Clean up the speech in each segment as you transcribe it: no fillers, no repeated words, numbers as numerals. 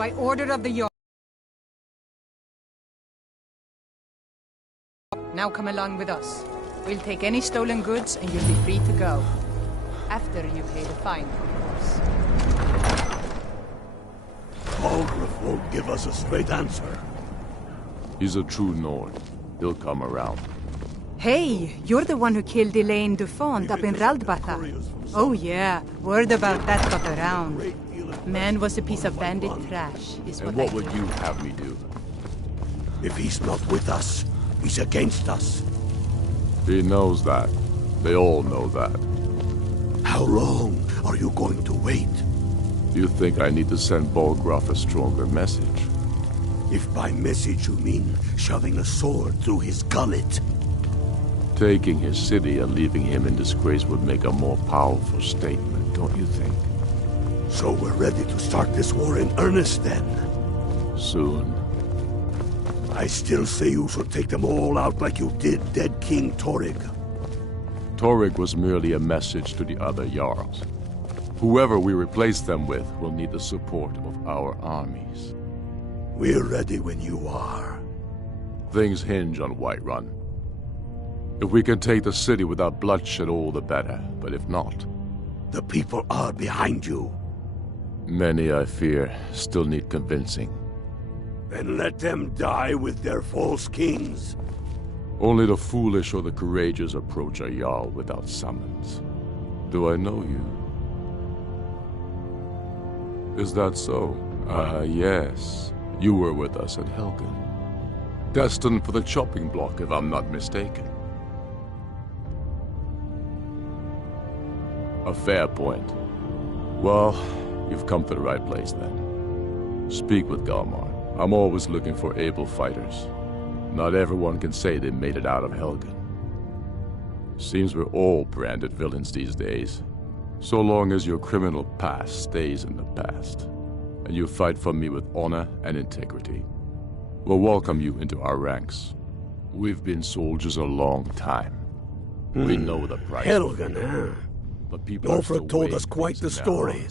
By order of the Jarl. Now come along with us. We'll take any stolen goods and you'll be free to go. After you pay the fine, of course. Balgruuf won't give us a straight answer. He's a true Nord. He'll come around. Hey, you're the one who killed Elaine Dufont up in Raldbatha. Oh yeah, word about that got around. Man was a piece of bandit trash, is And what what would you have me do? If he's not with us, he's against us. He knows that. They all know that. How long are you going to wait? You think I need to send Balgruuf a stronger message? If by message you mean shoving a sword through his gullet. Taking his city and leaving him in disgrace would make a more powerful statement, don't you think? So we're ready to start this war in earnest then? Soon. I still say you should take them all out like you did dead King Torrig. Torrig was merely a message to the other Jarls. Whoever we replace them with will need the support of our armies. We're ready when you are. Things hinge on Whiterun. If we can take the city without bloodshed, all the better. But if not... The people are behind you. Many, I fear, still need convincing. Then let them die with their false kings. Only the foolish or the courageous approach a Jarl without summons. Do I know you? Is that so? Ah, yes. You were with us at Helgen. Destined for the chopping block, if I'm not mistaken. A fair point. Well, you've come to the right place then. Speak with Galmar. I'm always looking for able fighters. Not everyone can say they made it out of Helgen. Seems we're all branded villains these days. So long as your criminal past stays in the past, and you fight for me with honor and integrity, we'll welcome you into our ranks. We've been soldiers a long time. We know the price. Helgen, huh? But people Ulfric told us quite the story.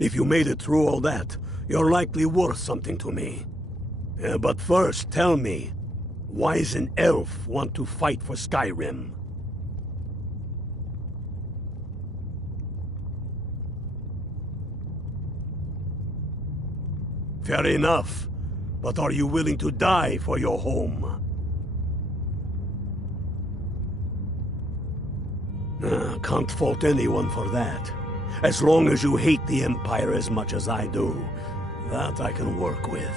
If you made it through all that, you're likely worth something to me. But first, tell me, why does an elf want to fight for Skyrim? Fair enough, but are you willing to die for your home? Can't fault anyone for that. As long as you hate the Empire as much as I do, that I can work with.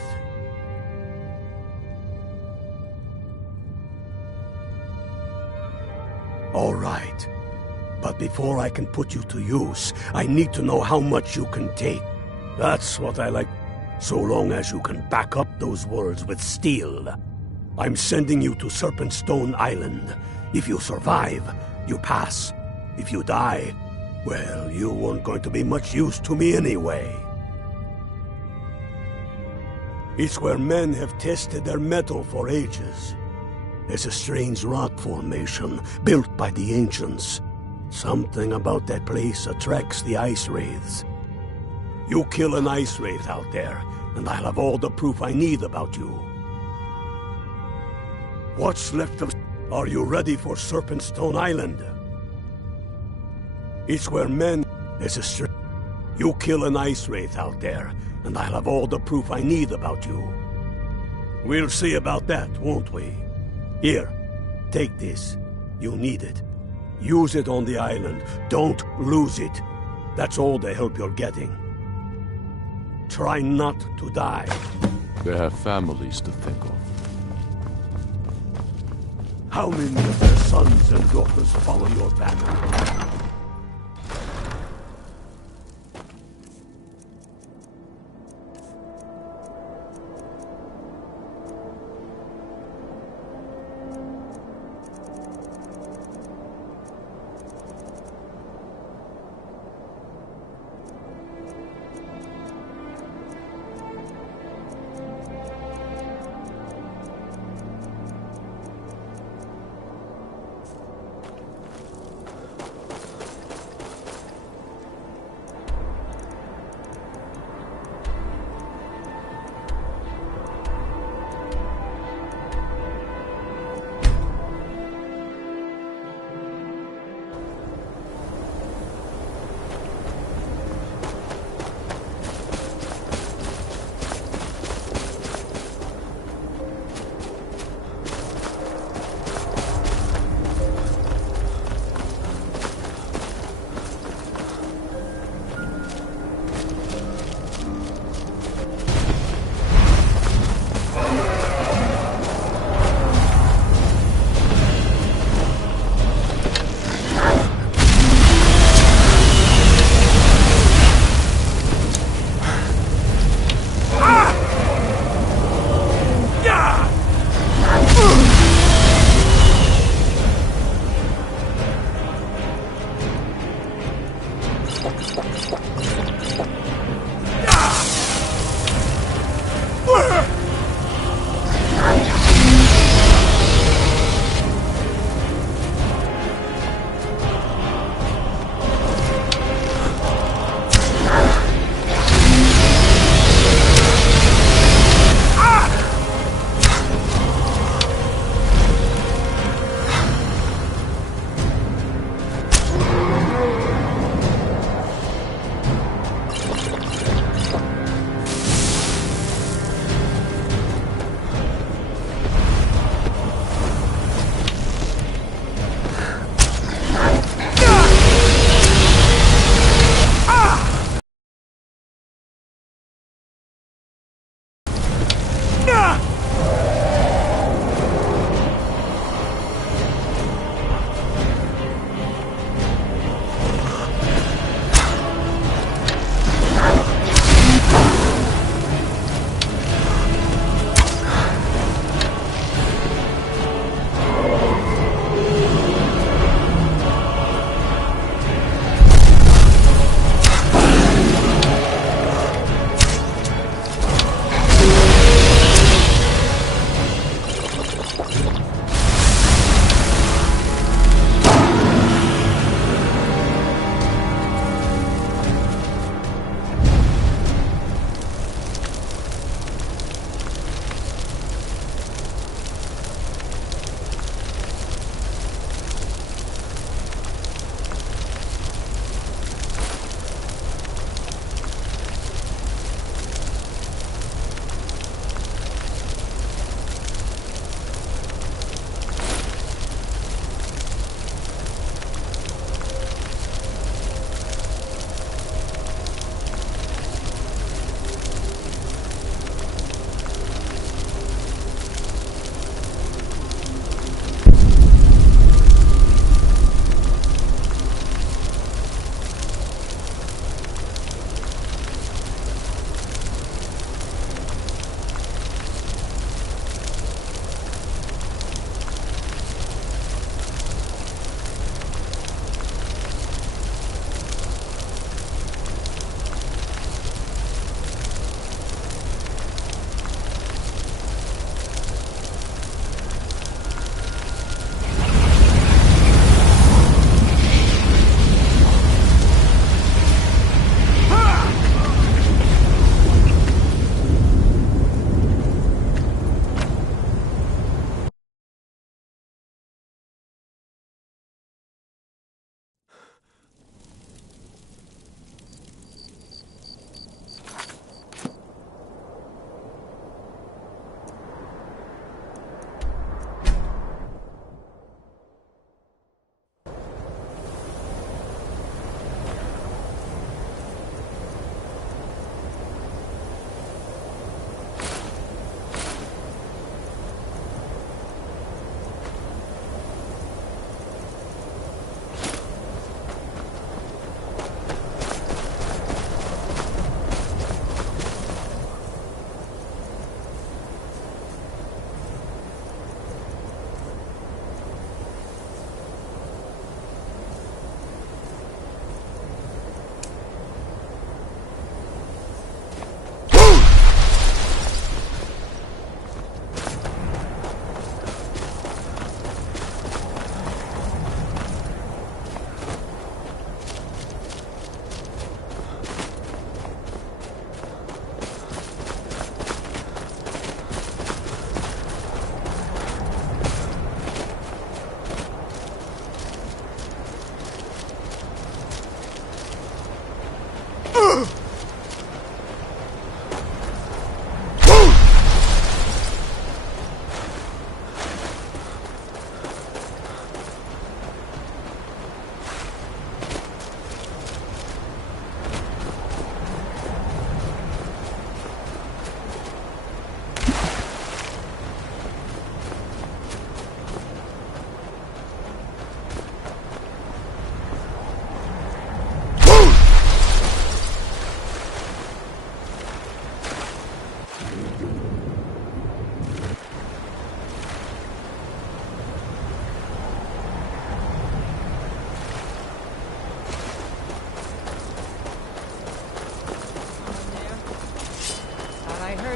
All right. But before I can put you to use, I need to know how much you can take. That's what I like, so long as you can back up those words with steel. I'm sending you to Serpentstone Island. If you survive, you pass. If you die, well, you weren't going to be much use to me anyway. It's where men have tested their metal for ages. There's a strange rock formation built by the ancients. Something about that place attracts the ice wraiths. You kill an ice wraith out there, and I'll have all the proof I need about you. What's left of... Are you ready for Serpentstone Island? It's where men... There's a You kill an ice wraith out there, and I'll have all the proof I need about you. We'll see about that, won't we? Here, take this. You'll need it. Use it on the island. Don't lose it. That's all the help you're getting. Try not to die. They have families to think of. How many of their sons and daughters follow your banner?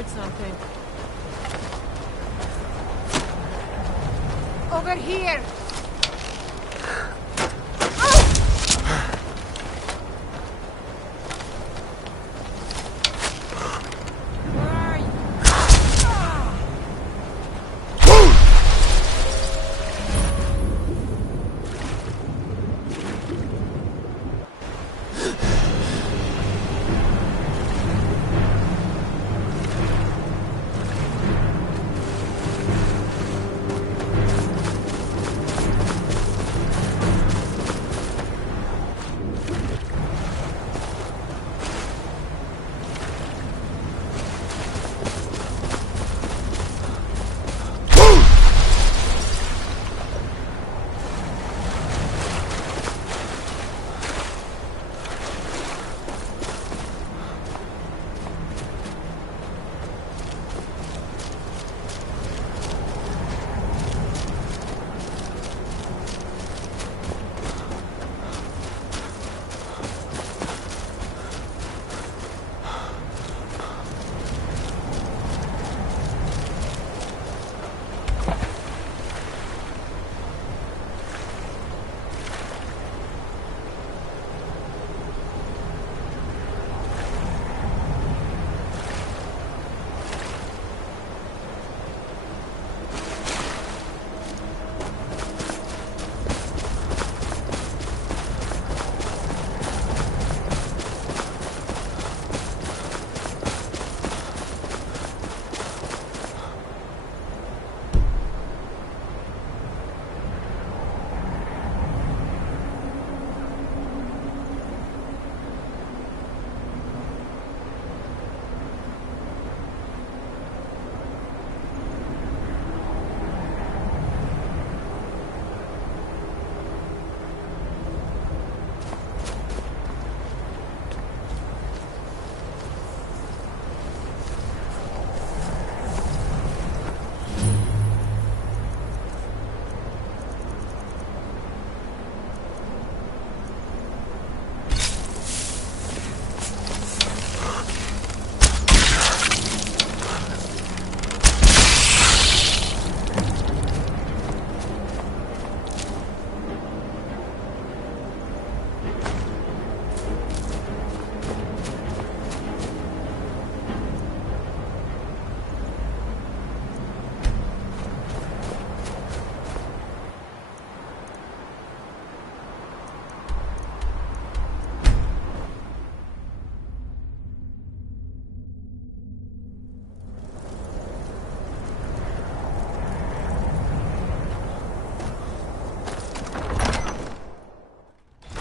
heard something. Over here!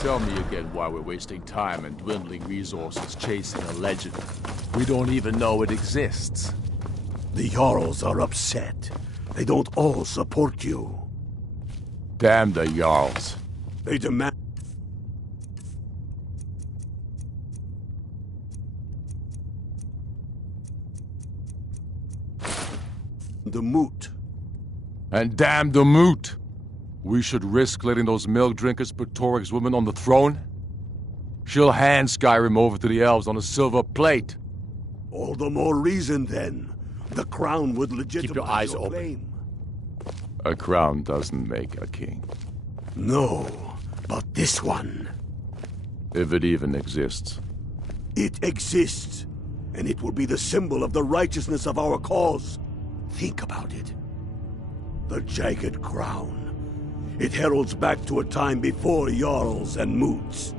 Tell me again why we're wasting time and dwindling resources chasing a legend. We don't even know it exists. The Jarls are upset. They don't all support you. Damn the Jarls. They demand... the moot. And damn the moot! We should risk letting those milk drinkers put Toryg's woman on the throne? She'll hand Skyrim over to the elves on a silver plate. All the more reason, then. The crown would legitimize Keep your eyes open. claim. A crown doesn't make a king. No, but this one. If it even exists. It exists, and it will be the symbol of the righteousness of our cause. Think about it. The jagged crown. It heralds back to a time before Jarls and Moots.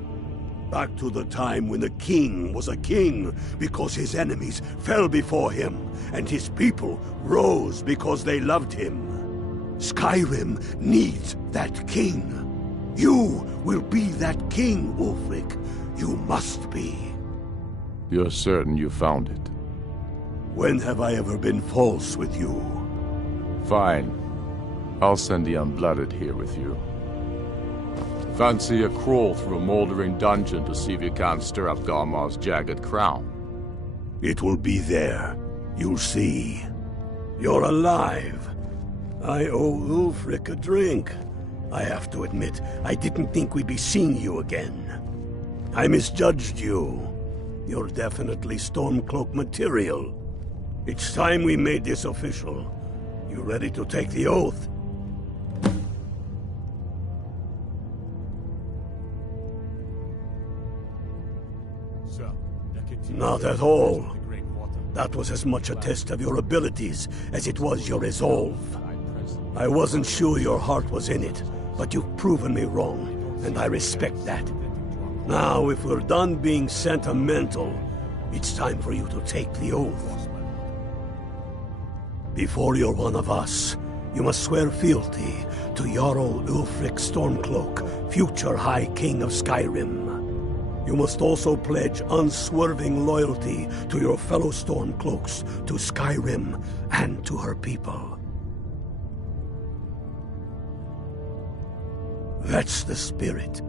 Back to the time when the king was a king because his enemies fell before him, and his people rose because they loved him. Skyrim needs that king. You will be that king, Ulfric. You must be. You're certain you found it? When have I ever been false with you? Fine. I'll send the Unblooded here with you. Fancy a crawl through a moldering dungeon to see if you can't stir up Garmar's jagged crown. It will be there. You'll see. You're alive. I owe Ulfric a drink. I have to admit, I didn't think we'd be seeing you again. I misjudged you. You're definitely Stormcloak material. It's time we made this official. You ready to take the oath? Not at all. That was as much a test of your abilities as it was your resolve. I wasn't sure your heart was in it, but you've proven me wrong, and I respect that. Now, if we're done being sentimental, it's time for you to take the oath. Before you're one of us, you must swear fealty to Jarl Ulfric Stormcloak, future High King of Skyrim. You must also pledge unswerving loyalty to your fellow Stormcloaks, to Skyrim, and to her people. That's the spirit.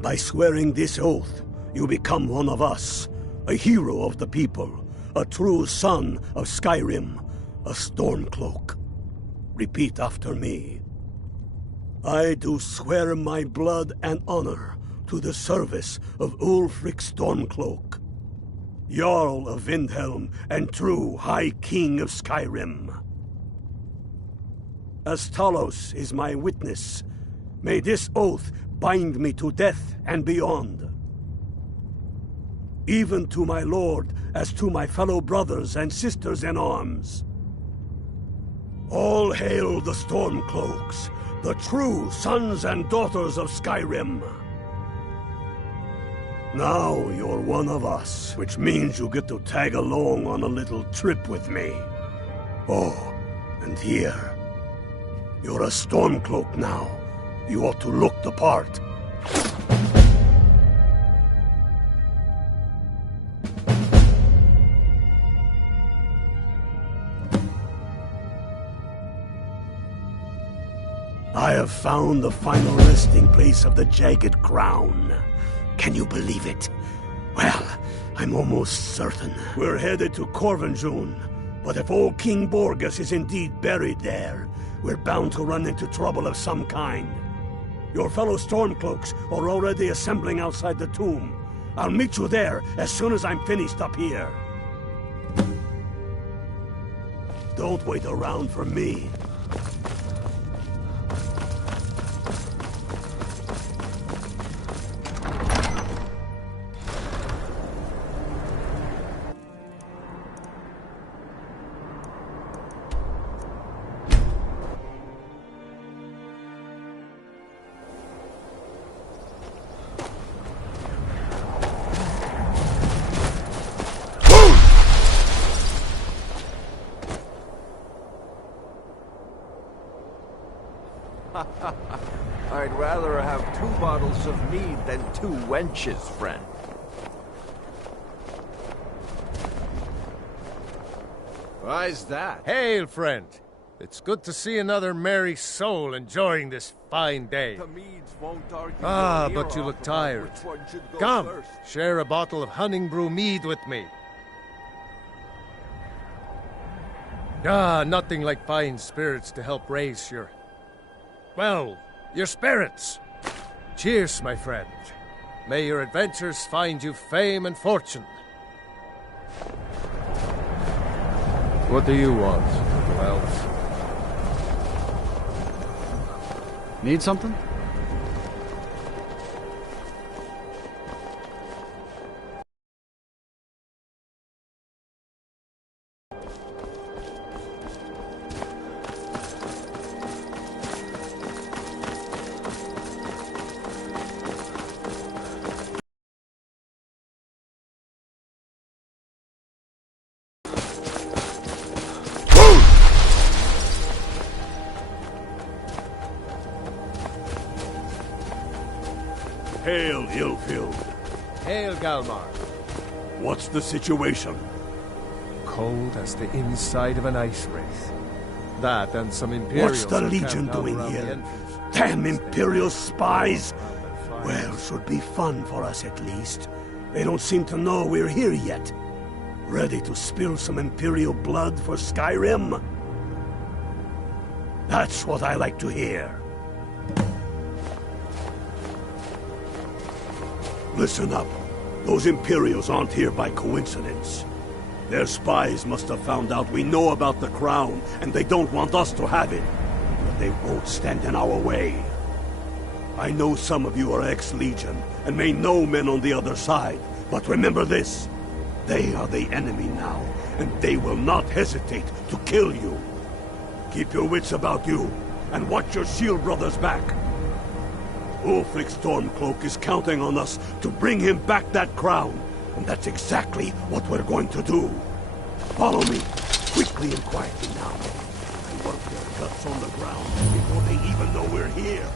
By swearing this oath, you become one of us, a hero of the people, a true son of Skyrim, a Stormcloak. Repeat after me. I do swear my blood and honor to the service of Ulfric Stormcloak, Jarl of Windhelm and true High King of Skyrim. As Talos is my witness, may this oath bind me to death and beyond. Even to my lord, as to my fellow brothers and sisters in arms. All hail the Stormcloaks, the true sons and daughters of Skyrim. Now you're one of us, which means you get to tag along on a little trip with me. Oh, and here. You're a Stormcloak now. You ought to look the part. I have found the final resting place of the Jagged Crown. Can you believe it? Well, I'm almost certain. We're headed to Corvinjune, but if old King Borgus is indeed buried there, we're bound to run into trouble of some kind. Your fellow Stormcloaks are already assembling outside the tomb. I'll meet you there as soon as I'm finished up here. Don't wait around for me. I'd rather have 2 bottles of mead than 2 wenches, friend. Why's that? Hail, friend. It's good to see another merry soul enjoying this fine day. The meads won't argue But you look tired. which one should go Come, first. share a bottle of Honningbrew mead with me. Nothing like fine spirits to help raise your... well, your spirits. Cheers, my friend. May your adventures find you fame and fortune. What do you want, elf? Need something? Hail, Ilfield. Hail, Galmar. What's the situation? Cold as the inside of an ice wraith. That and some Imperials. What's the are Legion camped out doing around the here? entrance. Damn Imperial spies! Fire. Well, should be fun for us at least. They don't seem to know we're here yet. Ready to spill some Imperial blood for Skyrim? That's what I like to hear. Listen up. Those Imperials aren't here by coincidence. Their spies must have found out we know about the crown, and they don't want us to have it. But they won't stand in our way. I know some of you are ex-Legion, and may know men on the other side. But remember this. They are the enemy now, and they will not hesitate to kill you. Keep your wits about you, and watch your shield brothers back. Ulfric Stormcloak is counting on us to bring him back that crown, and that's exactly what we're going to do. Follow me, quickly and quietly now. And work their guts on the ground before they even know we're here.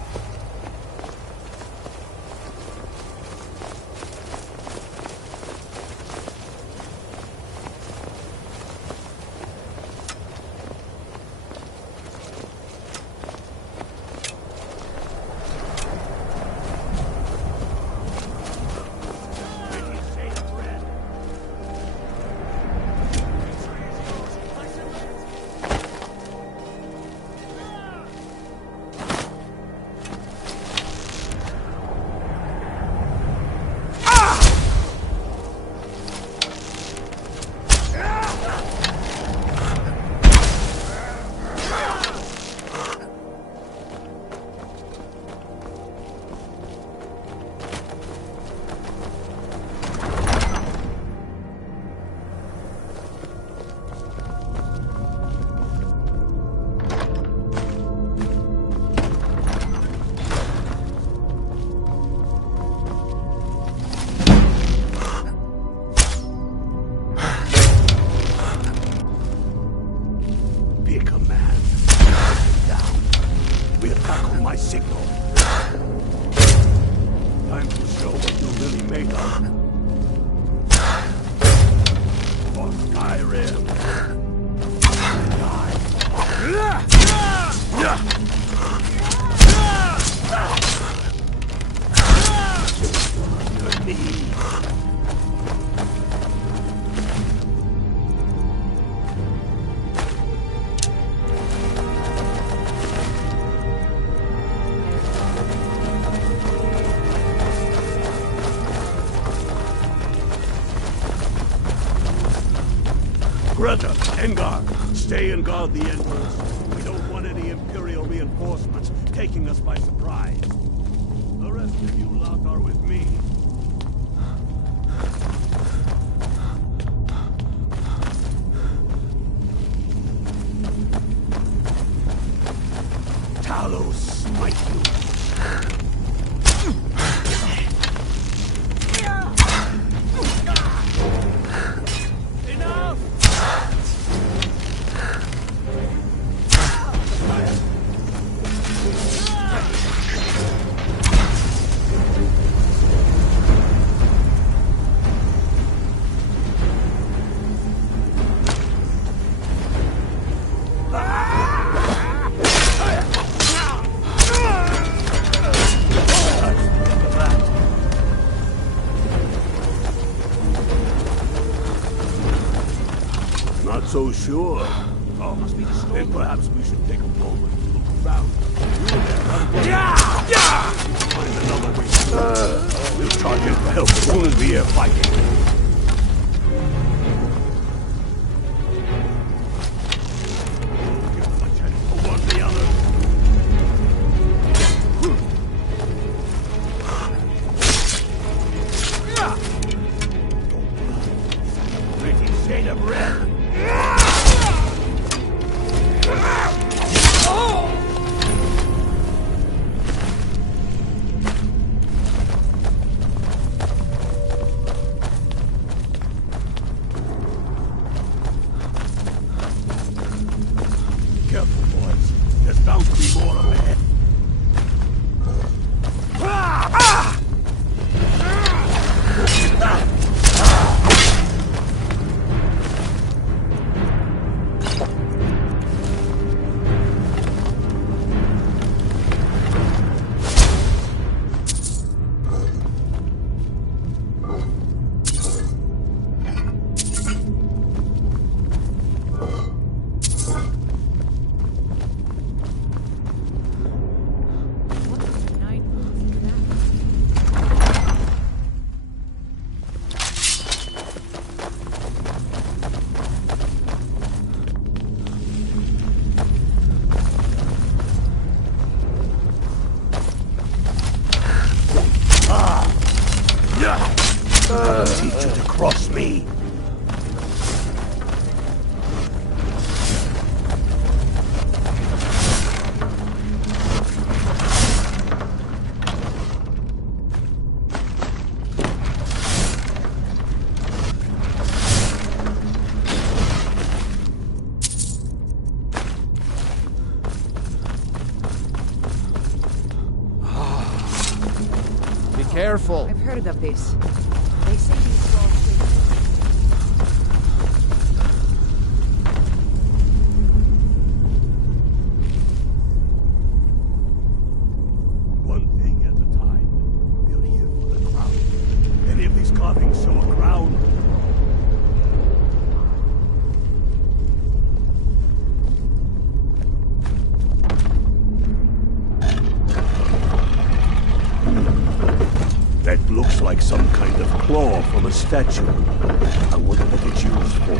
Greta, Engar, stay and guard the entrance. We don't want any Imperial reinforcements taking us by surprise. The rest of you lot are with me. Talos smite you. So sure. Oh, must be the storm. Then perhaps we should take a moment to look around. You there, find another way. We'll charge in for help as soon as we hear fighting. Give them a chance to warn the others. Pretty shade of red. Careful, boys. There's bound to be more up ahead. careful. I've heard of this. They say these walls One thing at a time. We're here for the crown. Any of these carvings show a crown? That looks like some kind of claw from a statue. I wonder what it's used for.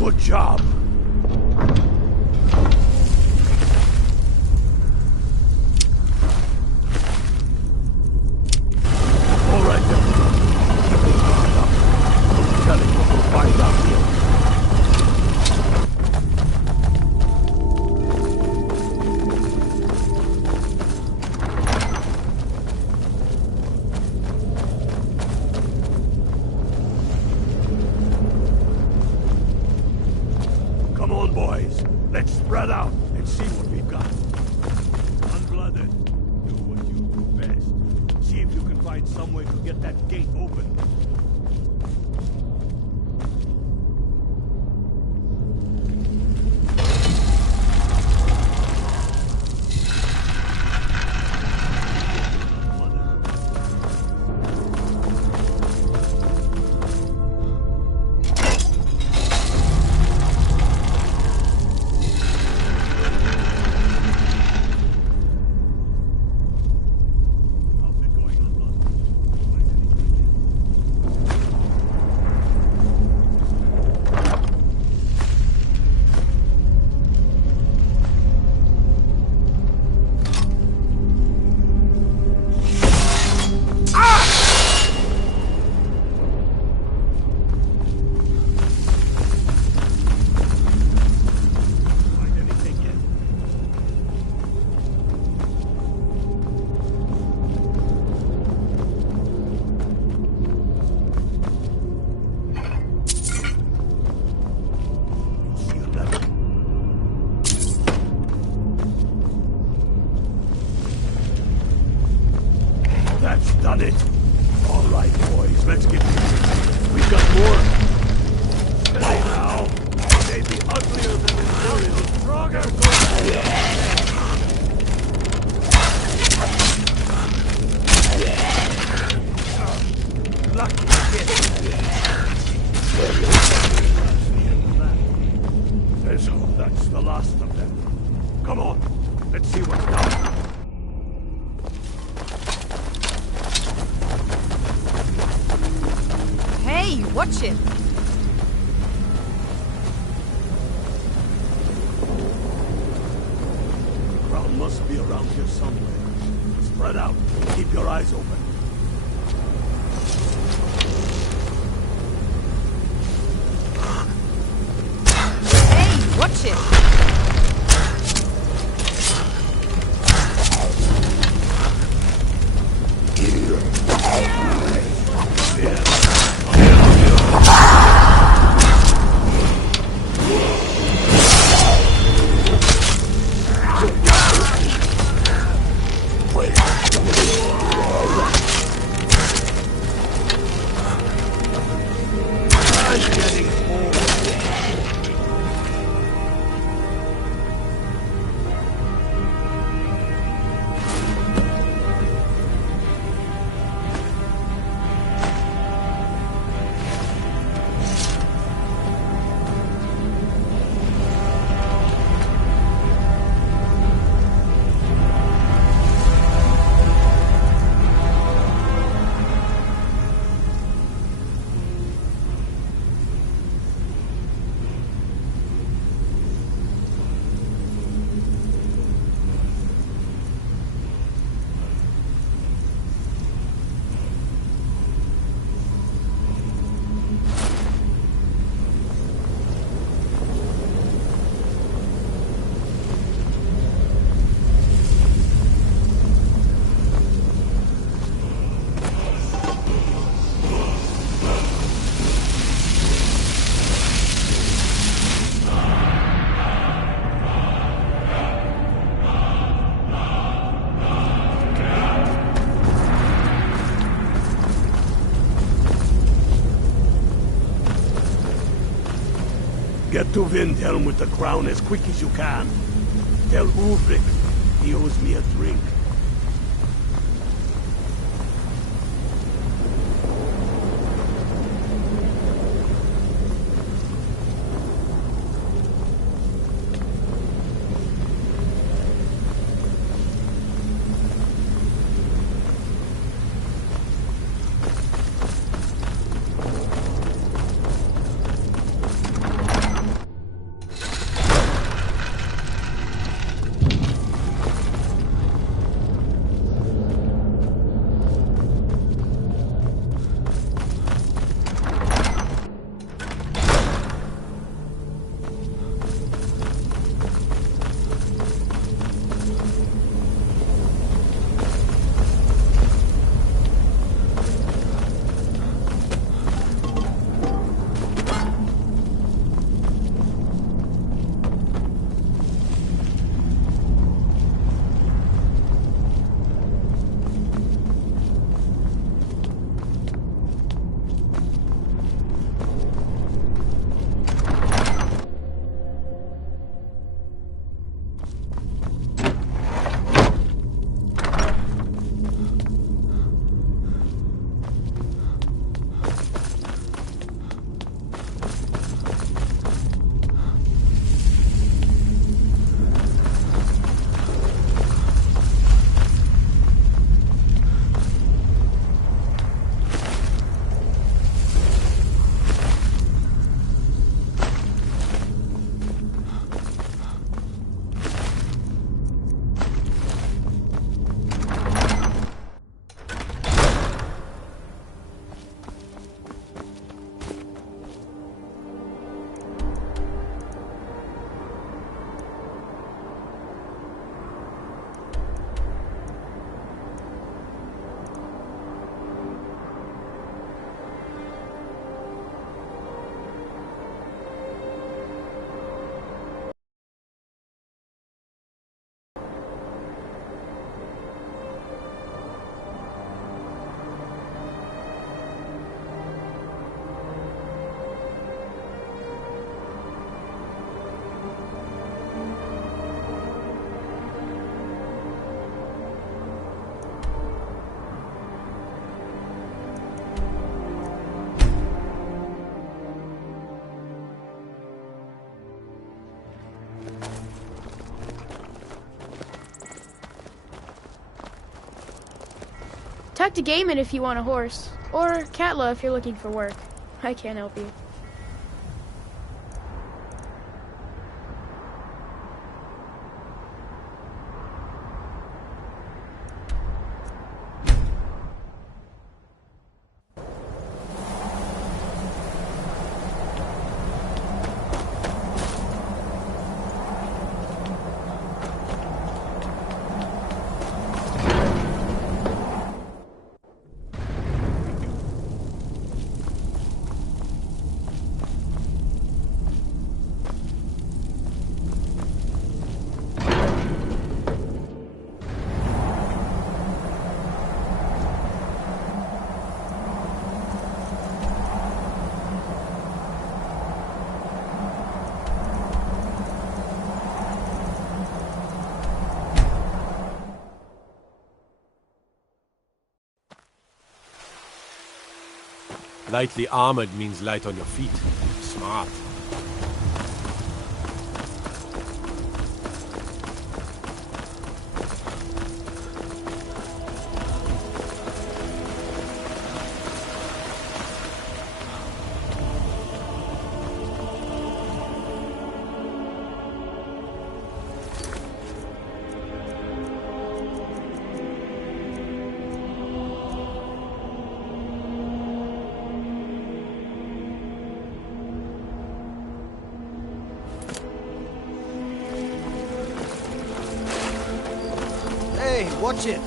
Good job. All right, then. I'm telling you, we'll find out here. Come on, boys. Let's spread out and see what we've got. Unblooded, do what you do best. See if you can find some way to get that gate open. How's it going, Unblooded? Find anything yet? Find anything yet? See a lever. That's done it. All right, boys, let's get moving. We've got more. Hey, now. They'd be uglier than the serious. Stronger. Lucky kid. Let's hope that's the last of them. Come on, let's see what's down. Hey, watch it! The crown must be around here somewhere. Spread out. Keep your eyes open. Hey, watch it! Get to Windhelm with the crown as quick as you can. Tell Ulrich he owes me a drink. Talk to Gaiman if you want a horse, or Katla if you're looking for work. I can't help you. Lightly armored means light on your feet. Smart. Hey, watch it!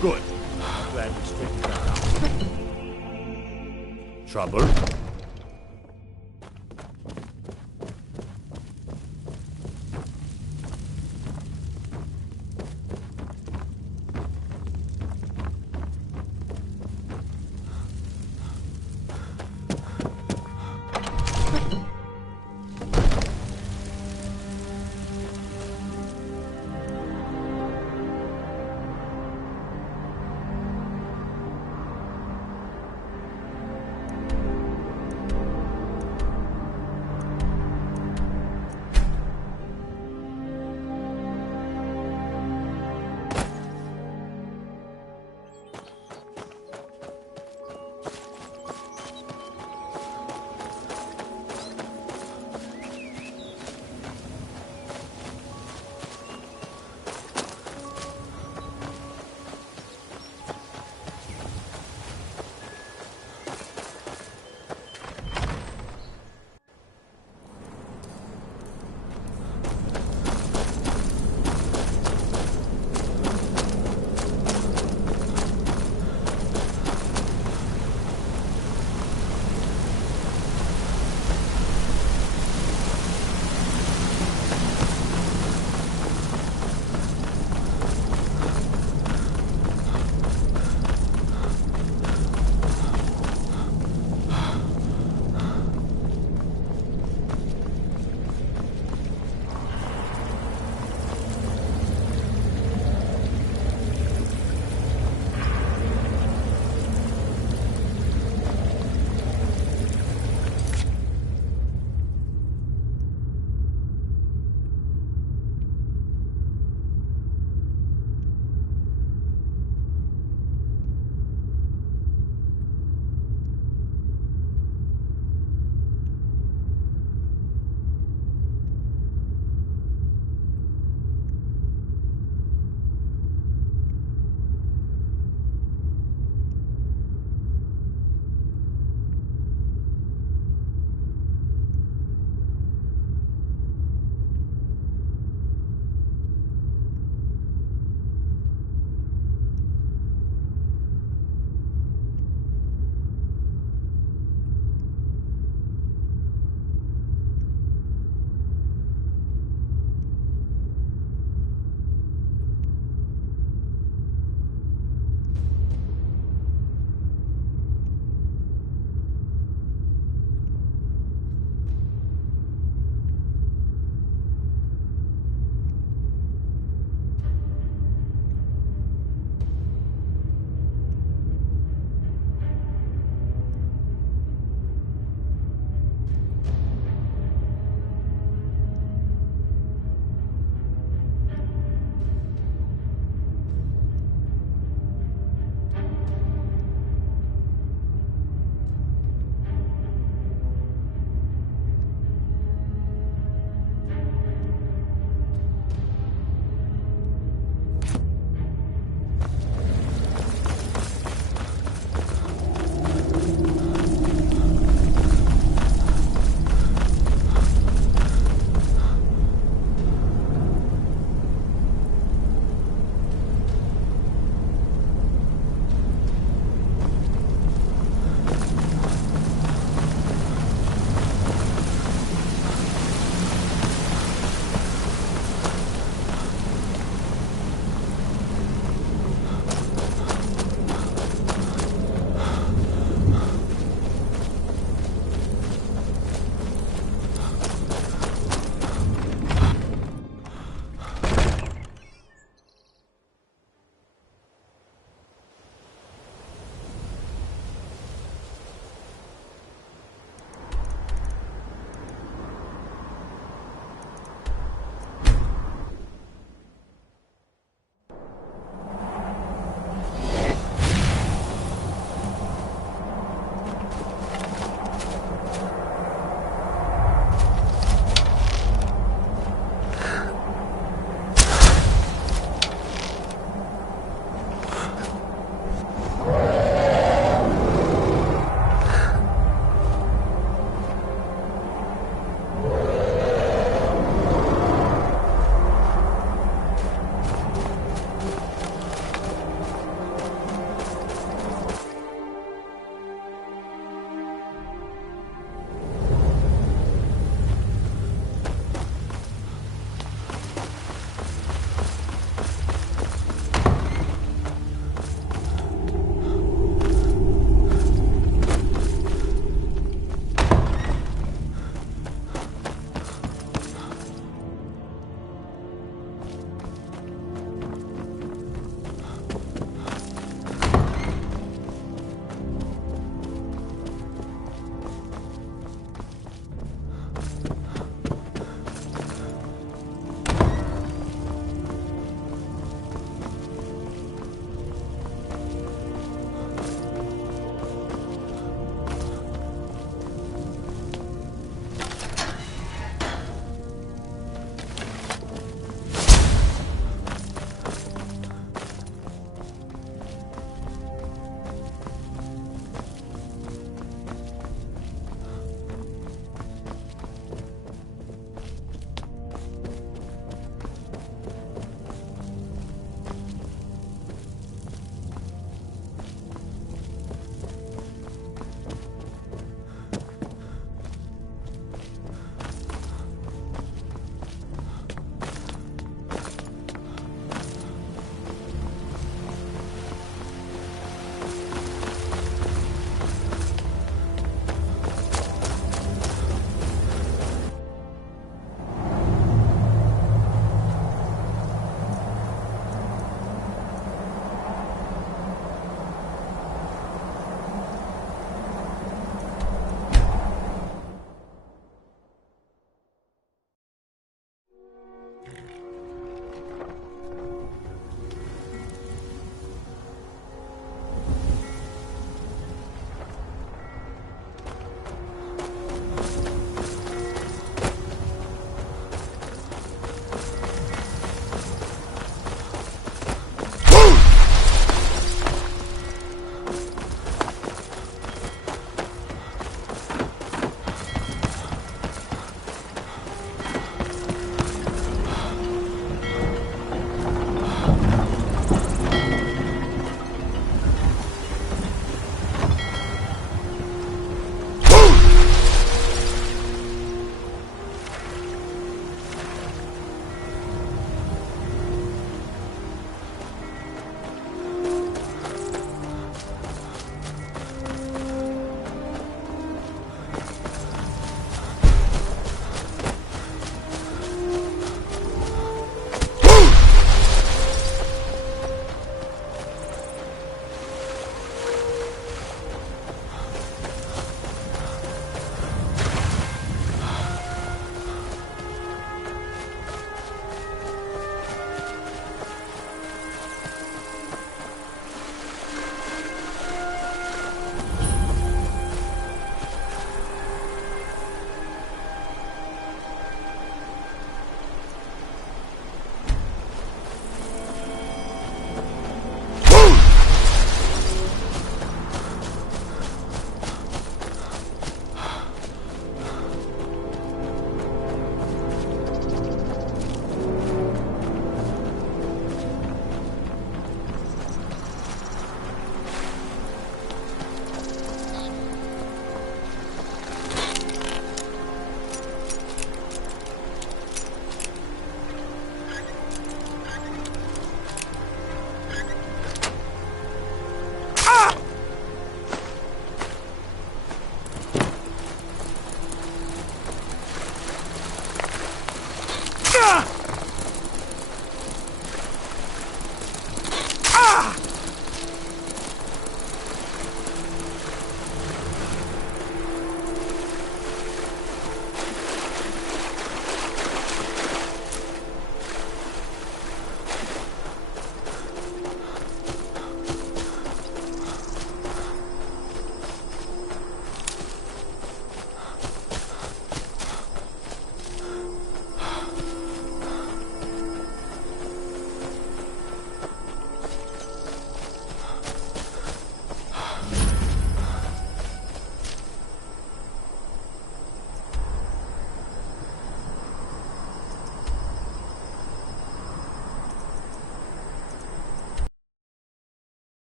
Good. Glad we straightened that out. Trouble?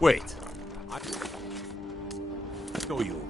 Wait. I show you.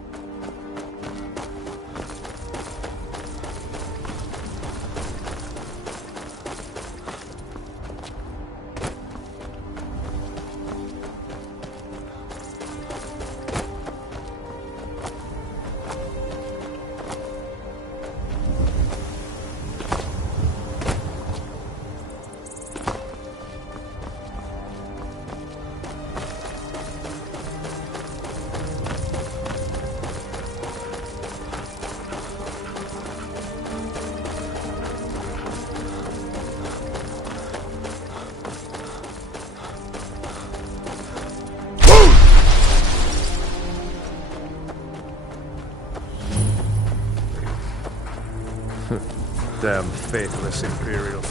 Damn faithless Imperials.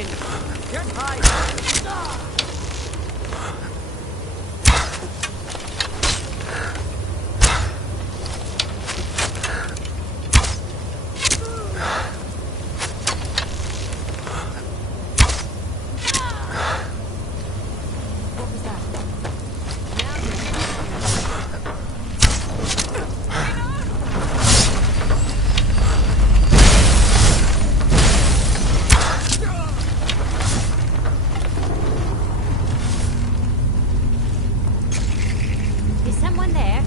in! Get high! Is someone there?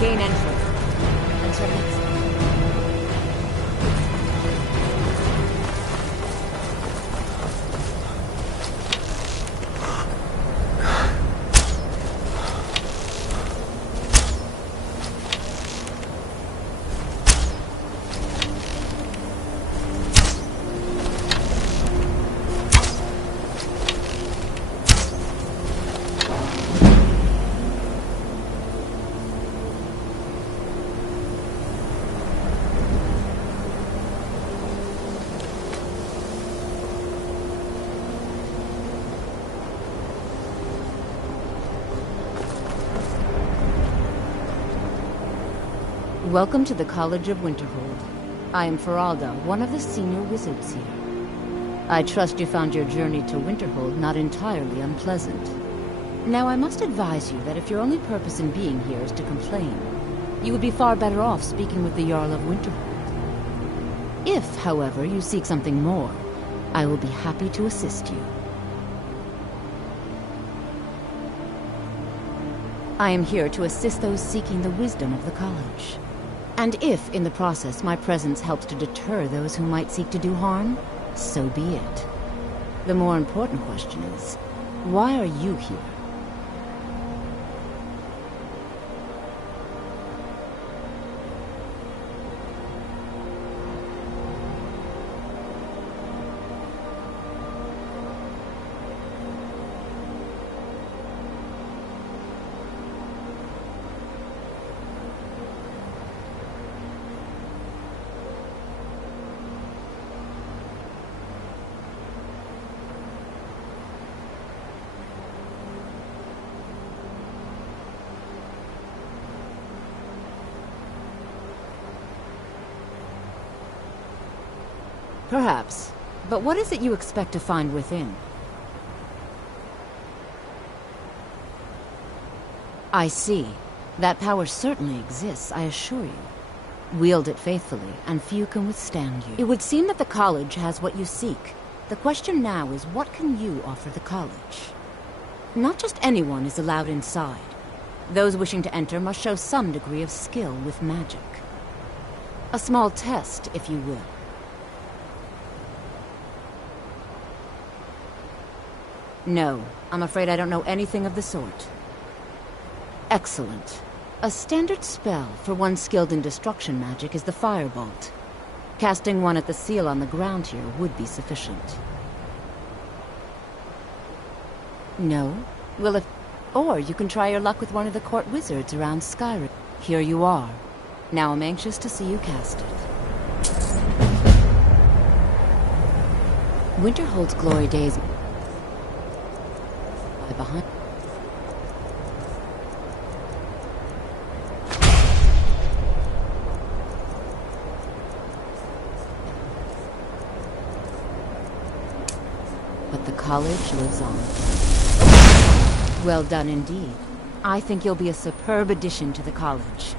gain entry. Until next time. Welcome to the College of Winterhold. I am Feralda, one of the senior wizards here. I trust you found your journey to Winterhold not entirely unpleasant. Now, I must advise you that if your only purpose in being here is to complain, you would be far better off speaking with the Jarl of Winterhold. If, however, you seek something more, I will be happy to assist you. I am here to assist those seeking the wisdom of the college. And if, in the process, my presence helps to deter those who might seek to do harm, so be it. The more important question is, why are you here? Perhaps. But what is it you expect to find within? I see. That power certainly exists, I assure you. Wield it faithfully, and few can withstand you. It would seem that the college has what you seek. The question now is, what can you offer the college? Not just anyone is allowed inside. Those wishing to enter must show some degree of skill with magic. A small test, if you will. No, I'm afraid I don't know anything of the sort. Excellent. A standard spell for one skilled in destruction magic is the Firebolt. Casting one at the seal on the ground here would be sufficient. No? Well, if... Or you can try your luck with one of the court wizards around Skyrim. Here you are. Now I'm anxious to see you cast it. Winterhold's glory days... behind. But the college lives on. Well done indeed. I think you'll be a superb addition to the college.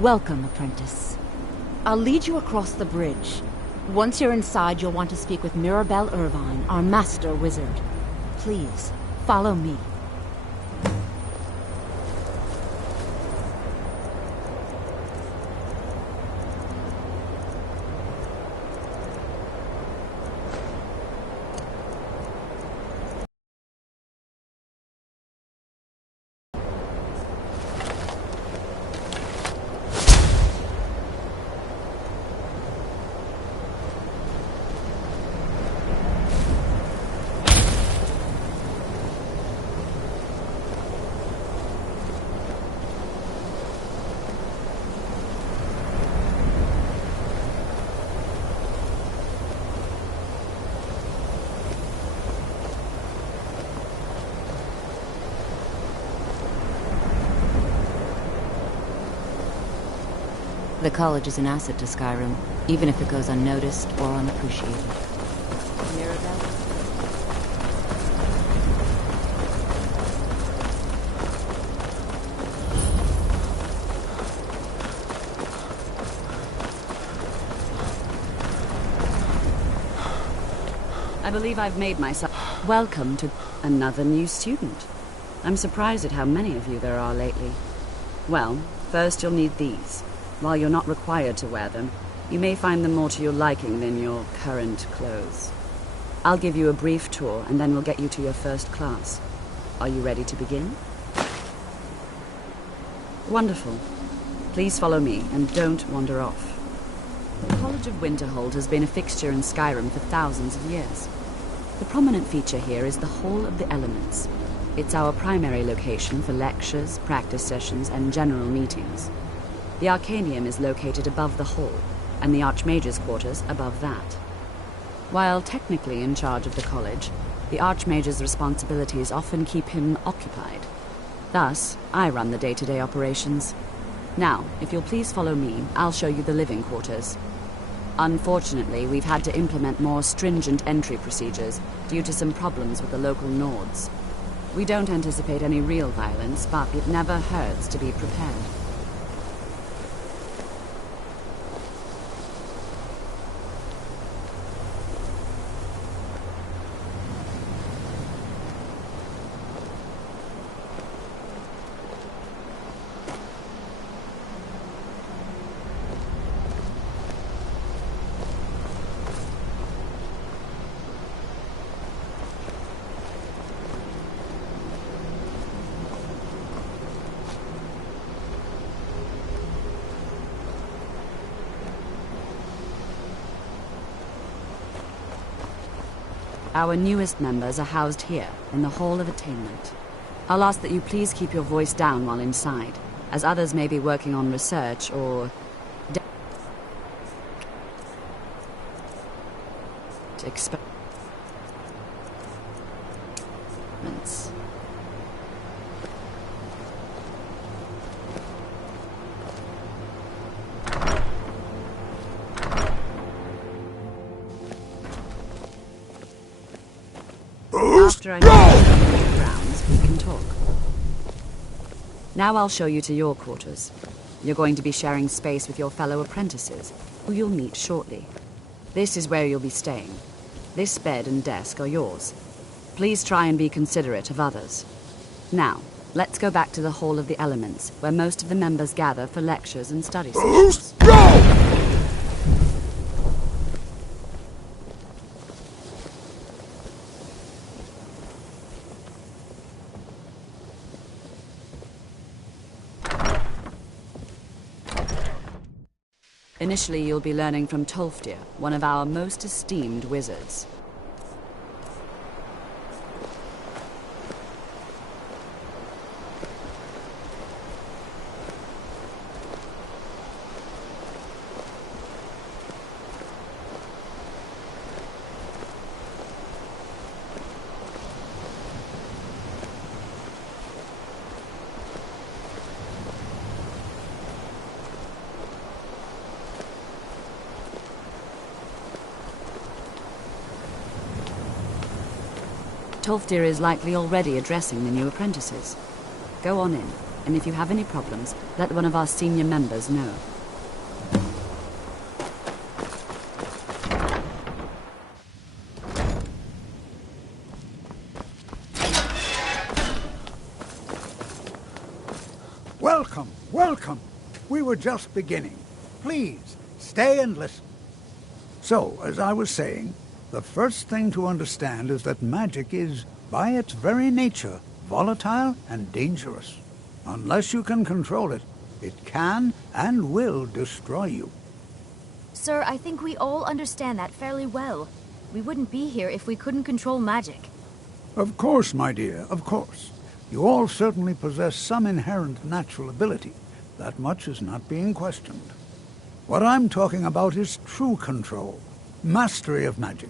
Welcome, apprentice. I'll lead you across the bridge. Once you're inside, you'll want to speak with Mirabelle Irvine, our master wizard. Please, follow me. The college is an asset to Skyrim, even if it goes unnoticed or unappreciated. Mirabelle? I believe I've made myself welcome to another new student. I'm surprised at how many of you there are lately. Well, first you'll need these. While you're not required to wear them, you may find them more to your liking than your current clothes. I'll give you a brief tour, and then we'll get you to your first class. Are you ready to begin? Wonderful. Please follow me, and don't wander off. The College of Winterhold has been a fixture in Skyrim for thousands of years. The prominent feature here is the Hall of the Elements. It's our primary location for lectures, practice sessions, and general meetings. The Arcanium is located above the hall, and the Archmage's quarters above that. While technically in charge of the college, the Archmage's responsibilities often keep him occupied. Thus, I run the day-to-day operations. Now, if you'll please follow me, I'll show you the living quarters. Unfortunately, we've had to implement more stringent entry procedures due to some problems with the local Nords. We don't anticipate any real violence, but it never hurts to be prepared. Our newest members are housed here, in the Hall of Attainment. I'll ask that you please keep your voice down while inside, as others may be working on research or... experiments. After I finish the grounds, we can talk. Now I'll show you to your quarters. You're going to be sharing space with your fellow apprentices, who you'll meet shortly. This is where you'll be staying. This bed and desk are yours. Please try and be considerate of others. Now, let's go back to the Hall of the Elements, where most of the members gather for lectures and study sessions. Initially, you'll be learning from Tolfdir, one of our most esteemed wizards. Tolfdir is likely already addressing the new apprentices. Go on in, and if you have any problems, let one of our senior members know. Welcome, welcome. We were just beginning. Please, stay and listen. So, as I was saying, the first thing to understand is that magic is, by its very nature, volatile and dangerous. Unless you can control it, it can and will destroy you. Sir, I think we all understand that fairly well. We wouldn't be here if we couldn't control magic. Of course, my dear, of course. You all certainly possess some inherent natural ability. That much is not being questioned. What I'm talking about is true control, mastery of magic.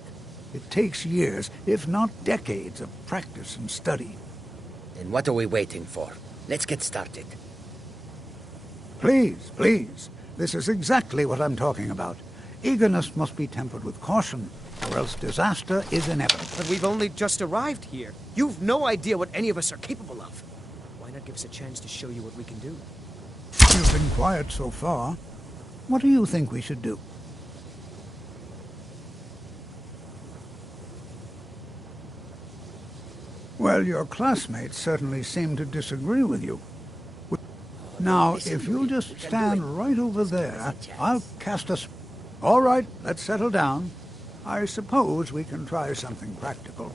It takes years, if not decades, of practice and study. Then what are we waiting for? Let's get started. Please, please. This is exactly what I'm talking about. Eagerness must be tempered with caution, or else disaster is inevitable. But we've only just arrived here. You've no idea what any of us are capable of. Why not give us a chance to show you what we can do? You've been quiet so far. What do you think we should do? Well, your classmates certainly seem to disagree with you. Now, if you'll just stand right over there, I'll cast a... All right, let's settle down. I suppose we can try something practical.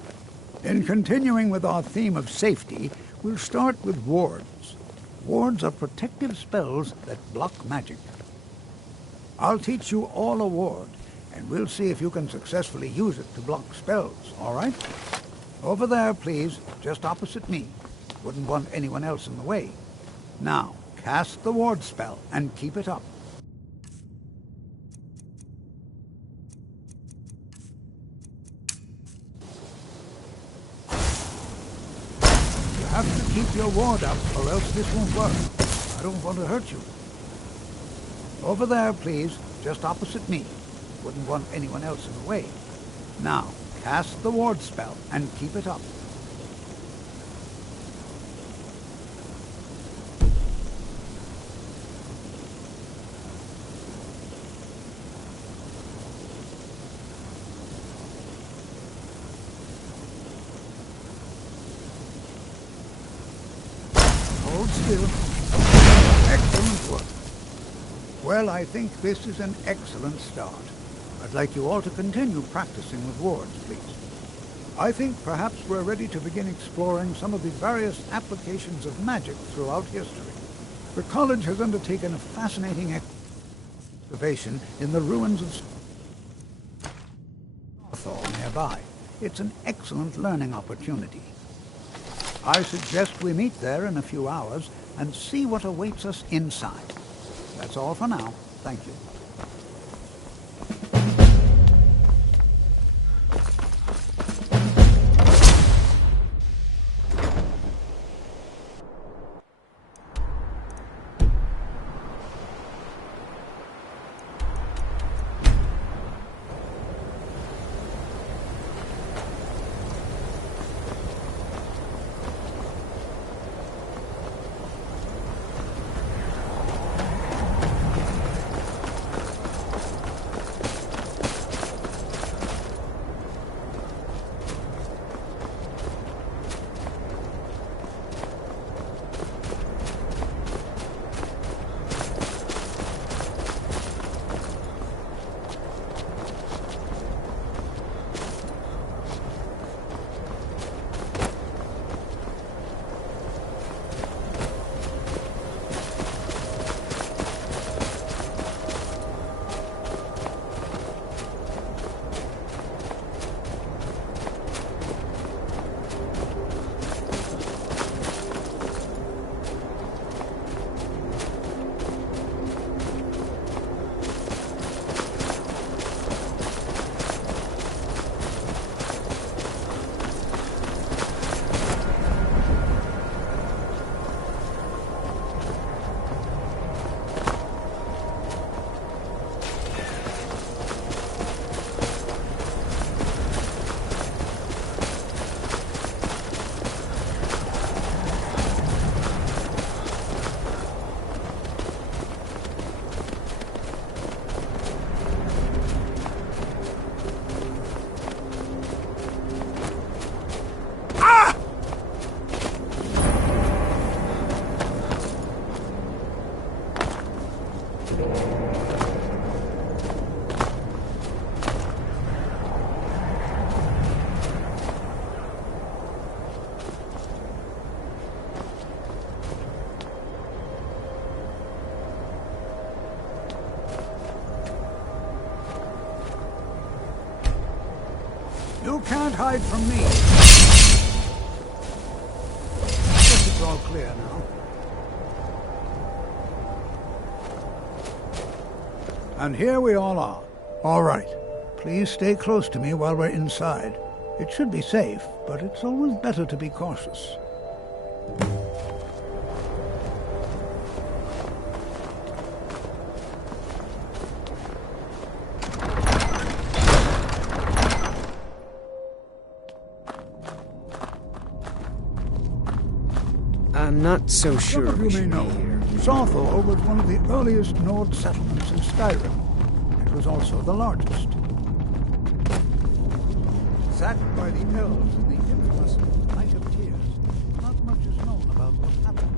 In continuing with our theme of safety, we'll start with wards. Wards are protective spells that block magic. I'll teach you all a ward, and we'll see if you can successfully use it to block spells, all right? Over there, please, just opposite me. Wouldn't want anyone else in the way. Now, cast the ward spell and keep it up. You have to keep your ward up, or else this won't work. I don't want to hurt you. Over there, please, just opposite me. Wouldn't want anyone else in the way. Now, cast the ward spell and keep it up. Hold still. Excellent work. Well, I think this is an excellent start. I'd like you all to continue practicing with wards, please. I think perhaps we're ready to begin exploring some of the various applications of magic throughout history. The college has undertaken a fascinating excavation in the ruins of Skyrim nearby. It's an excellent learning opportunity. I suggest we meet there in a few hours and see what awaits us inside. That's all for now. Thank you. You can't hide from me. Guess it's all clear now. And here we all are. All right. Please stay close to me while we're inside. It should be safe, but it's always better to be cautious. I'm not so sure. Some of you may know, Sawthor was one of the earliest Nord settlements in Skyrim. It was also the largest. Sacked by the elves in the infamous Night of Tears, not much is known about what happened.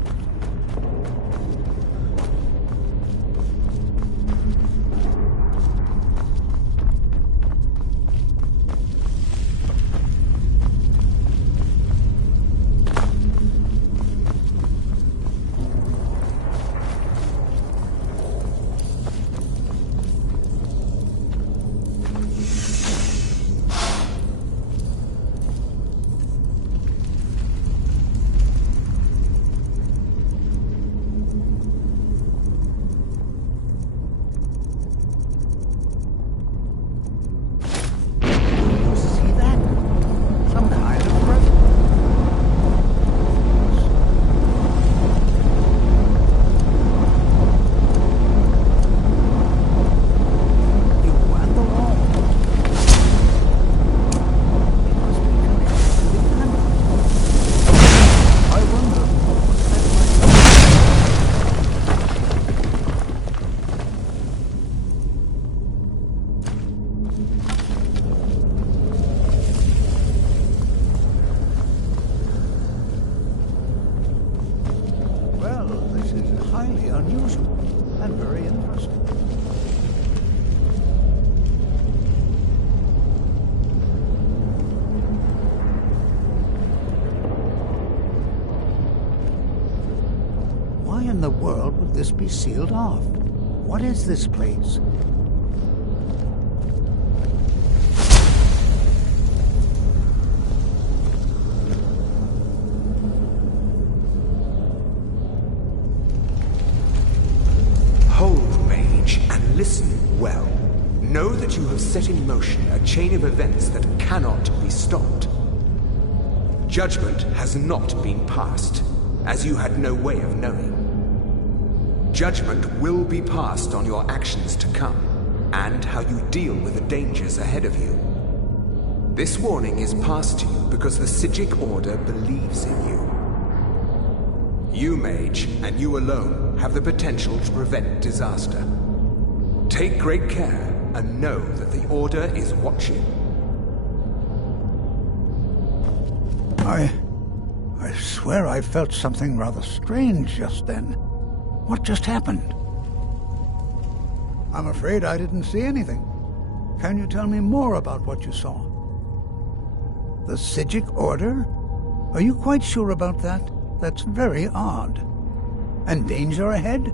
why in the world would this be sealed off? What is this place? Hold, mage, and listen well. Know that you have set in motion a chain of events that cannot be stopped. Judgment has not been passed, as you had no way of knowing. Judgment will be passed on your actions to come, and how you deal with the dangers ahead of you. This warning is passed to you because the Psijic Order believes in you. You, mage, and you alone, have the potential to prevent disaster. Take great care, and know that the Order is watching. I swear I felt something rather strange just then. What just happened? I'm afraid I didn't see anything. Can you tell me more about what you saw? The Psijic Order? Are you quite sure about that? That's very odd. And danger ahead?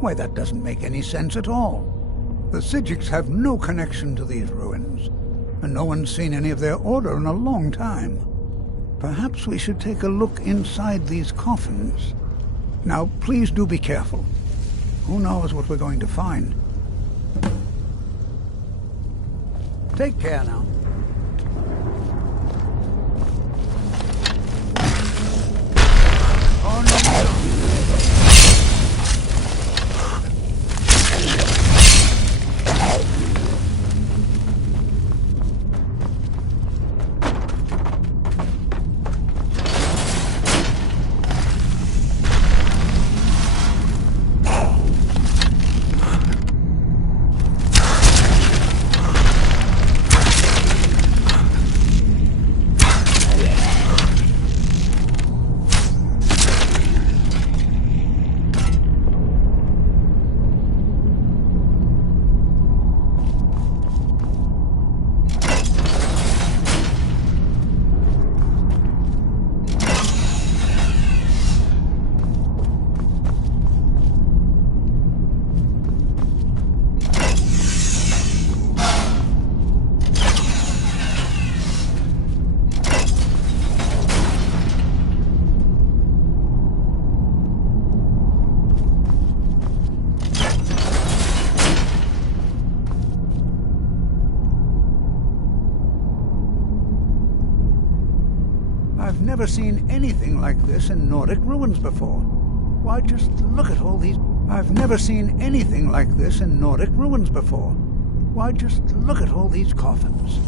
Why, that doesn't make any sense at all. The Psijics have no connection to these ruins, and no one's seen any of their order in a long time. Perhaps we should take a look inside these coffins. Now, please do be careful. Who knows what we're going to find? Take care now. Oh, no. I've never seen anything like this in Nordic ruins before. Why, just look at all these... I've never seen anything like this in Nordic ruins before. Why, just look at all these coffins.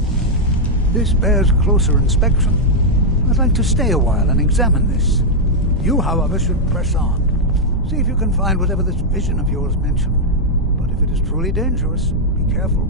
This bears closer inspection. I'd like to stay a while and examine this. You, however, should press on. See if you can find whatever this vision of yours mentioned. But if it is truly dangerous, be careful.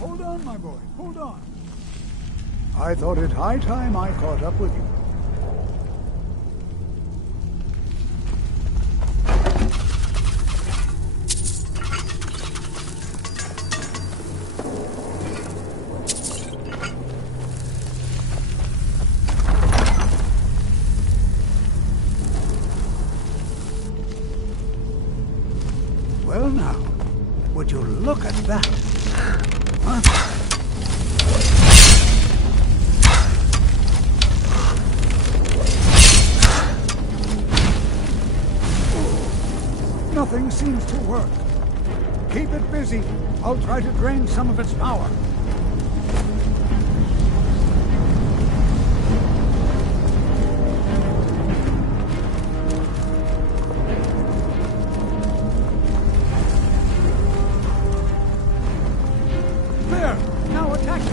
Hold on, my boy, hold on. I thought it high time I caught up with you. Well now, would you look at that? Huh? Nothing seems to work. Keep it busy. I'll try to drain some of its power. There! Now attack it!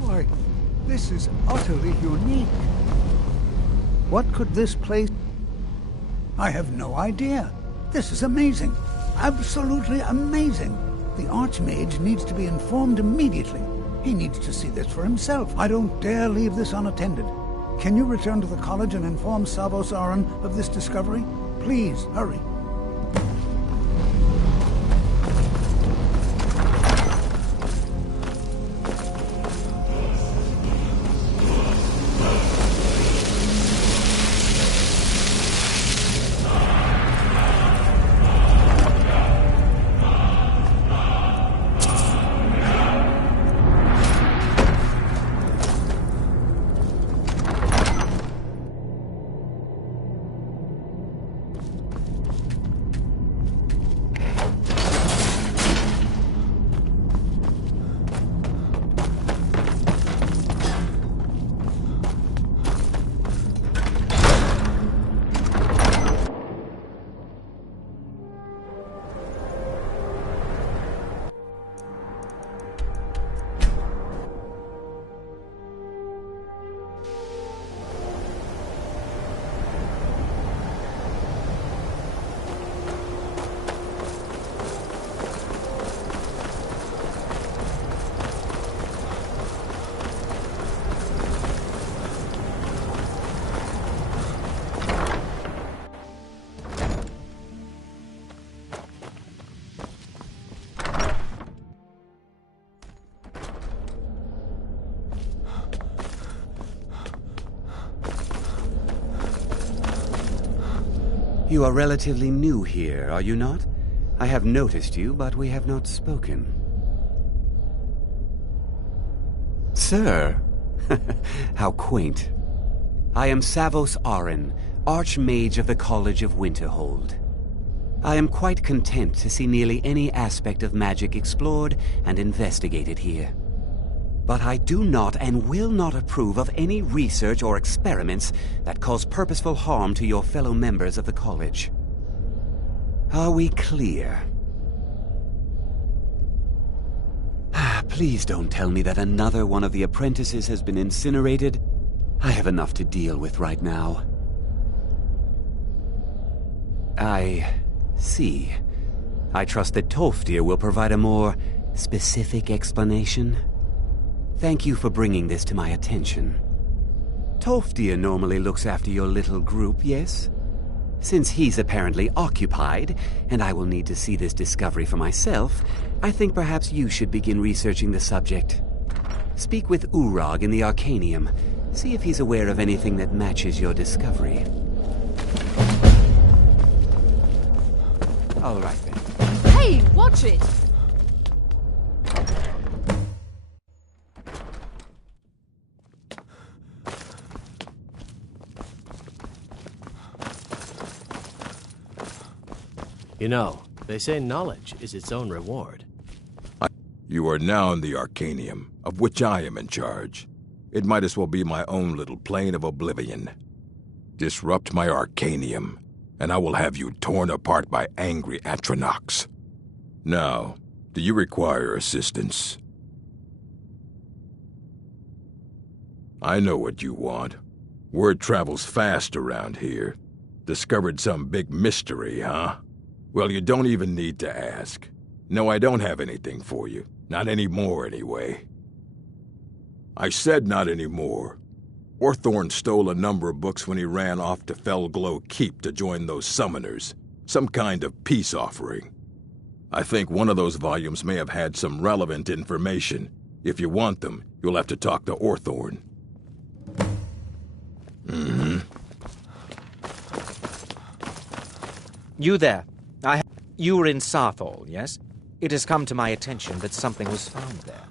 Why, this is utterly unique. What could this place... I have no idea. This is amazing. Absolutely amazing. The Archmage needs to be informed immediately. He needs to see this for himself. I don't dare leave this unattended. Can you return to the college and inform Savos Aran of this discovery? Please, hurry. You are relatively new here, are you not? I have noticed you, but we have not spoken. Sir! How quaint. I am Savos Arin, Archmage of the College of Winterhold. I am quite content to see nearly any aspect of magic explored and investigated here. But I do not and will not approve of any research or experiments that cause purposeful harm to your fellow members of the college. Are we clear? Please don't tell me that another one of the apprentices has been incinerated. I have enough to deal with right now. I see. I trust that Tolfdir will provide a more specific explanation. Thank you for bringing this to my attention. Tolfdir normally looks after your little group, yes? Since he's apparently occupied, and I will need to see this discovery for myself, I think perhaps you should begin researching the subject. Speak with Urag in the Arcanium. See if he's aware of anything that matches your discovery. All right then. Hey, watch it! You know, they say knowledge is its own reward. You are now in the Arcanium, of which I am in charge. It might as well be my own little plane of oblivion. Disrupt my Arcanium, and I will have you torn apart by angry Atronachs. Now, do you require assistance? I know what you want. Word travels fast around here. Discovered some big mystery, huh? Well, you don't even need to ask. No, I don't have anything for you. Not anymore, anyway. I said not anymore. Orthorn stole a number of books when he ran off to Felglow Keep to join those summoners. Some kind of peace offering. I think one of those volumes may have had some relevant information. If you want them, you'll have to talk to Orthorn. You there. You were in Sarthol, yes? It has come to my attention that something was found there.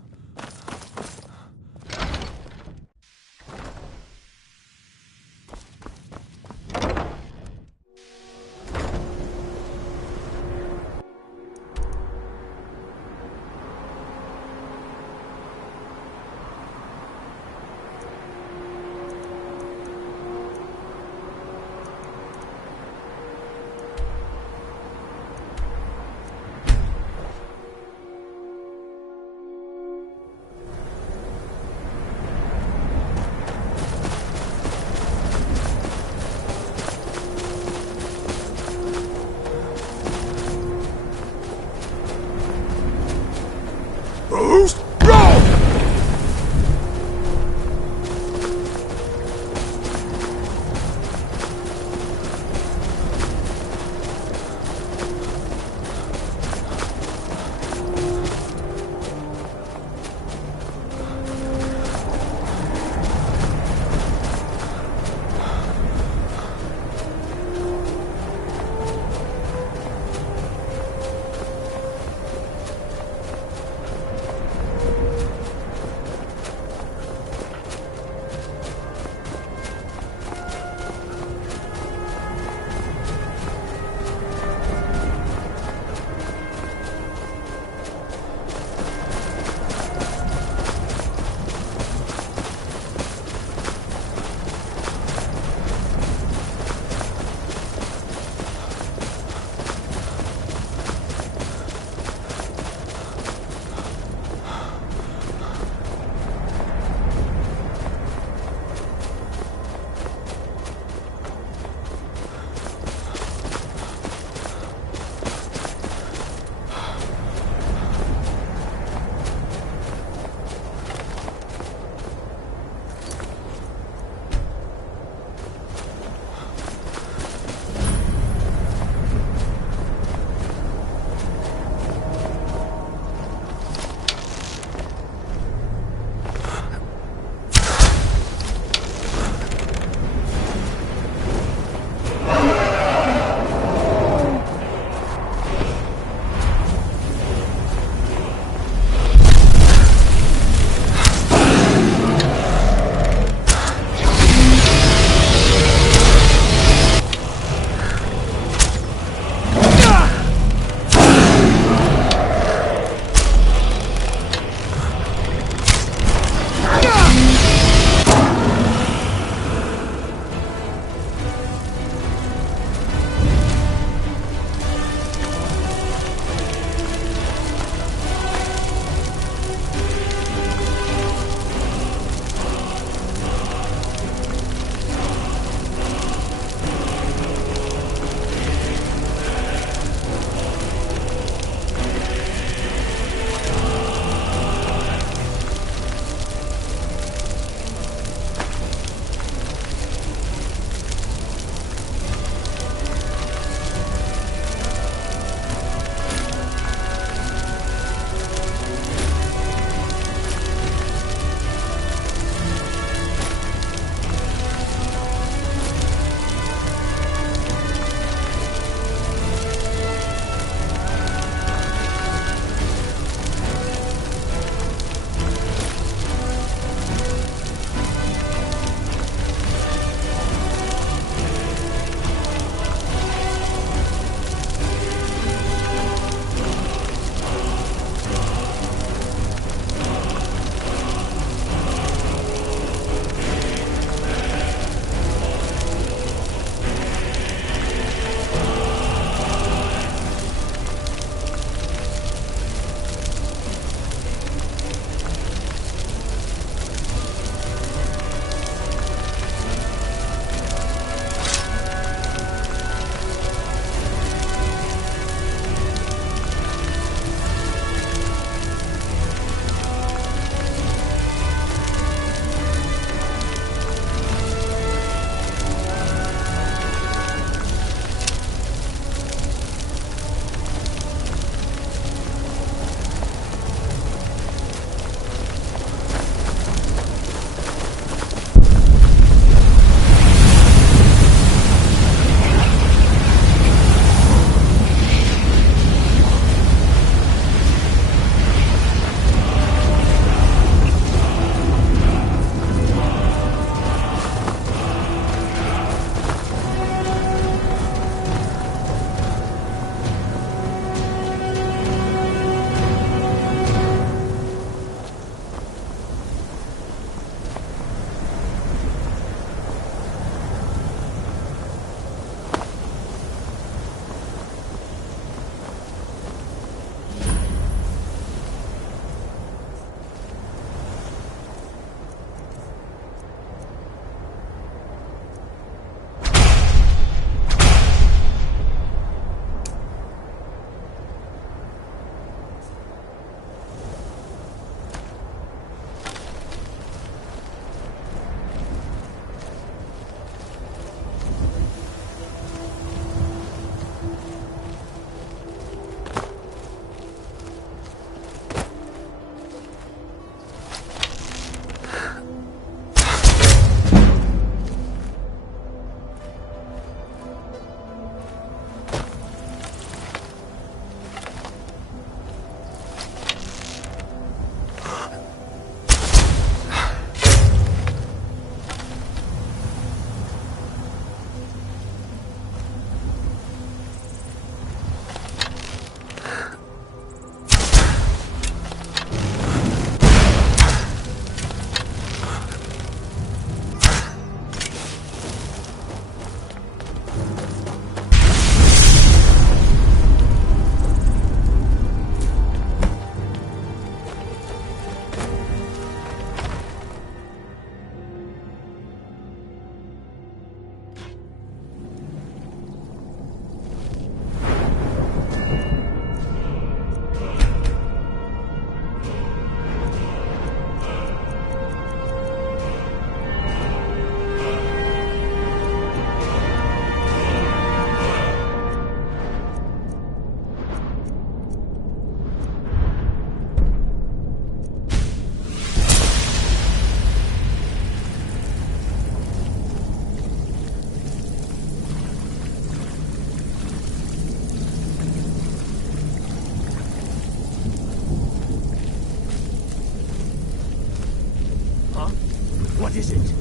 What is it?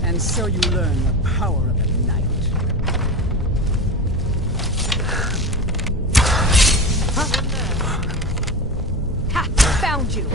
And so you learn the power of the night. Ha! Found you!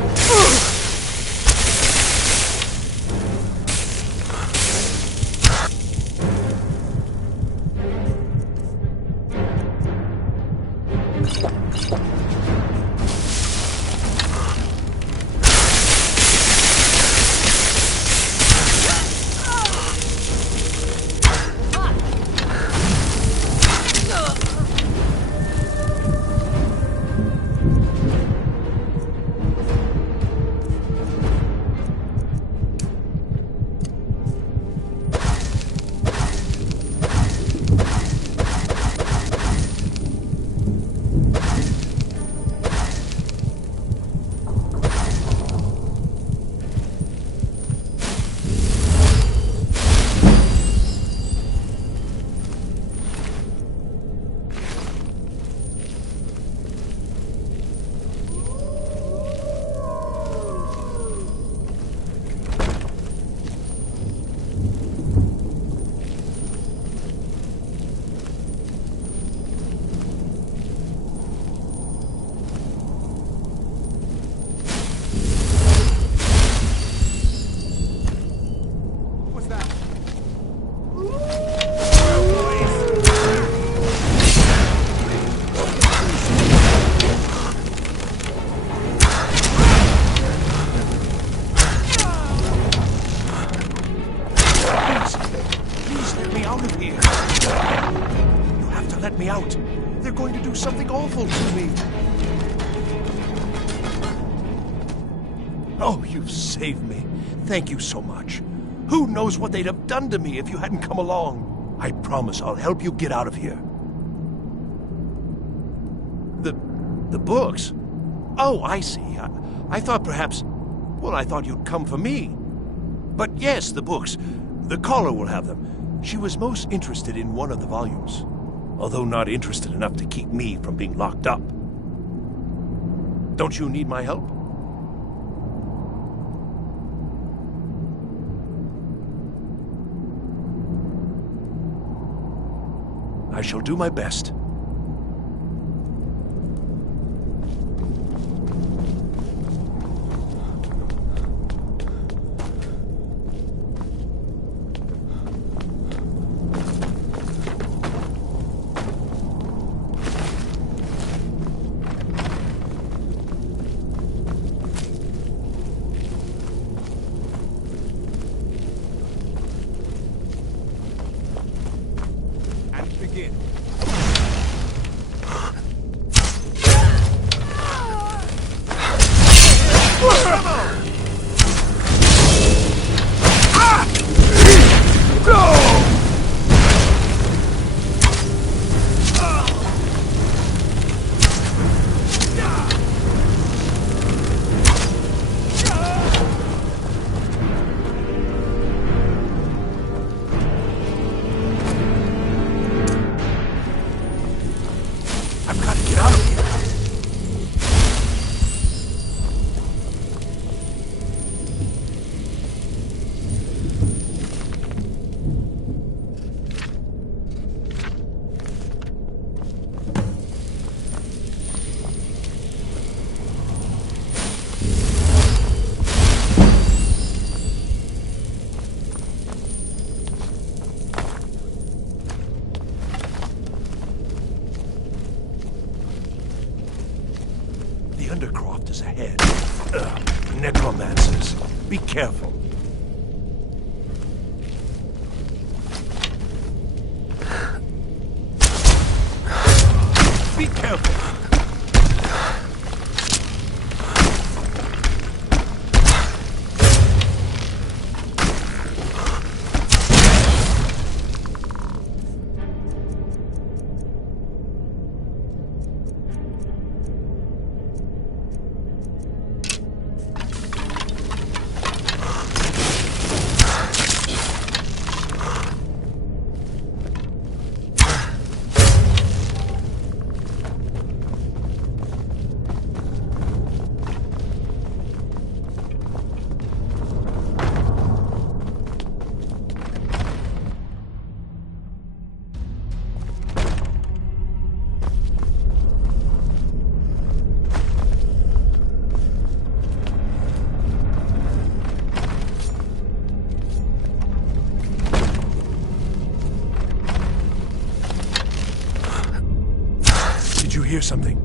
Let me out. They're going to do something awful to me. Oh, you've saved me. Thank you so much. Who knows what they'd have done to me if you hadn't come along? I promise I'll help you get out of here. The books? Oh, I see. I thought perhaps... Well, I thought you'd come for me. But yes, the books. The caller will have them. She was most interested in one of the volumes, although not interested enough to keep me from being locked up. Don't you need my help? I shall do my best. Begin. The Undercroft is ahead. Necromancers. Be careful. something.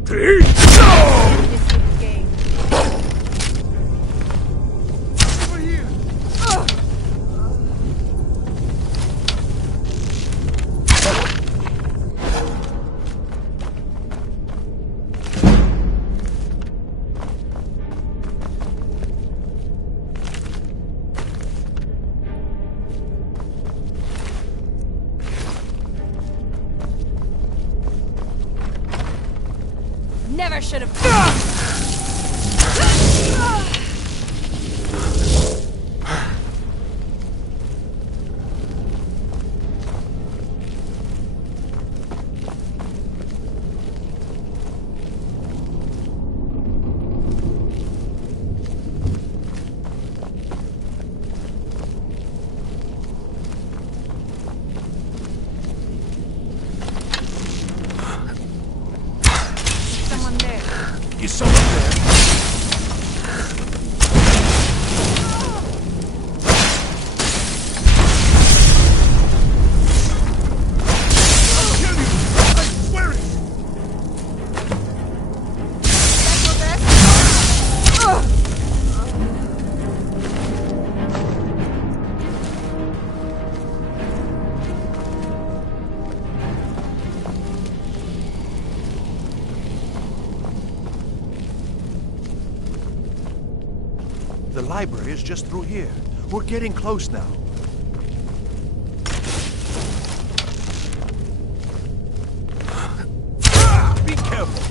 Never should have. Is someone there? The library is just through here. We're getting close now. Be careful!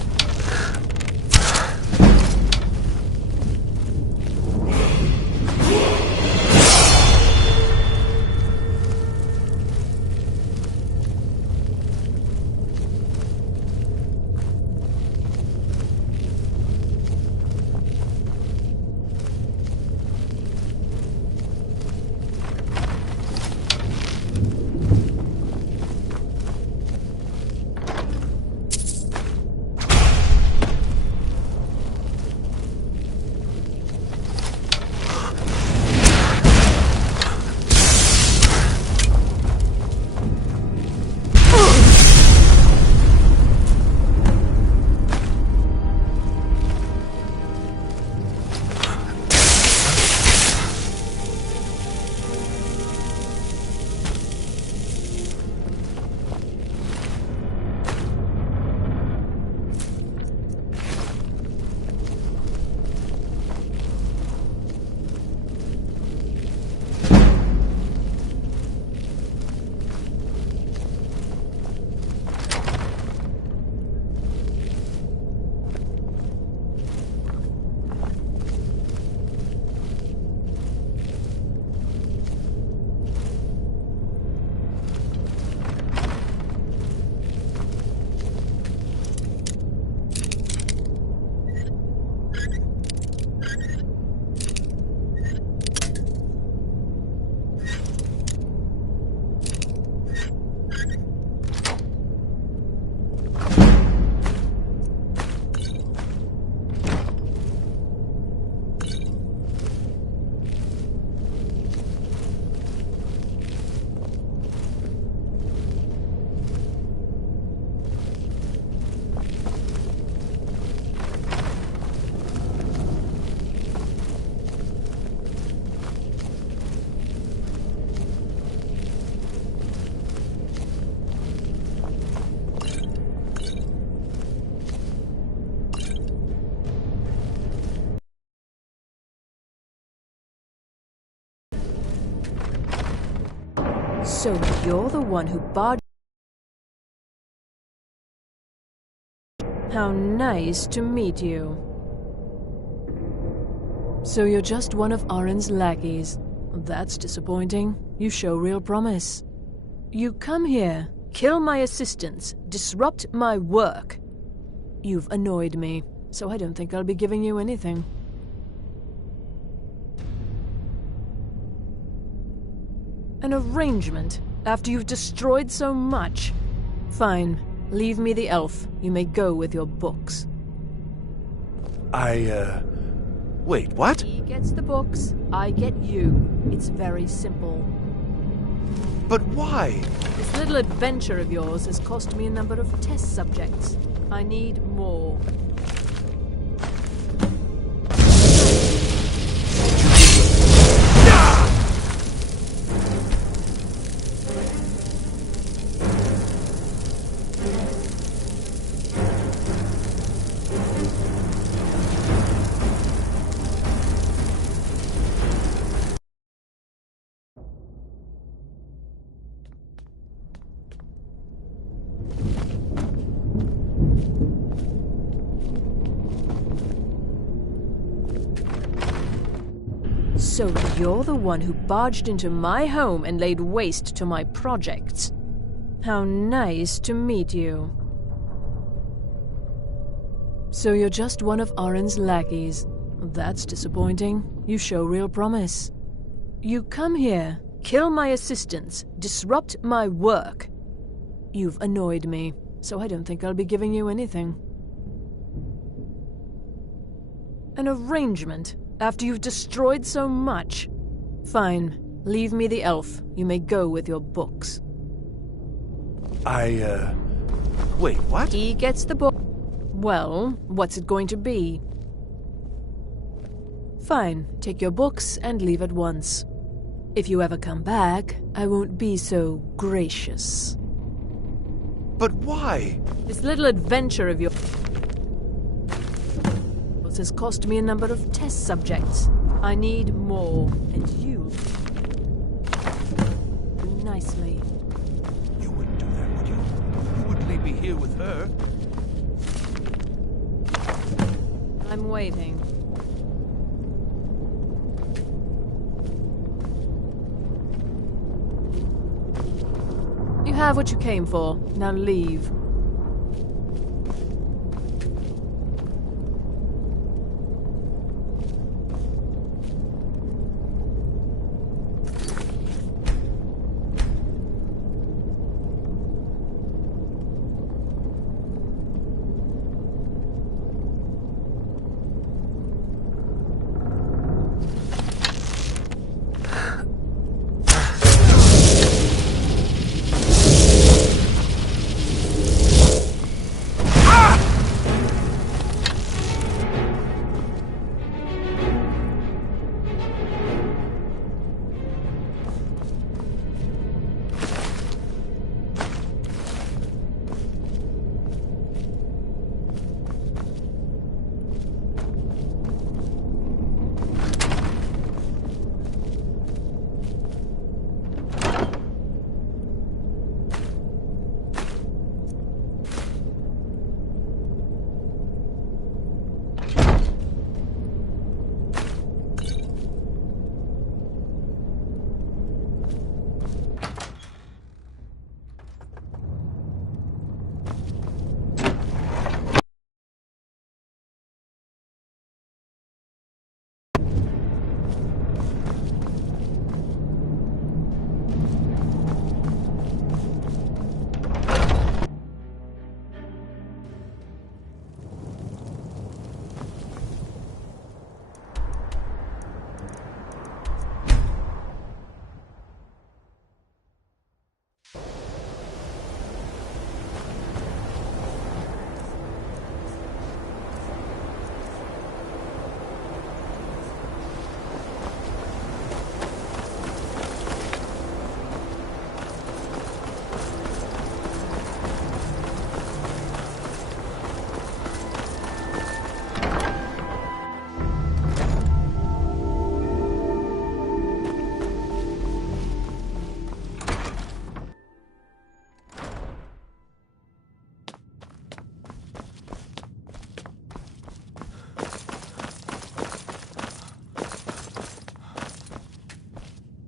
So you're the one who barred... How nice to meet you. So you're just one of Arin's lackeys. That's disappointing. You show real promise. You come here, kill my assistants, disrupt my work. You've annoyed me, so I don't think I'll be giving you anything. An arrangement, after you've destroyed so much. Fine, leave me the elf. You may go with your books. Wait, what? He gets the books, I get you. It's very simple. But why? This little adventure of yours has cost me a number of test subjects. I need more. more. So you're the one who barged into my home and laid waste to my projects. How nice to meet you. So you're just one of Arin's lackeys. That's disappointing. You show real promise. You come here, kill my assistants, disrupt my work. You've annoyed me, so I don't think I'll be giving you anything. An arrangement? After you've destroyed so much? Fine. Leave me the elf. You may go with your books. Wait, what? He gets the book. Well, what's it going to be? Fine. Take your books and leave at once. If you ever come back, I won't be so gracious. But why? This little adventure of yours has cost me a number of test subjects. I need more, and you do nicely. You wouldn't do that, would you? You wouldn't leave me here with her. I'm waiting. You have what you came for. Now leave.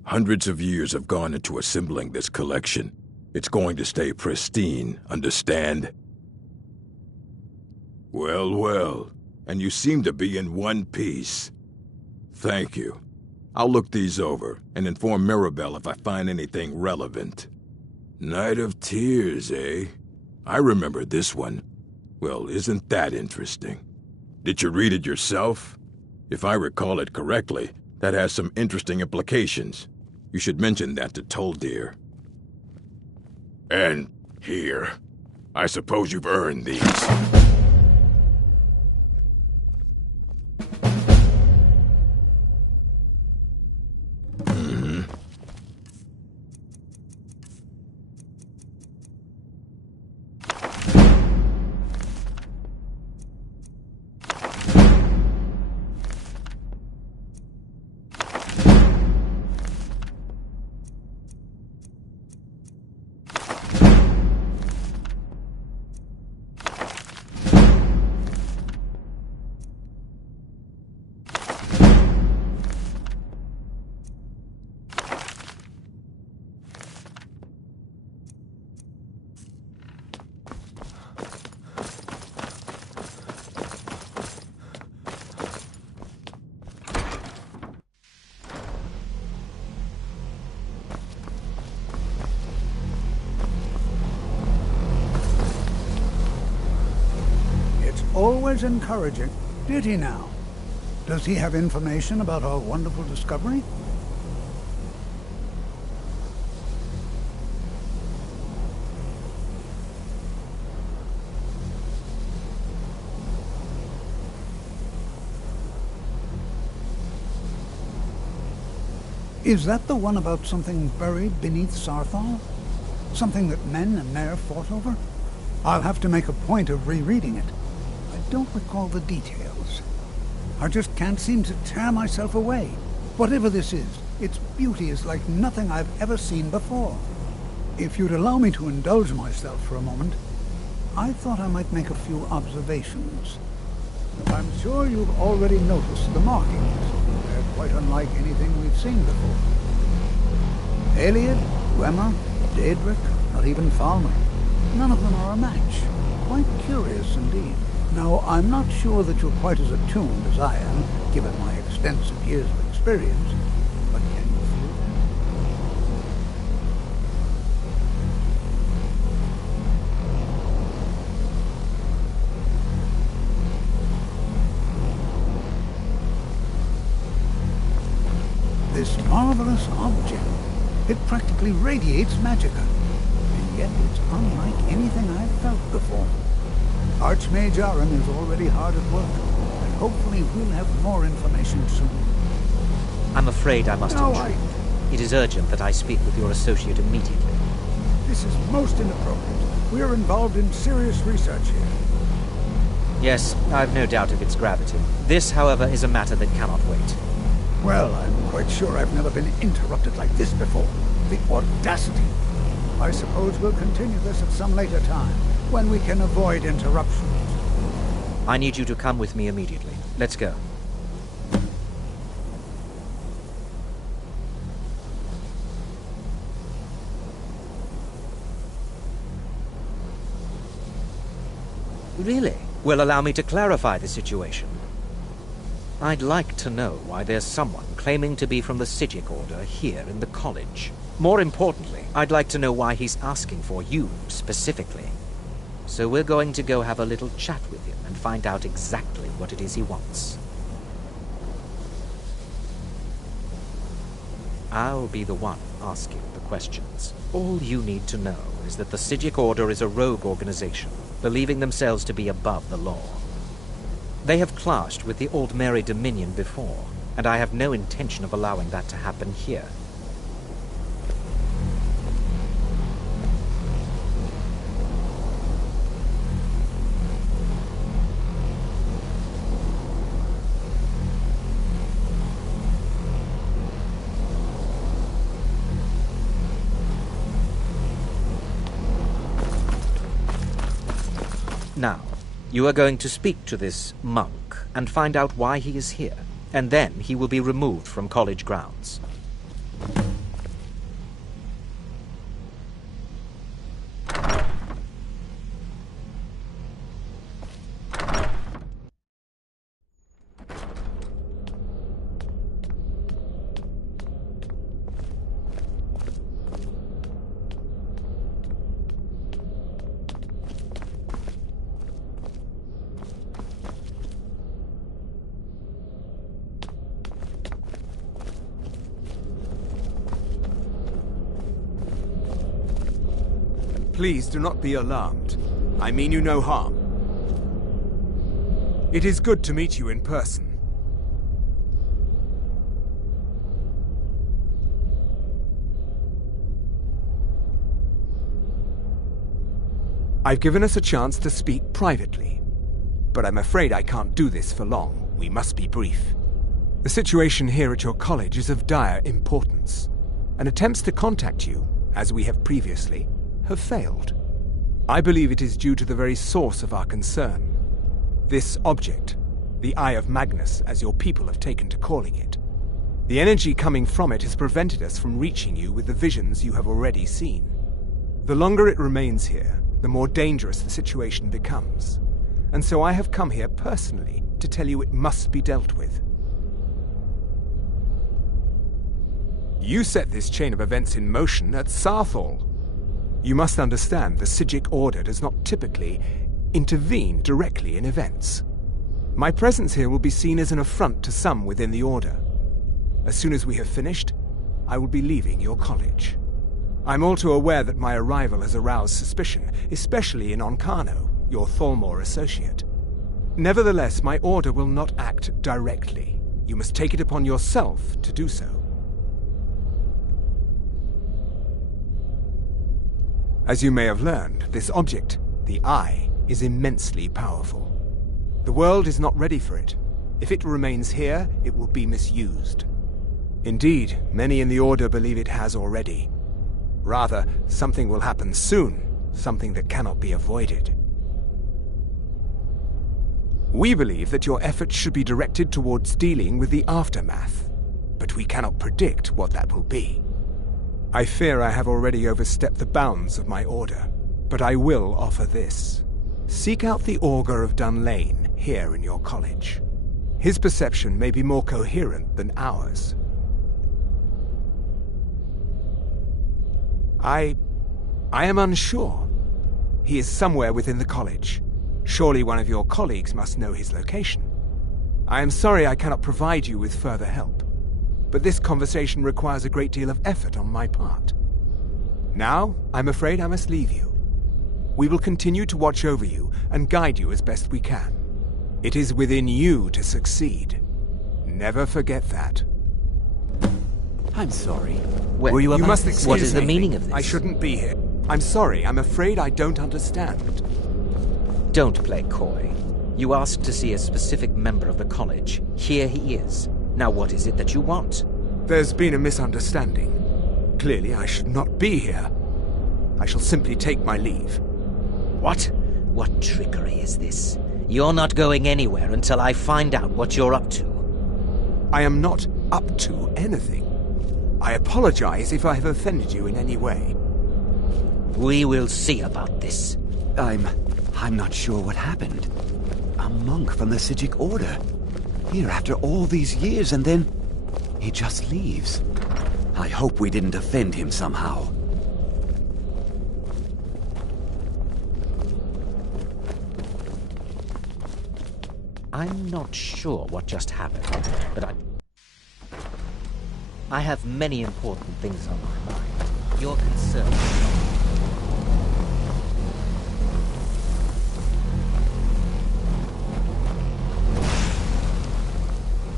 Hundreds of years have gone into assembling this collection. It's going to stay pristine, understand? Well, well. And you seem to be in one piece. Thank you. I'll look these over and inform Mirabelle if I find anything relevant. Night of Tears, eh? I remember this one. Well, isn't that interesting? Did you read it yourself? If I recall it correctly, that has some interesting implications. You should mention that to Toldir. And here. I suppose you've earned these. always encouraging. Did he now? Does he have information about our wonderful discovery? Is that the one about something buried beneath Sarthal? Something that men and Mare fought over? I'll have to make a point of rereading it. I don't recall the details. I just can't seem to tear myself away. Whatever this is, its beauty is like nothing I've ever seen before. If you'd allow me to indulge myself for a moment, I thought I might make a few observations. I'm sure you've already noticed the markings. They're quite unlike anything we've seen before. Eliad, Wemmer, Daedric, not even Falmer. None of them are a match. Quite curious indeed. Now, I'm not sure that you're quite as attuned as I am, given my extensive years of experience, but can you feel that? This marvelous object, it practically radiates magicka, and yet it's unlike anything I've felt before. Archmage Aaron is already hard at work, and hopefully we'll have more information soon. I'm afraid I must intrude. It is urgent that I speak with your associate immediately. This is most inappropriate. We're involved in serious research here. Yes, I've no doubt of its gravity. This, however, is a matter that cannot wait. Well, I'm quite sure I've never been interrupted like this before. The audacity. I suppose we'll continue this at some later time, when we can avoid interruptions. I need you to come with me immediately. Let's go. Really? Well, allow me to clarify the situation. I'd like to know why there's someone claiming to be from the Psijic Order here in the college. More importantly, I'd like to know why he's asking for you, specifically. So we're going to go have a little chat with him and find out exactly what it is he wants. I'll be the one asking the questions. All you need to know is that the Psijic Order is a rogue organization, believing themselves to be above the law. They have clashed with the Old Mary Dominion before, and I have no intention of allowing that to happen here. Now, you are going to speak to this monk and find out why he is here, and then he will be removed from college grounds. Please do not be alarmed. I mean you no harm. It is good to meet you in person. I've given us a chance to speak privately, but I'm afraid I can't do this for long. We must be brief. The situation here at your college is of dire importance, and attempts to contact you, as we have previously, have failed. I believe it is due to the very source of our concern. This object, the Eye of Magnus, as your people have taken to calling it. The energy coming from it has prevented us from reaching you with the visions you have already seen. The longer it remains here, the more dangerous the situation becomes. And so I have come here personally to tell you it must be dealt with. You set this chain of events in motion at Sarthal. You must understand the Psijic Order does not typically intervene directly in events. My presence here will be seen as an affront to some within the Order. As soon as we have finished, I will be leaving your college. I'm all too aware that my arrival has aroused suspicion, especially in Onkano, your Thalmor associate. Nevertheless, my Order will not act directly. You must take it upon yourself to do so. As you may have learned, this object, the Eye, is immensely powerful. The world is not ready for it. If it remains here, it will be misused. Indeed, many in the Order believe it has already. Rather, something will happen soon, something that cannot be avoided. We believe that your efforts should be directed towards dealing with the aftermath, but we cannot predict what that will be. I fear I have already overstepped the bounds of my Order, but I will offer this. Seek out the Augur of Dunlane here in your college. His perception may be more coherent than ours. I am unsure. He is somewhere within the college. Surely one of your colleagues must know his location. I am sorry I cannot provide you with further help, but this conversation requires a great deal of effort on my part. Now, I'm afraid I must leave you. We will continue to watch over you and guide you as best we can. It is within you to succeed. Never forget that. I'm sorry. Were you must excuse What is the me. meaning of this? I shouldn't be here. I'm sorry. I'm afraid I don't understand. Don't play coy. You asked to see a specific member of the college. Here he is. Now what is it that you want? There's been a misunderstanding. Clearly I should not be here. I shall simply take my leave. What? What trickery is this? You're not going anywhere until I find out what you're up to. I am not up to anything. I apologize if I have offended you in any way. We will see about this. I'm not sure what happened. A monk from the Sijic Order. Here after all these years, and then he just leaves. I hope we didn't offend him somehow. I'm not sure what just happened, but I have many important things on my mind. Your concern is not...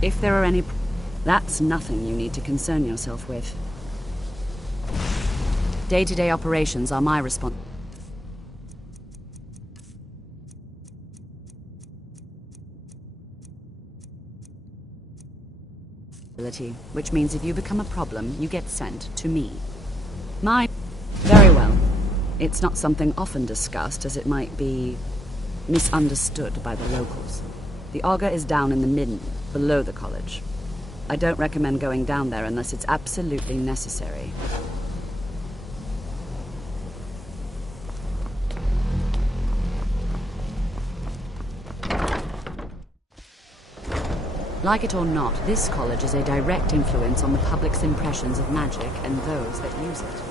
If there are any... That's nothing you need to concern yourself with. Day-to-day operations are my responsibility. Which means if you become a problem, you get sent to me. Very well. It's not something often discussed, as it might be misunderstood by the locals. The Augur is down in the midden, below the college. I don't recommend going down there unless it's absolutely necessary. Like it or not, this college is a direct influence on the public's impressions of magic and those that use it.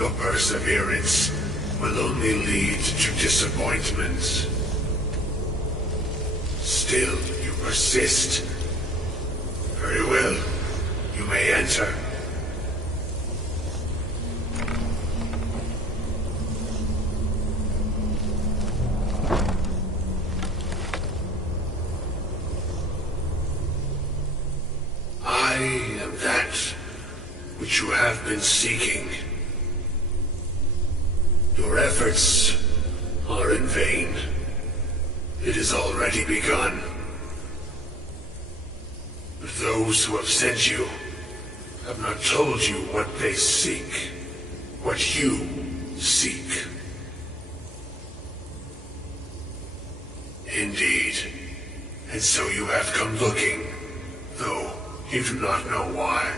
Your perseverance will only lead to disappointment. Still, you persist. Very well. You may enter. I am that which you have been seeking. Your efforts are in vain. It has already begun. Those who have sent you have not told you what they seek, what you seek. Indeed. And so you have come looking, though you do not know why.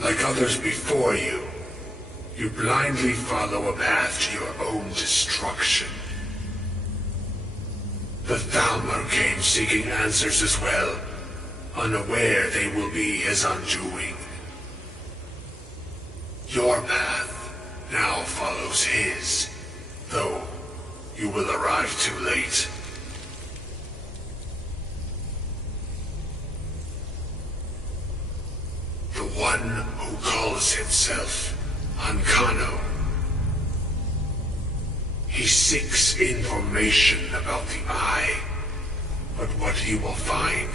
Like others before you, you blindly follow a path to your own destruction. The Thalmor came seeking answers as well, unaware they will be his undoing. Your path now follows his, though you will arrive too late. The one who calls himself Ancano. He seeks information about the Eye, but what he will find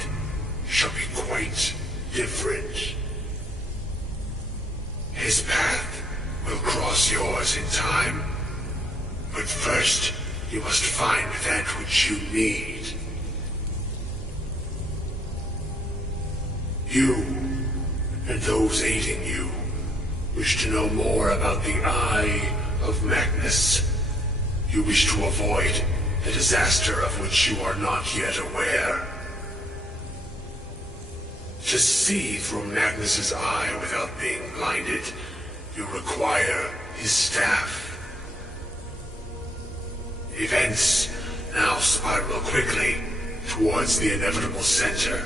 shall be quite different. His path will cross yours in time, but first you must find that which you need. You, and those aiding you, wish to know more about the Eye of Magnus. You wish to avoid the disaster of which you are not yet aware. To see through Magnus's eye without being blinded, you require his staff. Events now spiral quickly towards the inevitable center,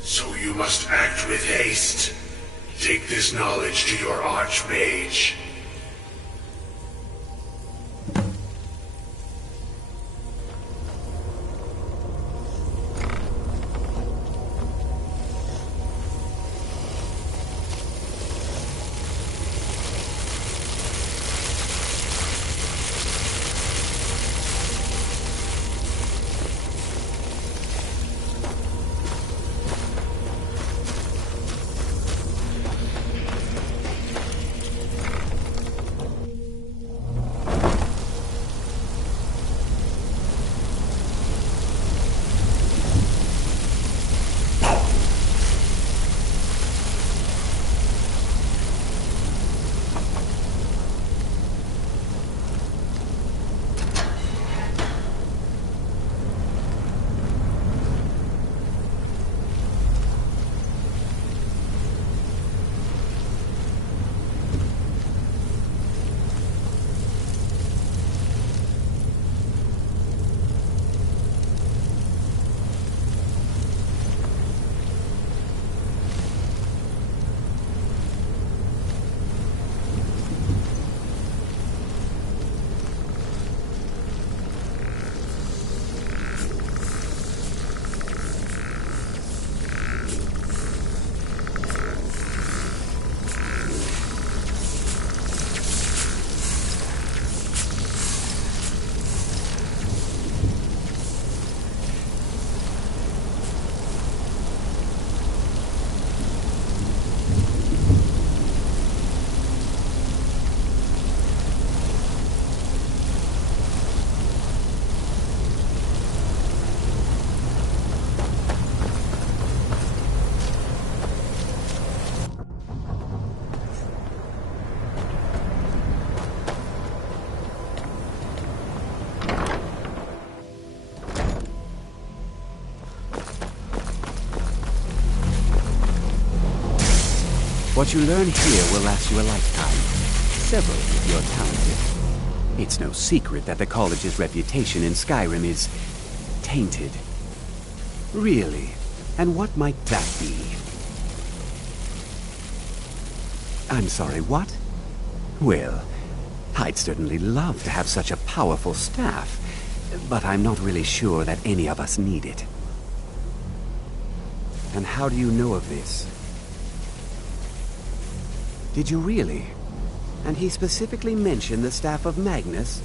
so you must act with haste. Take this knowledge to your Archmage. What you learn here will last you a lifetime. Several if you're talented. It's no secret that the college's reputation in Skyrim is tainted. Really? And what might that be? I'm sorry, what? Well, I'd certainly love to have such a powerful staff, but I'm not really sure that any of us need it. And how do you know of this? Did you really? And he specifically mentioned the staff of Magnus?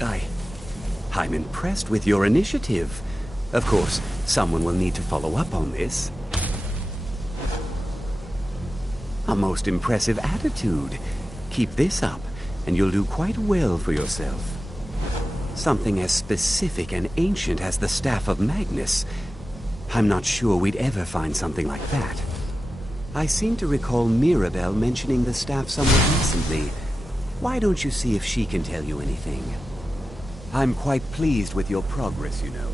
I'm impressed with your initiative. Of course, someone will need to follow up on this. A most impressive attitude. Keep this up, and you'll do quite well for yourself. Something as specific and ancient as the staff of Magnus. I'm not sure we'd ever find something like that. I seem to recall Mirabelle mentioning the staff somewhat recently. Why don't you see if she can tell you anything? I'm quite pleased with your progress, you know.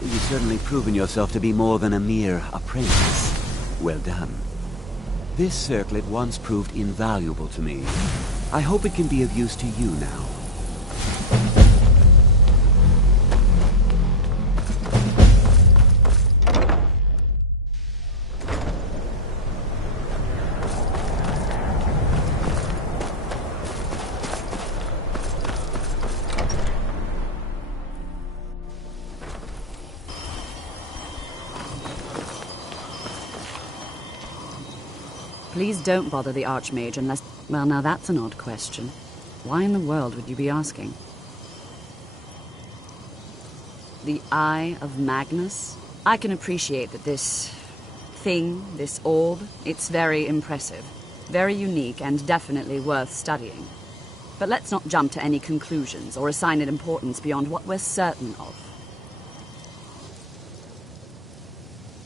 You've certainly proven yourself to be more than a mere apprentice. Well done. This circlet once proved invaluable to me. I hope it can be of use to you now. Please don't bother the Archmage unless... Well, now that's an odd question. Why in the world would you be asking? The Eye of Magnus? I can appreciate that this thing, this orb, it's very impressive. Very unique and definitely worth studying. But let's not jump to any conclusions or assign it importance beyond what we're certain of.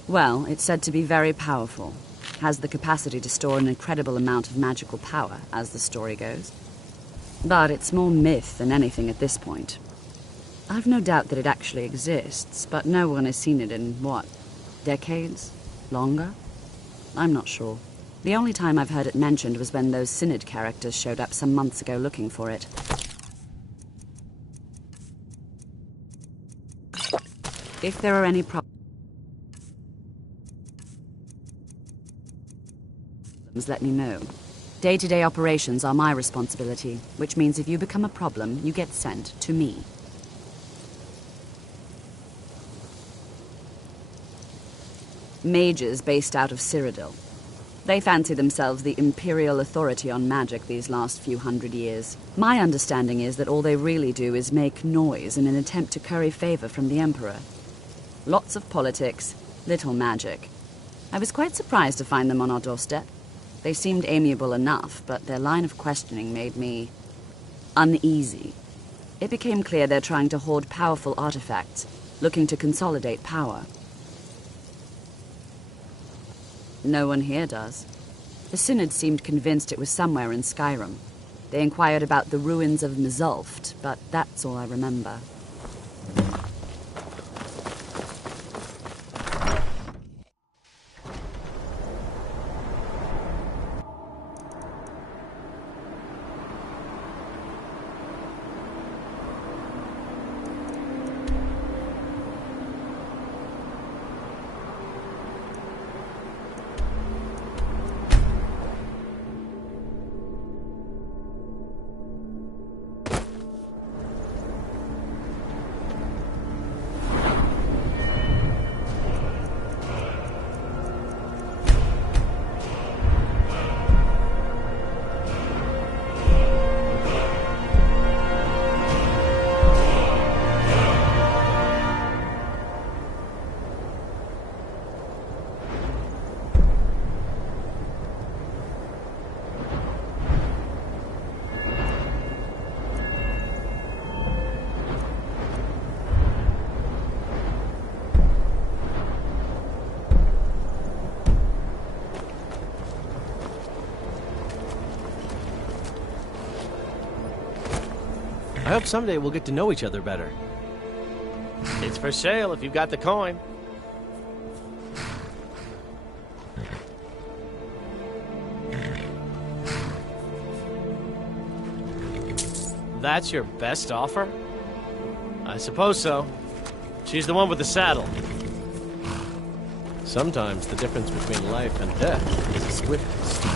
Well, it's said to be very powerful. Has the capacity to store an incredible amount of magical power, as the story goes. But it's more myth than anything at this point. I've no doubt that it actually exists, but no one has seen it in, what, decades? Longer? I'm not sure. The only time I've heard it mentioned was when those Synod characters showed up some months ago looking for it. If there are any problems, let me know. Day-to-day operations are my responsibility, which means if you become a problem, you get sent to me. Mages based out of Cyrodiil. They fancy themselves the imperial authority on magic these last few hundred years. My understanding is that all they really do is make noise in an attempt to curry favor from the Emperor. Lots of politics, little magic. I was quite surprised to find them on our doorstep. They seemed amiable enough, but their line of questioning made me uneasy. It became clear they're trying to hoard powerful artifacts, looking to consolidate power. No one here does. The Synod seemed convinced it was somewhere in Skyrim. They inquired about the ruins of Mzulft, but that's all I remember. I hope someday we'll get to know each other better. It's for sale if you've got the coin. That's your best offer? I suppose so. She's the one with the saddle. Sometimes the difference between life and death is the swiftest.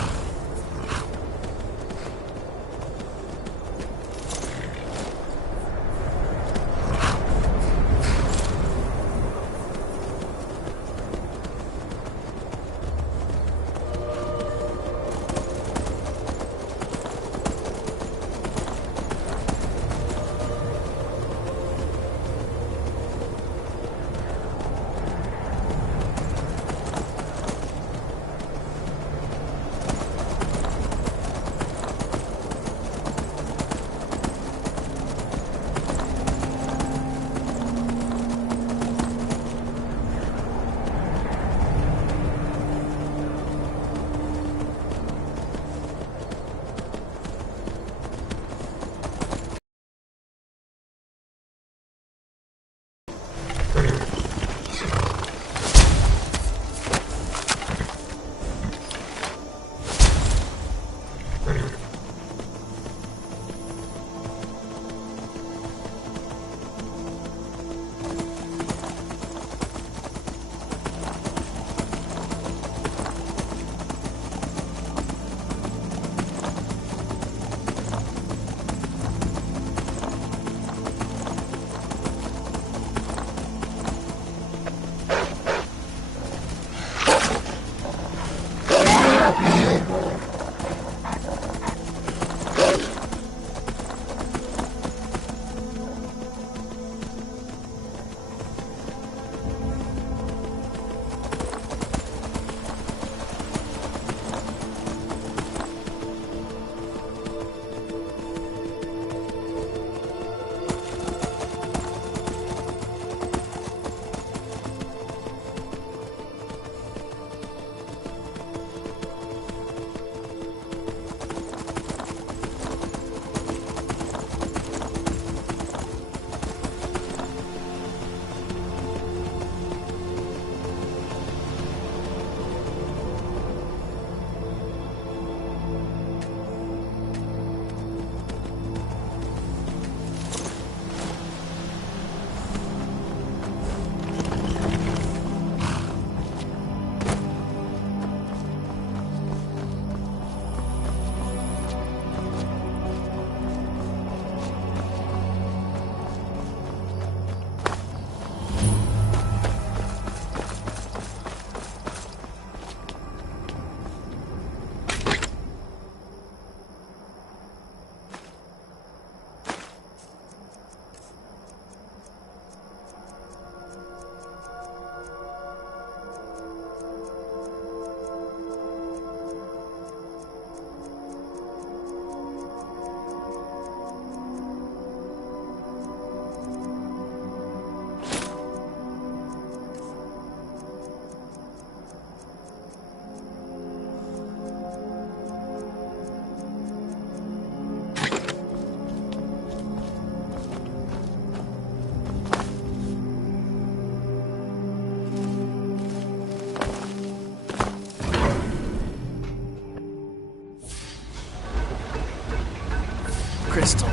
crystal.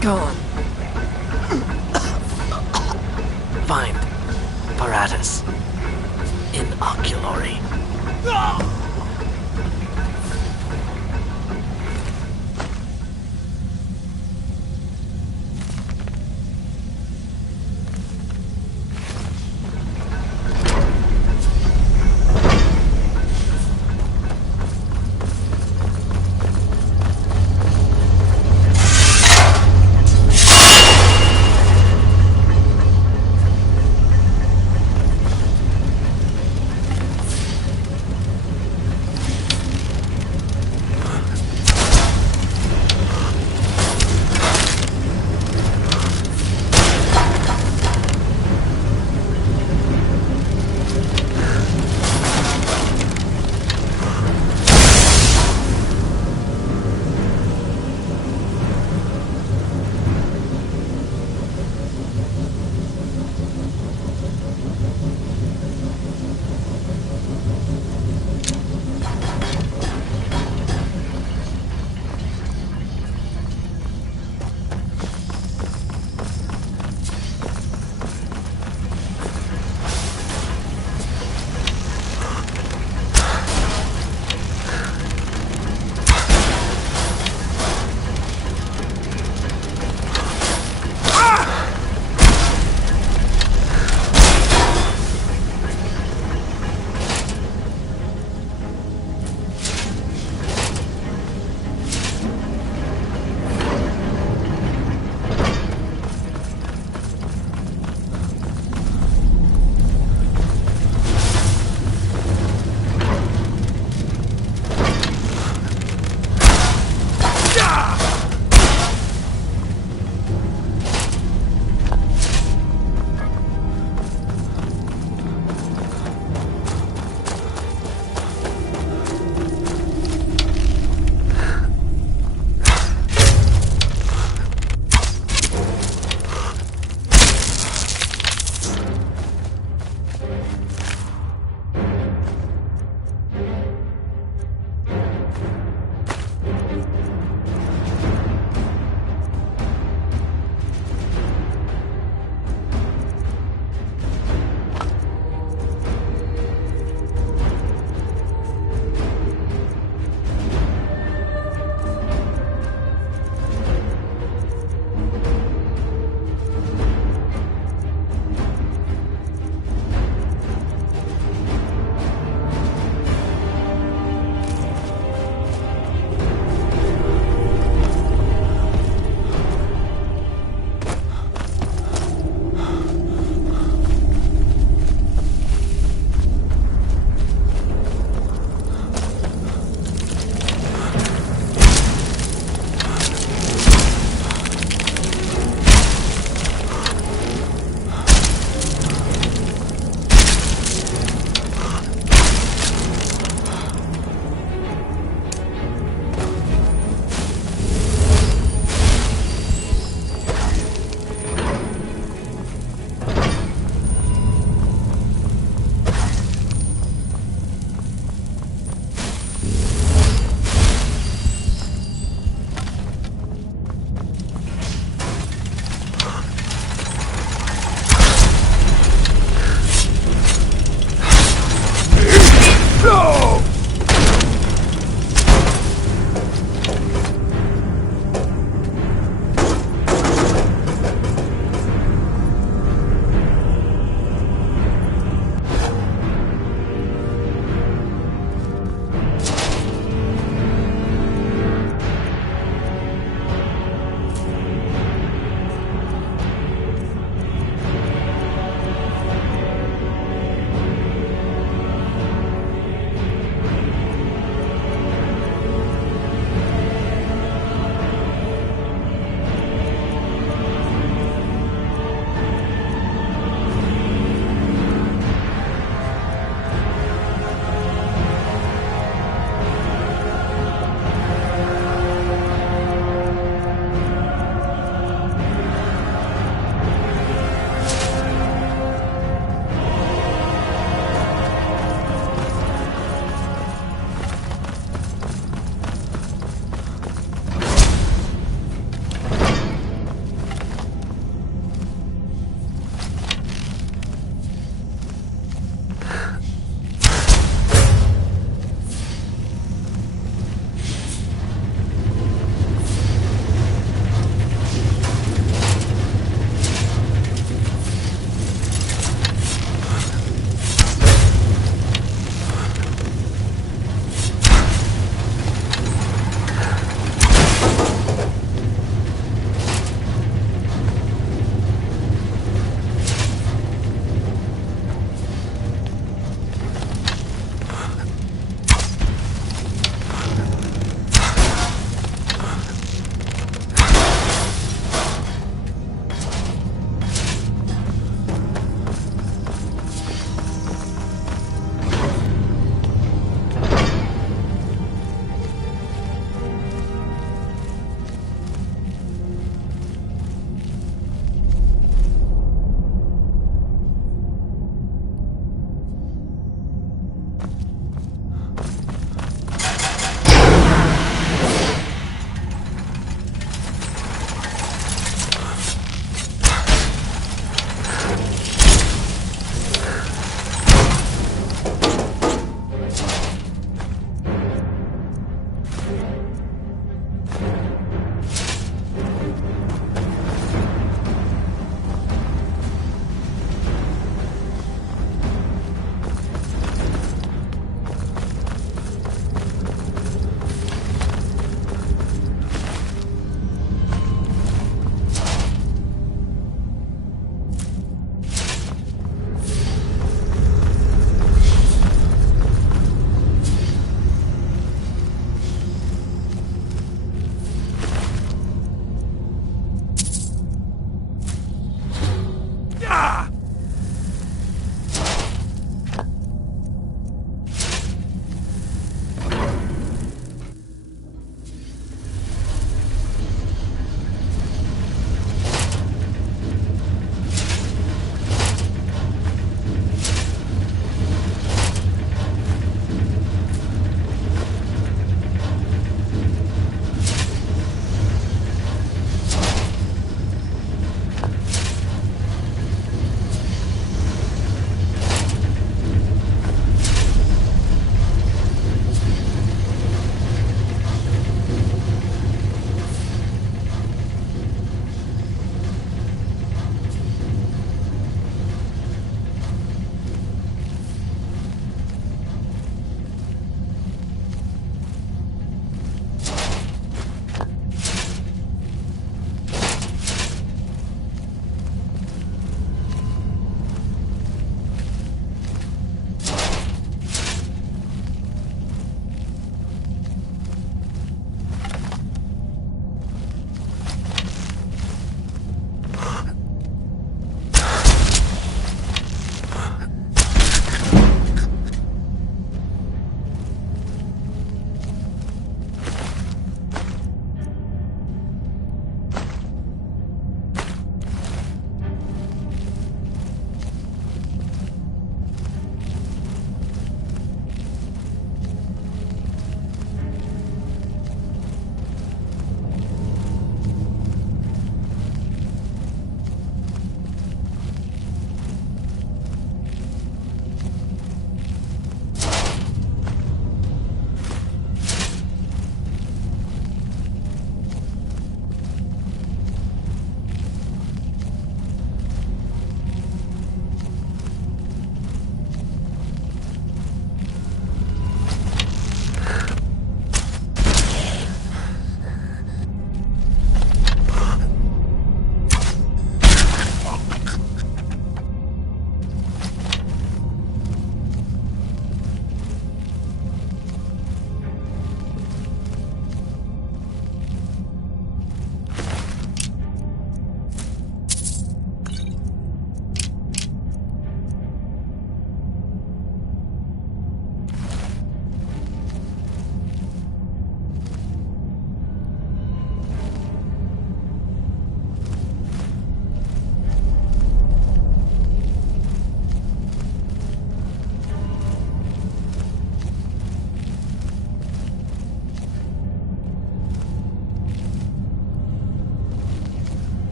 Gone. Find apparatus. Inoculary.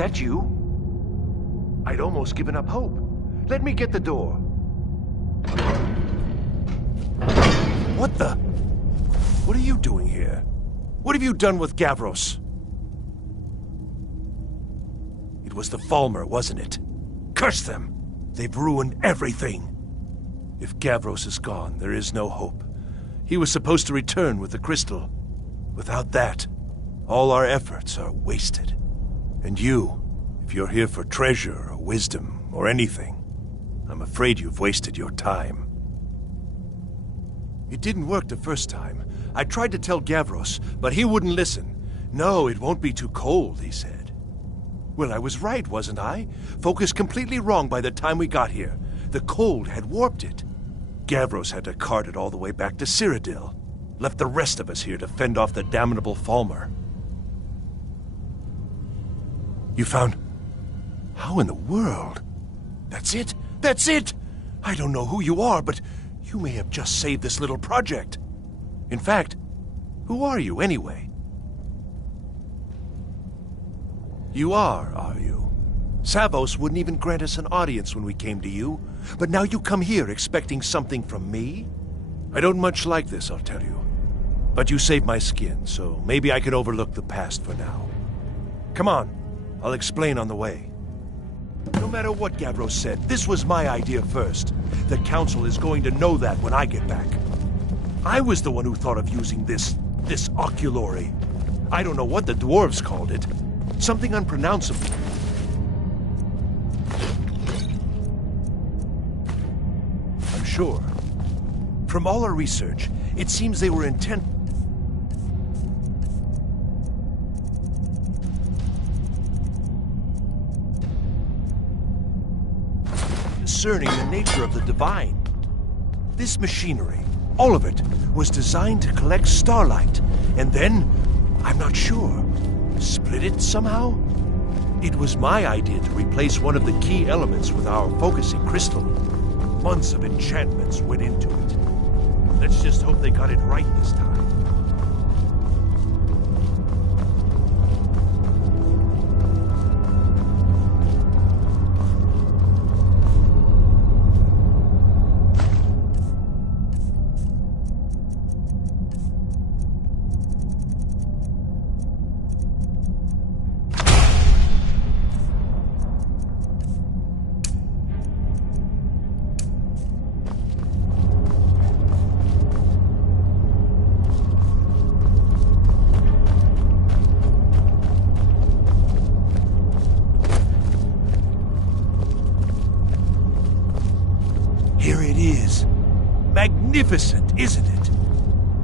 that you? I'd almost given up hope. Let me get the door. What the? What are you doing here? What have you done with Gavros? It was the Falmer, wasn't it? Curse them! They've ruined everything. If Gavros is gone, there is no hope. He was supposed to return with the crystal. Without that, all our efforts are wasted. And you, if you're here for treasure or wisdom or anything, I'm afraid you've wasted your time. It didn't work the first time. I tried to tell Gavros, but he wouldn't listen. No, it won't be too cold, he said. Well, I was right, wasn't I? Focused completely wrong by the time we got here. The cold had warped it. Gavros had to cart it all the way back to Cyrodiil. Left the rest of us here to fend off the damnable Falmer. You found... How in the world? That's it? That's it! I don't know who you are, but you may have just saved this little project. In fact, who are you anyway? You are you? Savos wouldn't even grant us an audience when we came to you, but now you come here expecting something from me? I don't much like this, I'll tell you. But you saved my skin, so maybe I can overlook the past for now. Come on, I'll explain on the way. No matter what Gavros said, this was my idea first. The Council is going to know that when I get back. I was the one who thought of using this oculory. I don't know what the dwarves called it. Something unpronounceable. I'm sure. From all our research, it seems they were intent... discerning the nature of the divine. This machinery, all of it, was designed to collect starlight, and then, I'm not sure, split it somehow? It was my idea to replace one of the key elements with our focusing crystal. Months of enchantments went into it. Let's just hope they got it right this time. Here it is. Magnificent, isn't it?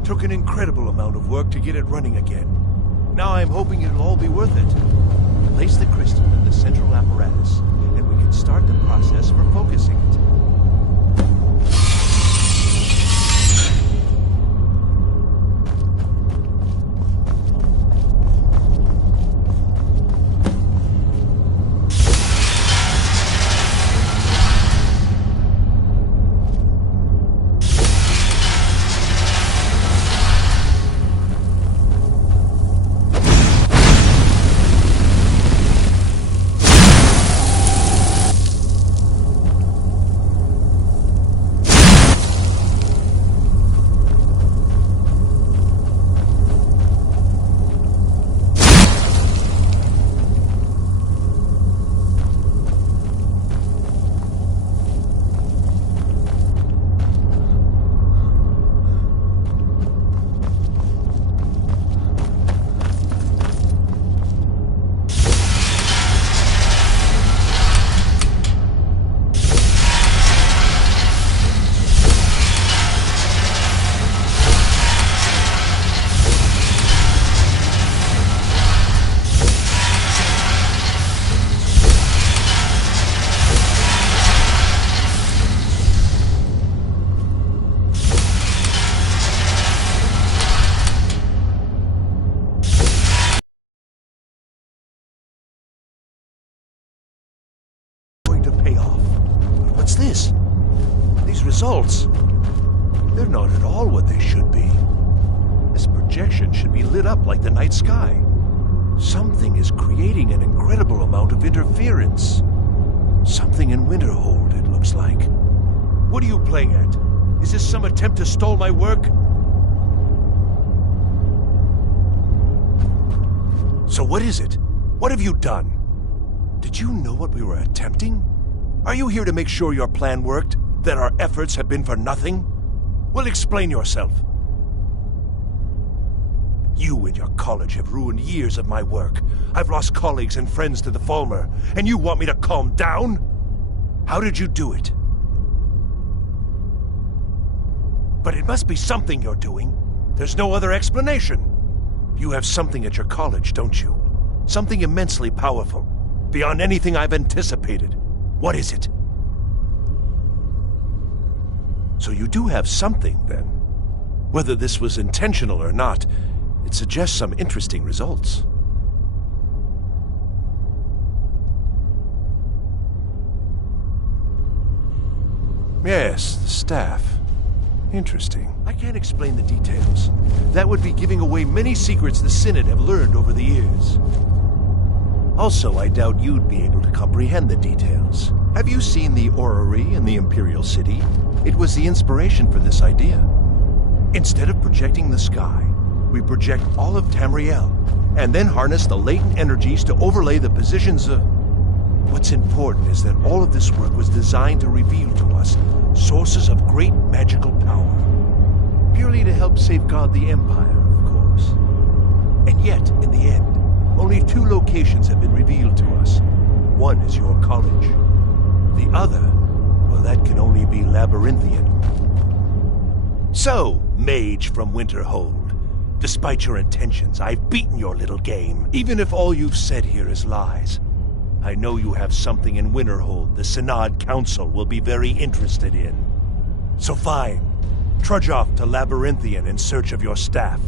Took an incredible amount of work to get it running again. Now I'm hoping it'll all be worth it. Place the crystal in the central apparatus, and we can start the process for focusing it. What's this? These results, they're not at all what they should be. This projection should be lit up like the night sky. Something is creating an incredible amount of interference. Something in Winterhold, it looks like. What are you playing at? Is this some attempt to stall my work? So what is it? What have you done? Did you know what we were attempting? Are you here to make sure your plan worked? That our efforts have been for nothing? Well, explain yourself. You and your college have ruined years of my work. I've lost colleagues and friends to the Falmer, and you want me to calm down? How did you do it? But it must be something you're doing. There's no other explanation. You have something at your college, don't you? Something immensely powerful, beyond anything I've anticipated. What is it? So you do have something, then. Whether this was intentional or not, it suggests some interesting results. Yes, the staff. Interesting. I can't explain the details. That would be giving away many secrets the Synod have learned over the years. Also, I doubt you'd be able to comprehend the details. Have you seen the orrery in the Imperial City? It was the inspiration for this idea. Instead of projecting the sky, we project all of Tamriel, and then harness the latent energies to overlay the positions of... What's important is that all of this work was designed to reveal to us sources of great magical power. Purely to help safeguard the Empire, of course. And yet, in the end, only 2 locations have been revealed to us. One is your college. The other, well, that can only be Labyrinthian. So, mage from Winterhold, despite your intentions, I've beaten your little game, even if all you've said here is lies. I know you have something in Winterhold the Synod Council will be very interested in. So fine, trudge off to Labyrinthian in search of your staff.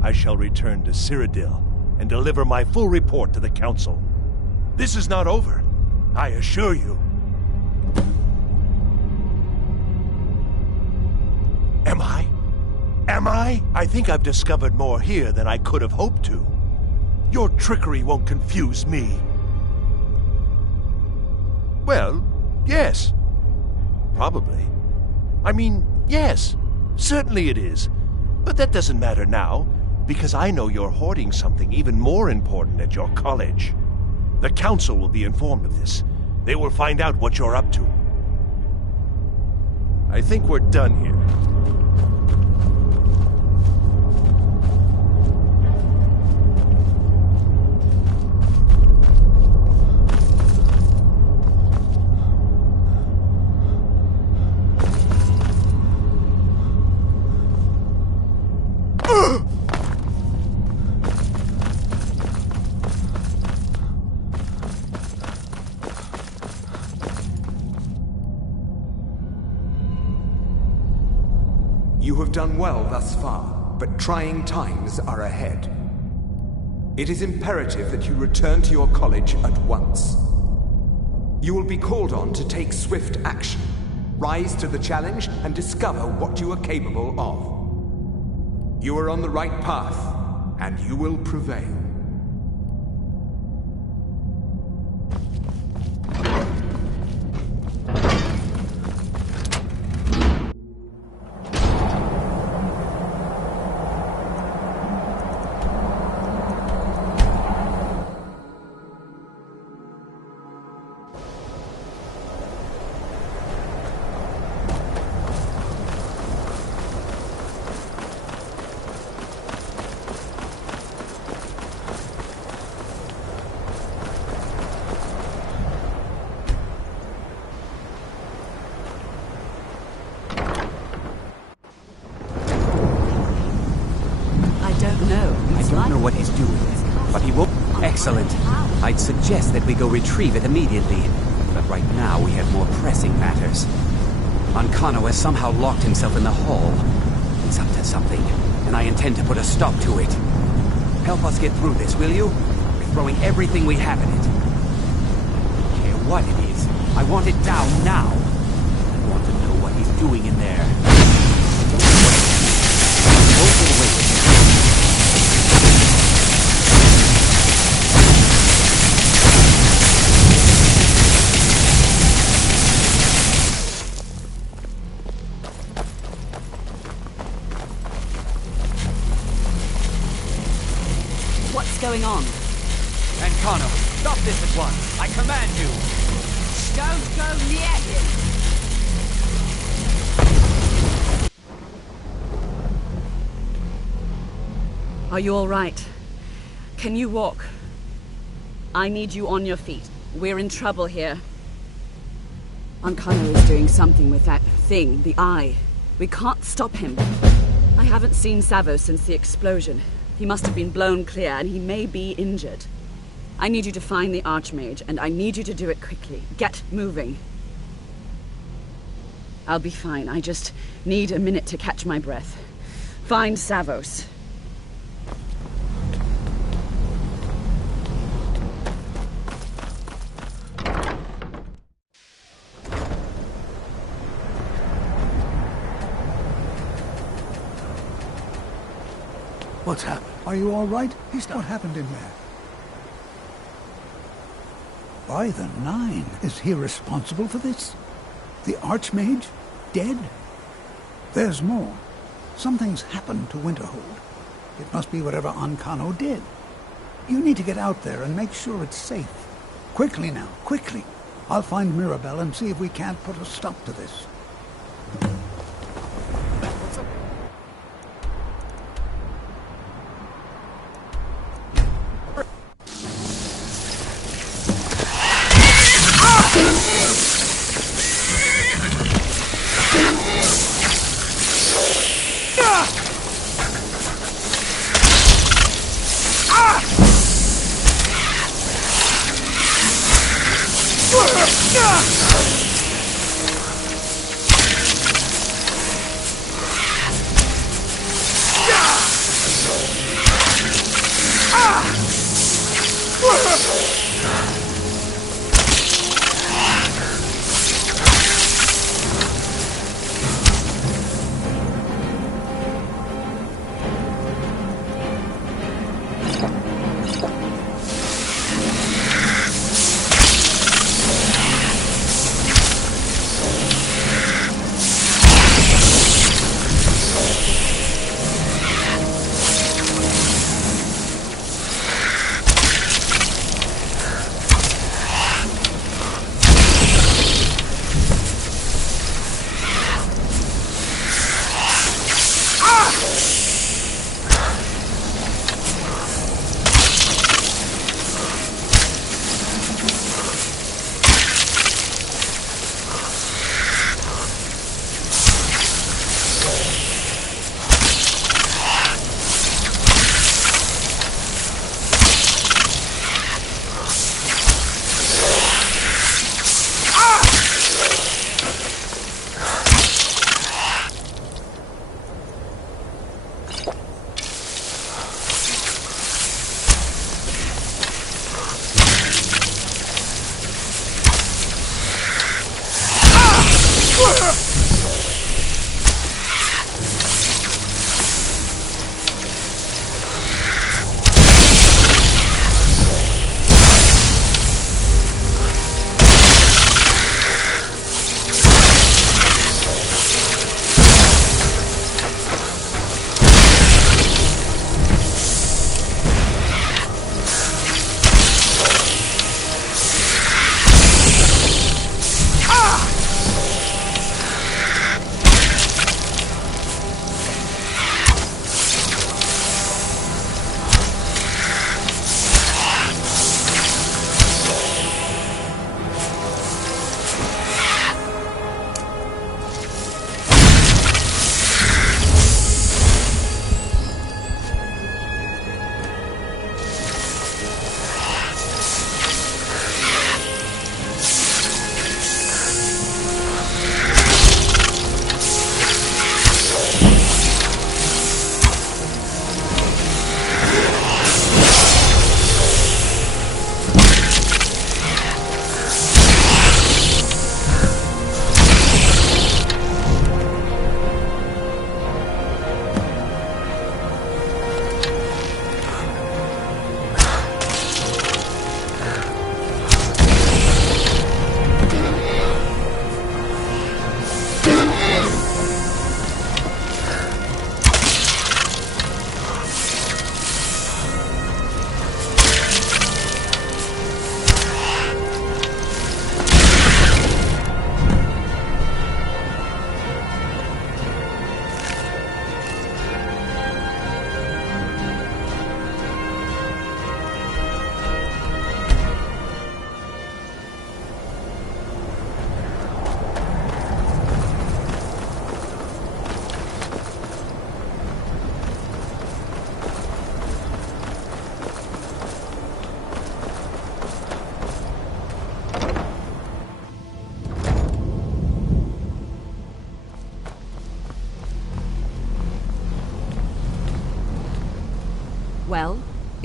I shall return to Cyrodiil and deliver my full report to the Council. This is not over, I assure you. Am I? Am I? I think I've discovered more here than I could have hoped to. Your trickery won't confuse me. Well, yes. Probably. I mean, yes. Certainly it is. But that doesn't matter now, because I know you're hoarding something even more important at your college. The Council will be informed of this. They will find out what you're up to. I think we're done here. You have done well thus far, but trying times are ahead. It is imperative that you return to your college at once. You will be called on to take swift action, rise to the challenge, and discover what you are capable of. You are on the right path, and you will prevail. Excellent. I'd suggest that we go retrieve it immediately. But right now we have more pressing matters. Ancano has somehow locked himself in the hall. It's up to something, and I intend to put a stop to it. Help us get through this, will you? We're throwing everything we have at it. I don't care what it is. I want it down now. I want to know what he's doing in there. Don't get away with it. go near him! Are you all right? Can you walk? I need you on your feet. We're in trouble here. Ancano is doing something with that thing, the eye. We can't stop him. I haven't seen Savo since the explosion. He must have been blown clear, and he may be injured. I need you to find the Archmage, and I need you to do it quickly. Get moving. I'll be fine. I just need a minute to catch my breath. Find Savos. What's happened? Are you all right? What happened in there? By the Nine, is he responsible for this? The Archmage? Dead? There's more. Something's happened to Winterhold. It must be whatever Ancano did. You need to get out there and make sure it's safe. Quickly now, quickly. I'll find Mirabelle and see if we can't put a stop to this.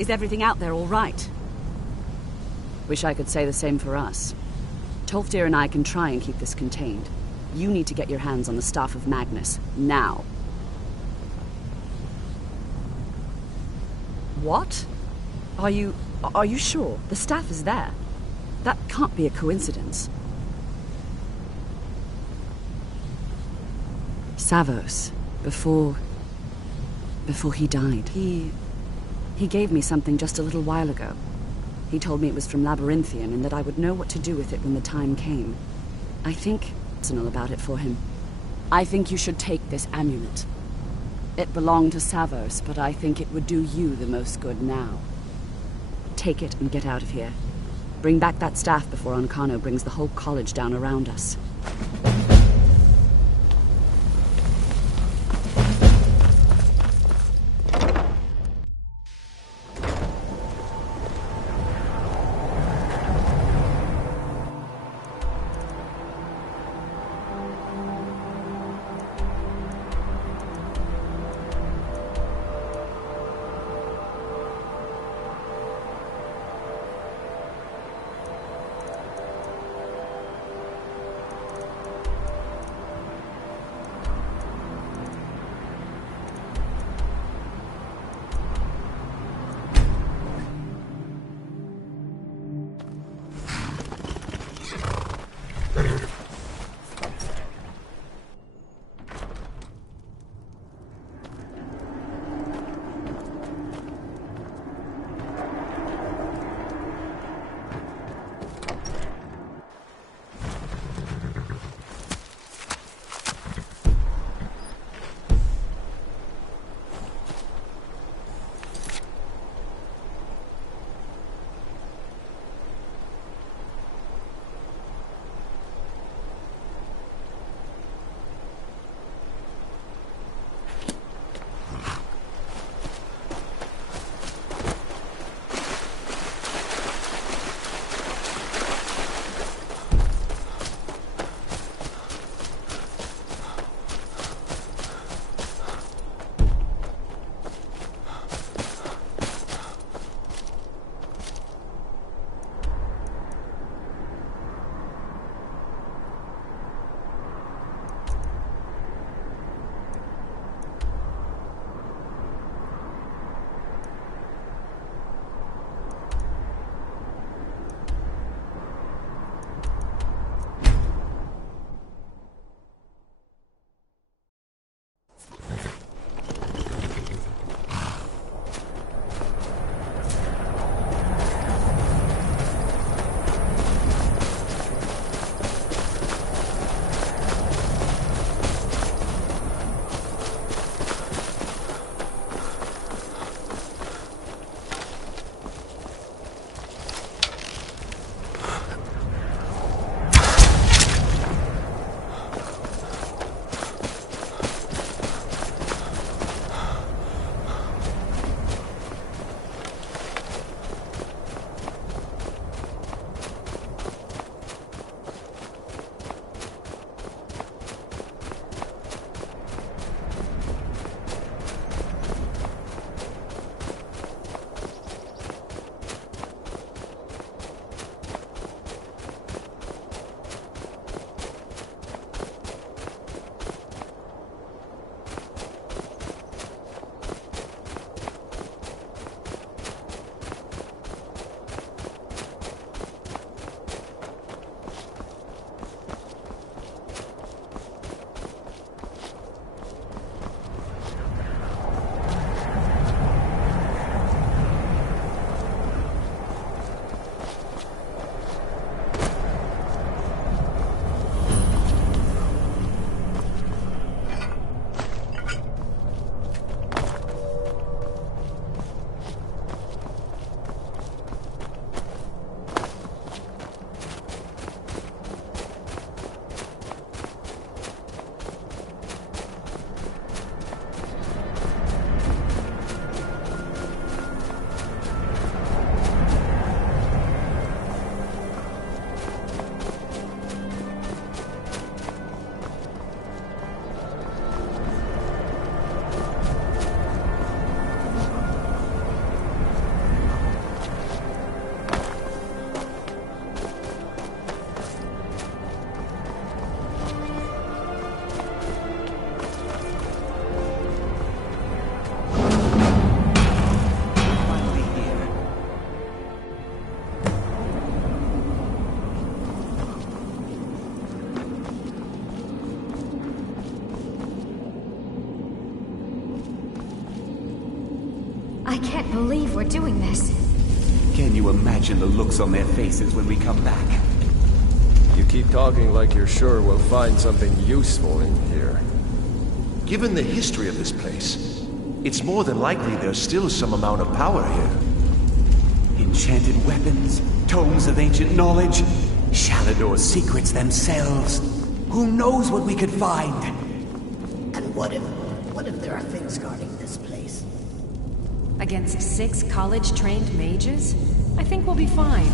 Is everything out there all right? Wish I could say the same for us. Tolfdir and I can try and keep this contained. You need to get your hands on the Staff of Magnus, now. What? Are you sure? The staff is there. That can't be a coincidence. Savos, before he died, he gave me something just a little while ago. He told me it was from Labyrinthian and that I would know what to do with it when the time came. I think personal about it for him. I think you should take this amulet. It belonged to Savos, but I think it would do you the most good now. Take it and get out of here. Bring back that staff before Ancano brings the whole college down around us. believe we're doing this. Can you imagine the looks on their faces when we come back? You keep talking like you're sure we'll find something useful in here. Given the history of this place, it's more than likely there's still some amount of power here. Enchanted weapons, tomes of ancient knowledge, Shalador's secrets themselves. Who knows what we could find? And what if there are things guarding this place? Against 6 college-trained mages? I think we'll be fine.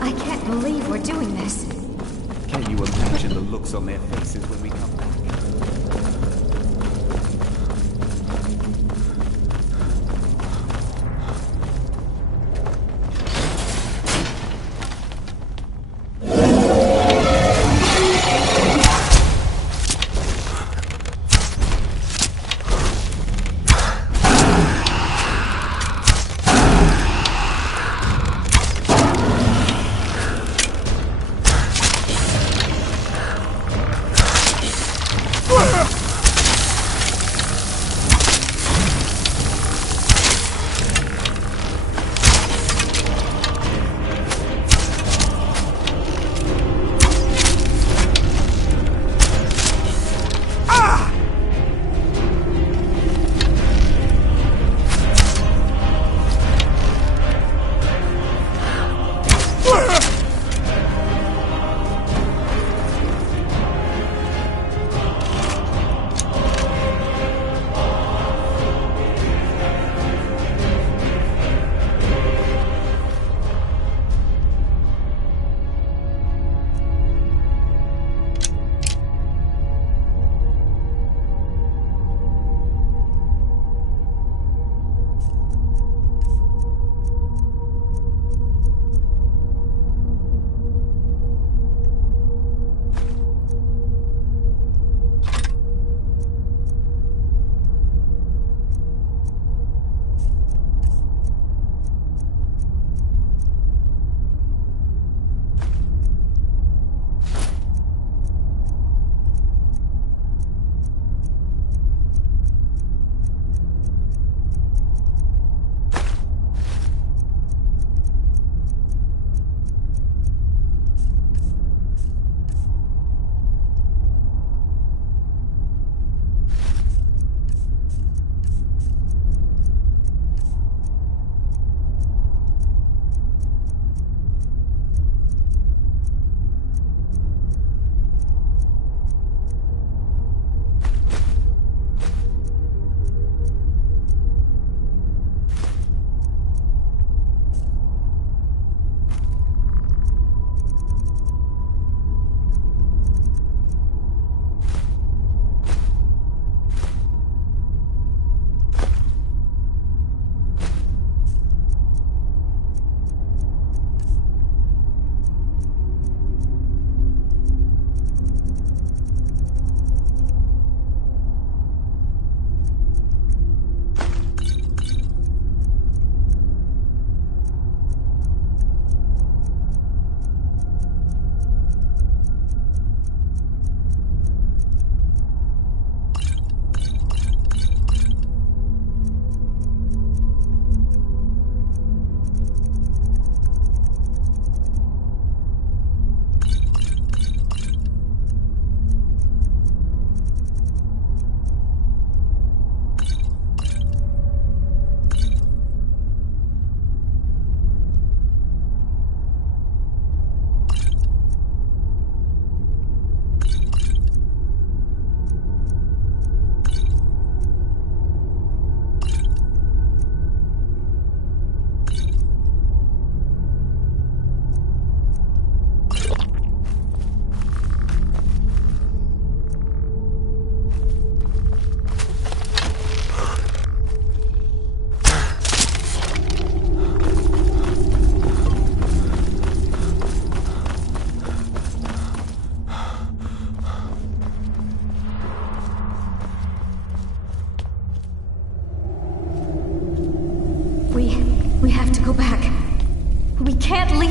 I can't believe we're doing this. Can you imagine the looks on their faces when we come back?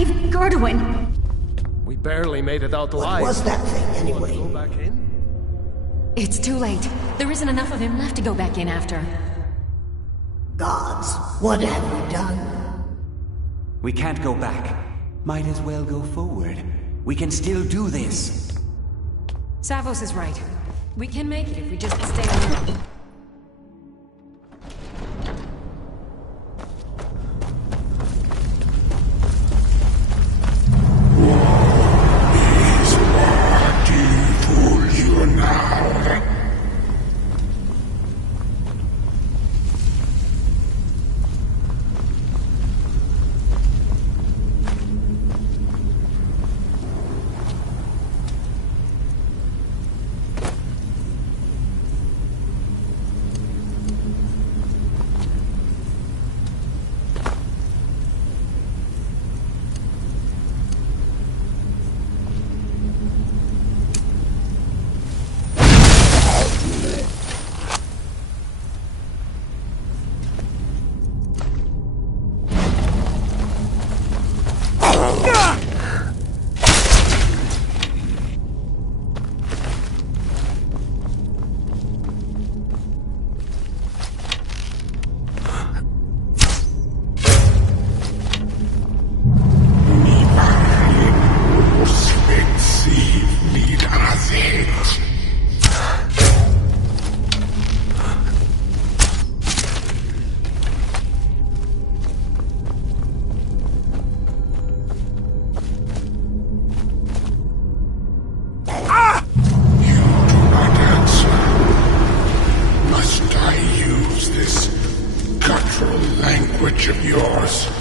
Leave Gerdwin! We barely made it out alive. What was that thing, anyway? Go back in? It's too late. There isn't enough of him left to go back in after. Gods, what have we done? We can't go back. Might as well go forward. We can still do this. Savos is right. We can make it if we just stay alert. language of yours.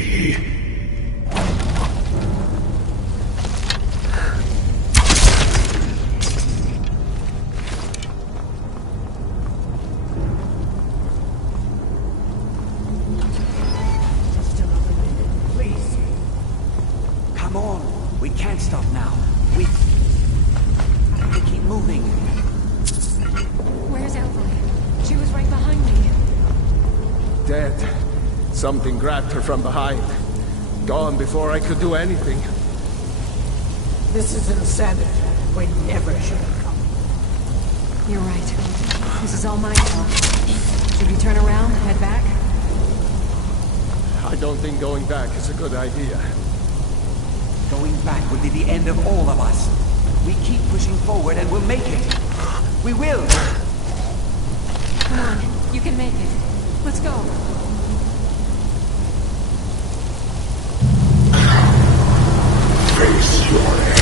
me. Please. Come on. We can't stop now. We keep moving. Where's Evelyn? She was right behind me. Dead. Something grabbed her from behind. Gone before I could do anything. This is insanity. We never should have come. You're right. This is all my fault. Should we turn around and head back? I don't think going back is a good idea. Going back would be the end of all of us. We keep pushing forward and we'll make it. We will! Come on, you can make it. Let's go. Face your end.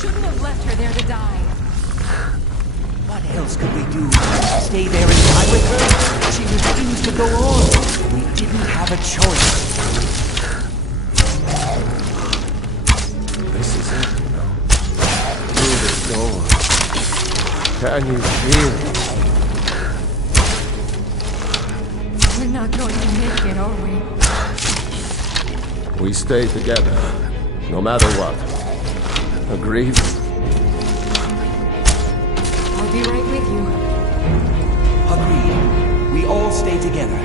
shouldn't have left her there to die. What else could we do? Stay there and die with her? She refused to go on. We didn't have a choice. This is it, you know. Through this door. Can you feel it? We're not going to make it, are we? We stay together, no matter what. Agreed? I'll be right with you. Agreed. We all stay together.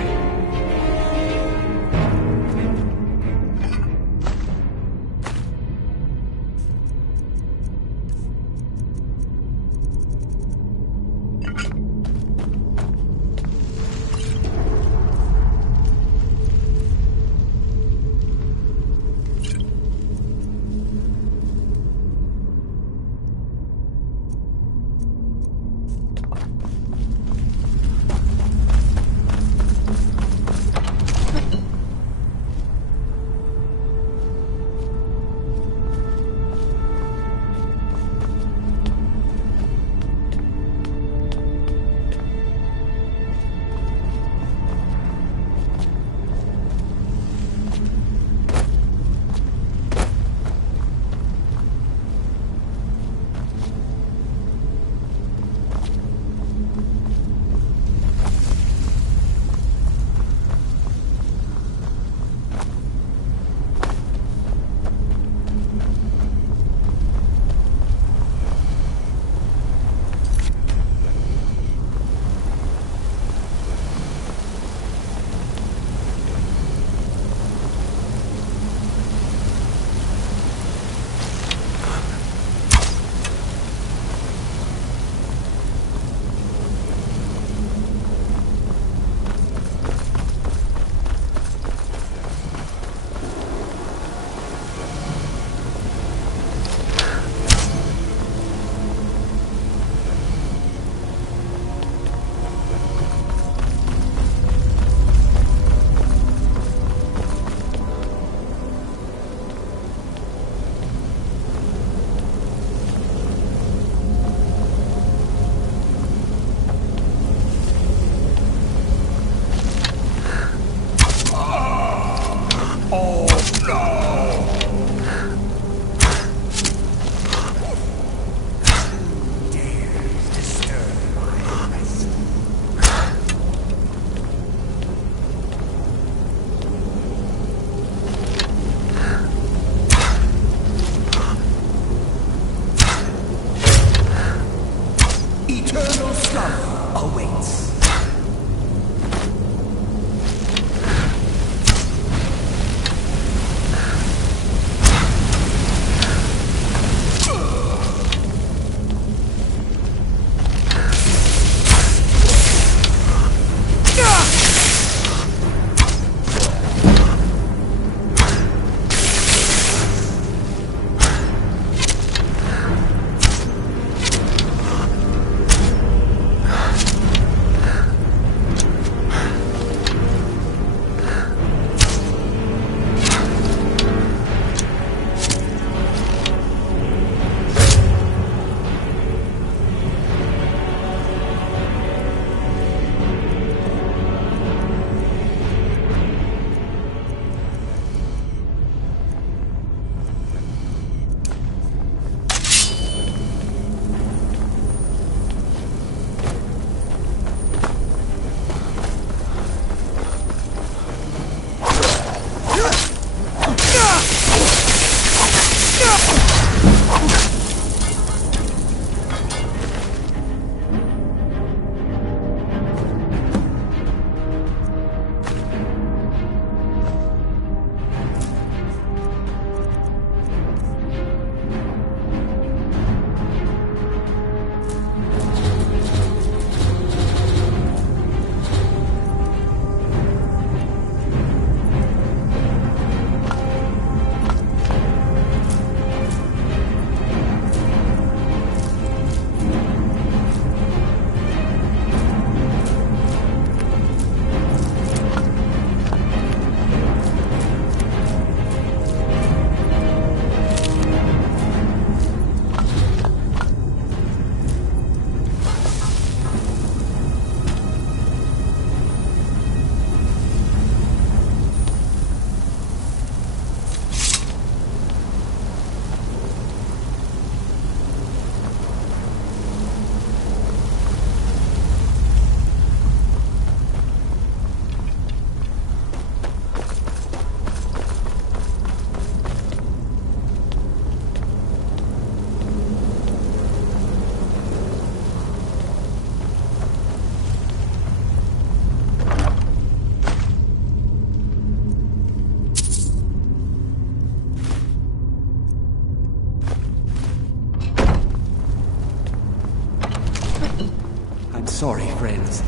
sorry, friends.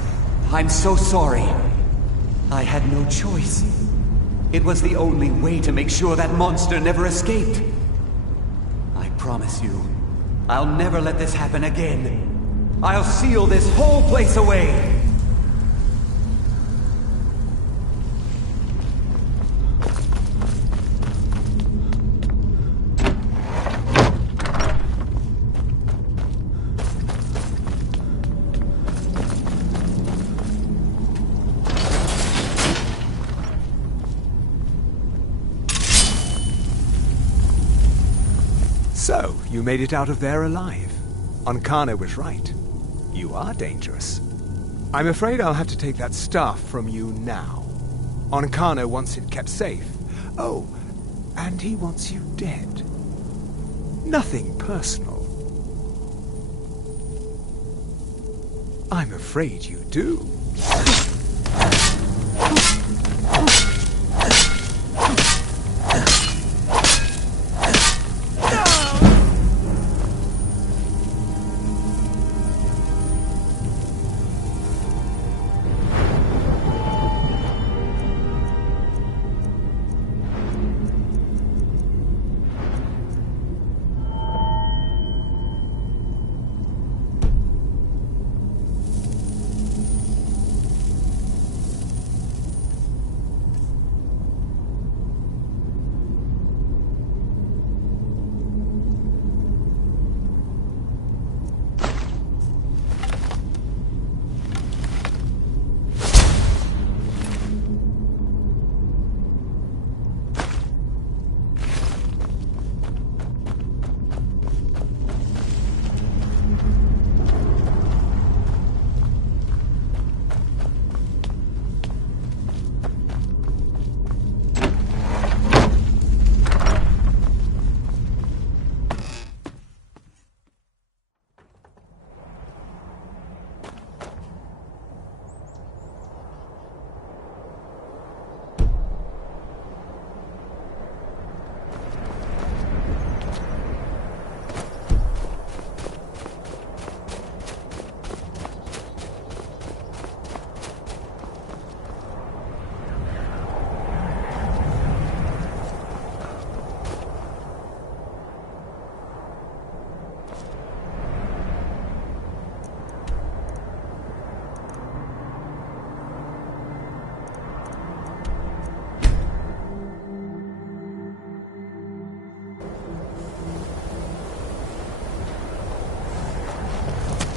I'm so sorry. I had no choice. It was the only way to make sure that monster never escaped. I promise you, I'll never let this happen again. I'll seal this whole place away. So, you made it out of there alive. Ankana was right. You are dangerous. I'm afraid I'll have to take that staff from you now. Ankana wants it kept safe. Oh, and he wants you dead. Nothing personal. I'm afraid you do.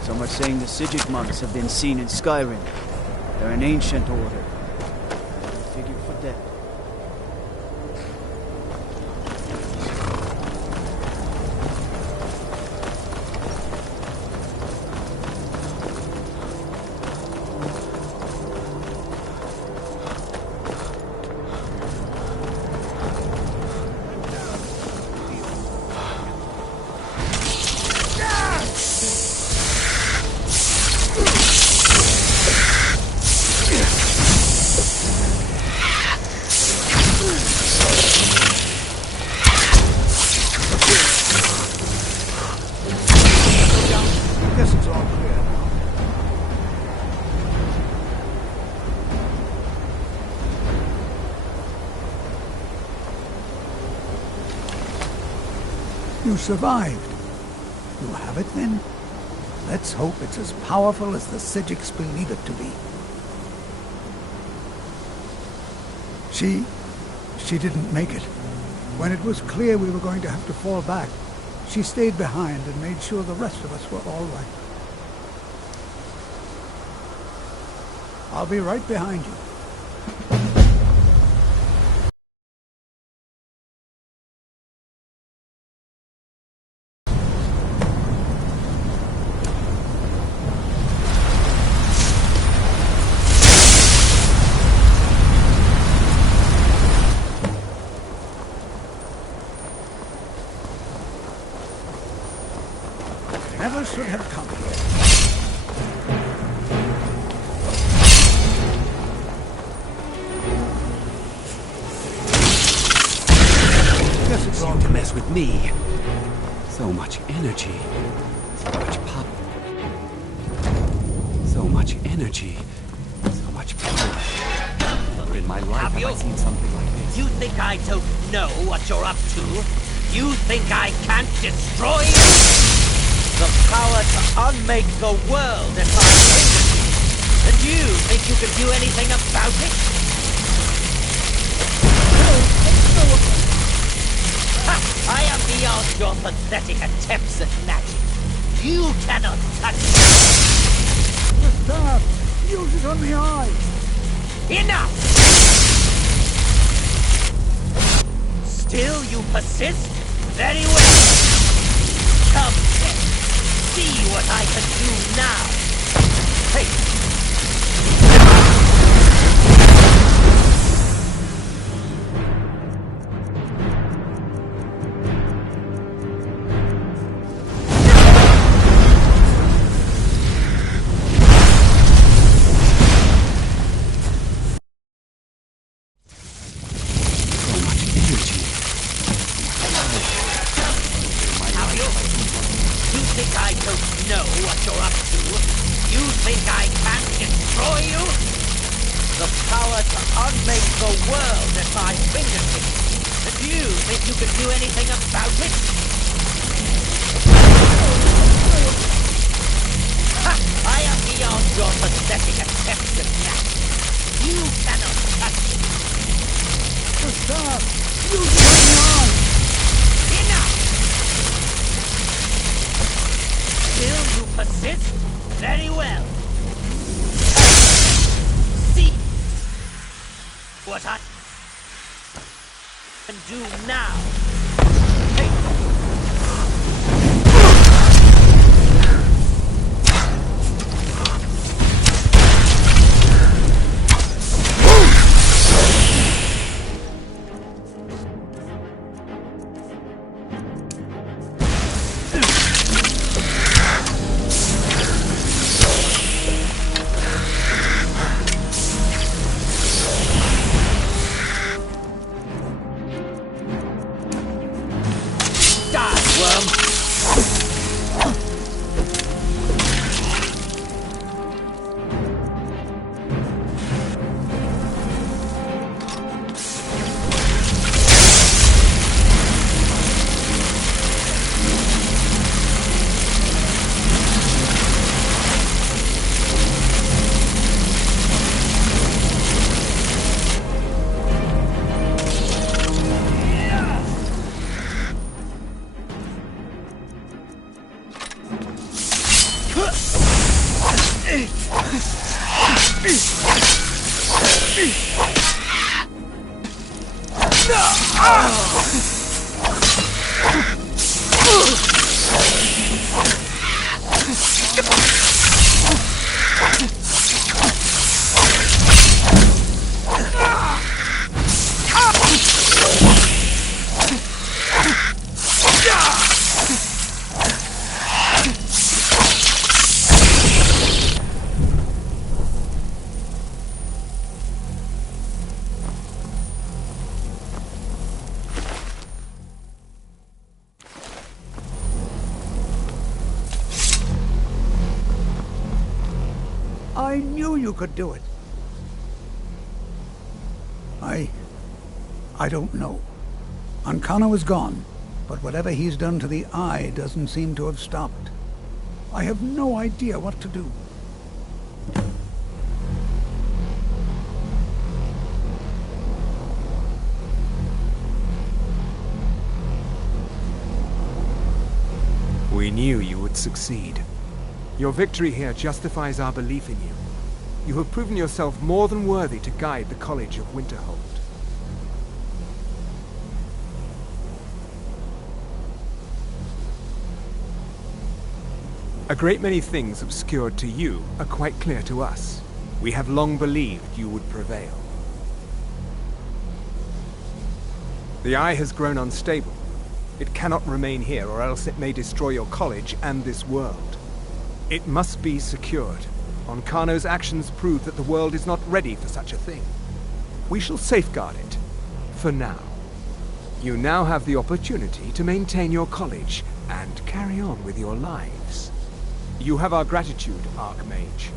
Some are saying the Sijic monks have been seen in Skyrim. They're an ancient order. Figured for dead. You survived. You have it then? Let's hope it's as powerful as the Sijics believe it to be. She didn't make it. When it was clear we were going to have to fall back, she stayed behind and made sure the rest of us were all right. I'll be right behind you. Never should have come here. Guess it's all to mess with me. So much energy. So much pop. So much energy, so much power. Never in my life have I seen something like this. You think I don't know what you're up to? You think I can't destroy you? The power to unmake the world at my fingertips. And you think you can do anything about it? Ha! I am beyond your pathetic attempts at magic. You cannot touch me. The staff! Use it on the eye! Enough! Still you persist? Very well. Come then. See what I can do now. Hey! I knew you could do it. I don't know. Ancano is gone, but whatever he's done to the eye doesn't seem to have stopped. I have no idea what to do. We knew you would succeed. Your victory here justifies our belief in you. You have proven yourself more than worthy to guide the College of Winterhold. A great many things obscured to you are quite clear to us. We have long believed you would prevail. The Eye has grown unstable. It cannot remain here, or else it may destroy your college and this world. It must be secured. Ancano's actions prove that the world is not ready for such a thing. We shall safeguard it, for now. You now have the opportunity to maintain your college and carry on with your lives. You have our gratitude, Archmage.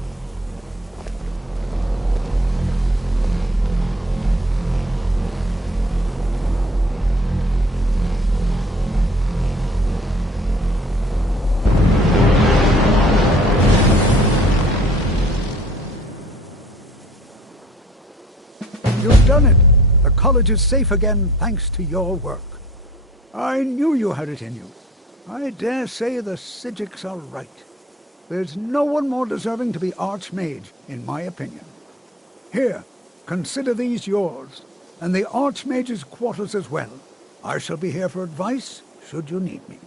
college is safe again thanks to your work. I knew you had it in you. I dare say the Psijics are right. There's no one more deserving to be Archmage, in my opinion. Here, consider these yours, and the Archmage's quarters as well. I shall be here for advice, should you need me.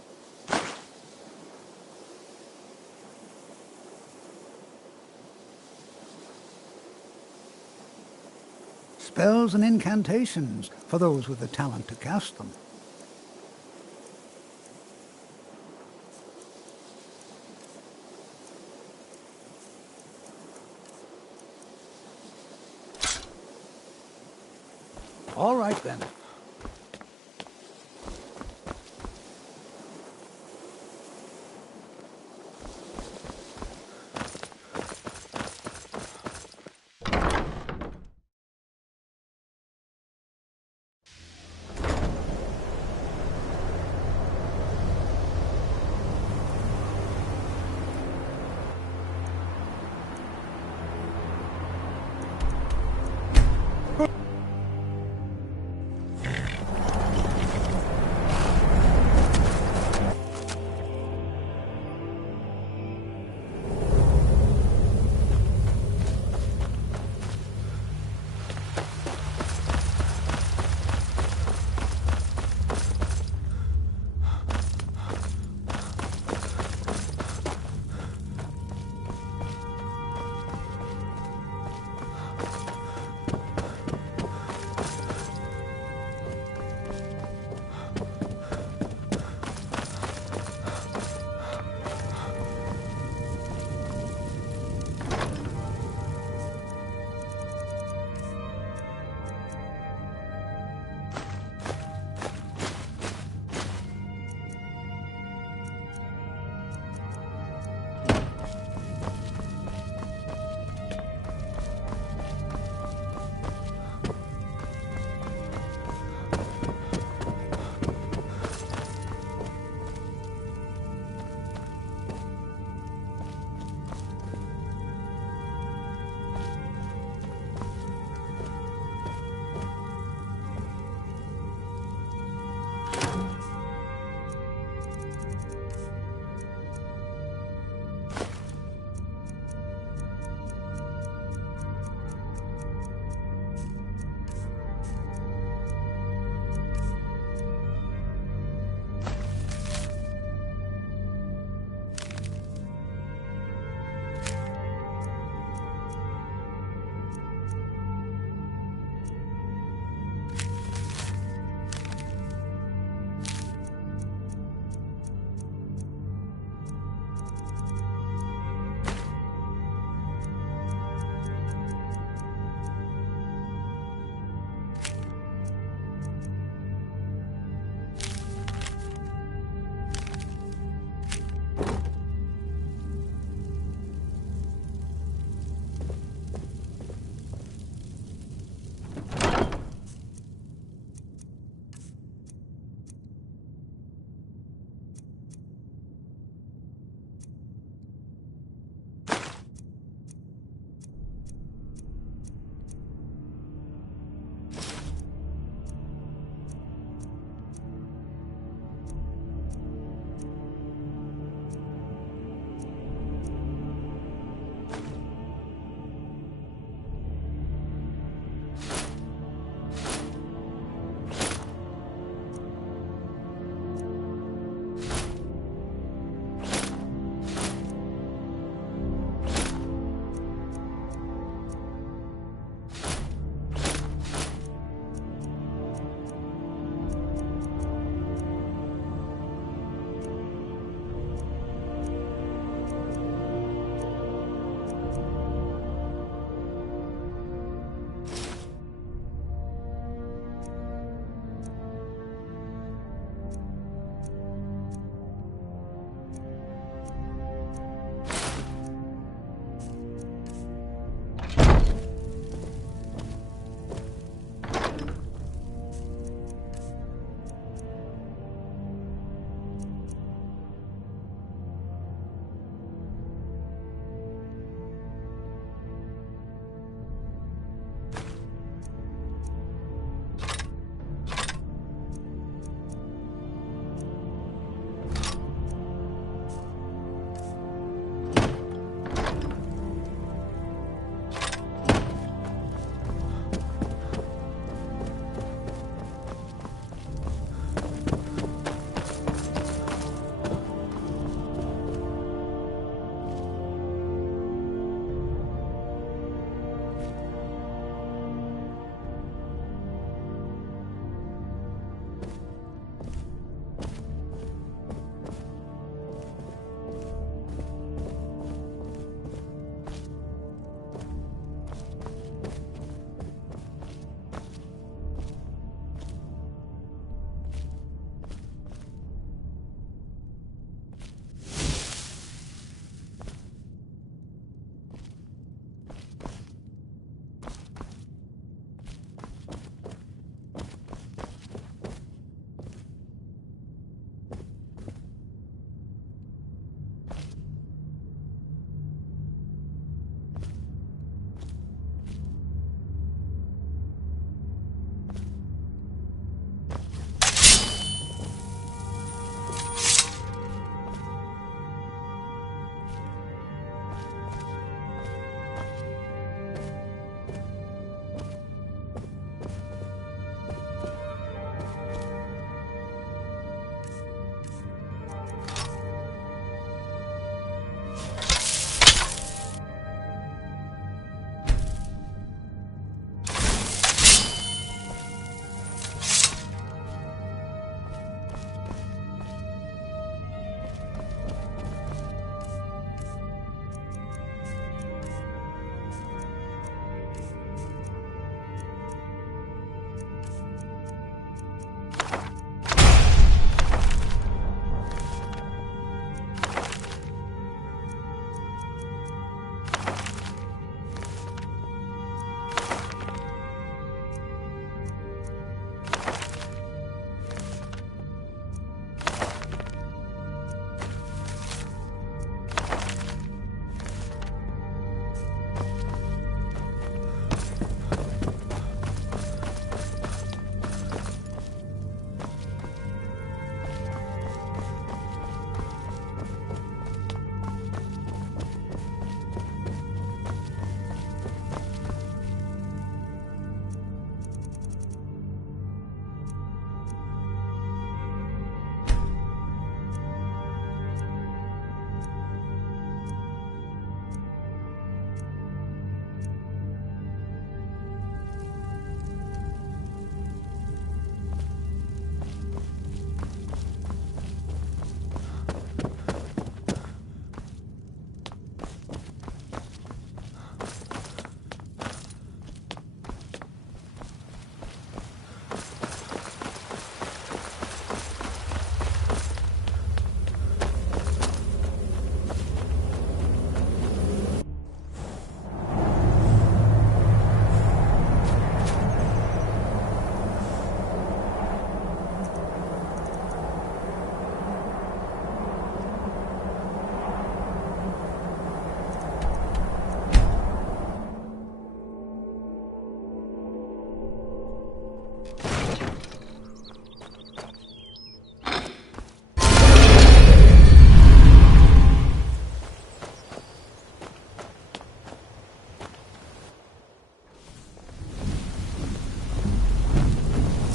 Spells and incantations, for those with the talent to cast them. All right, then.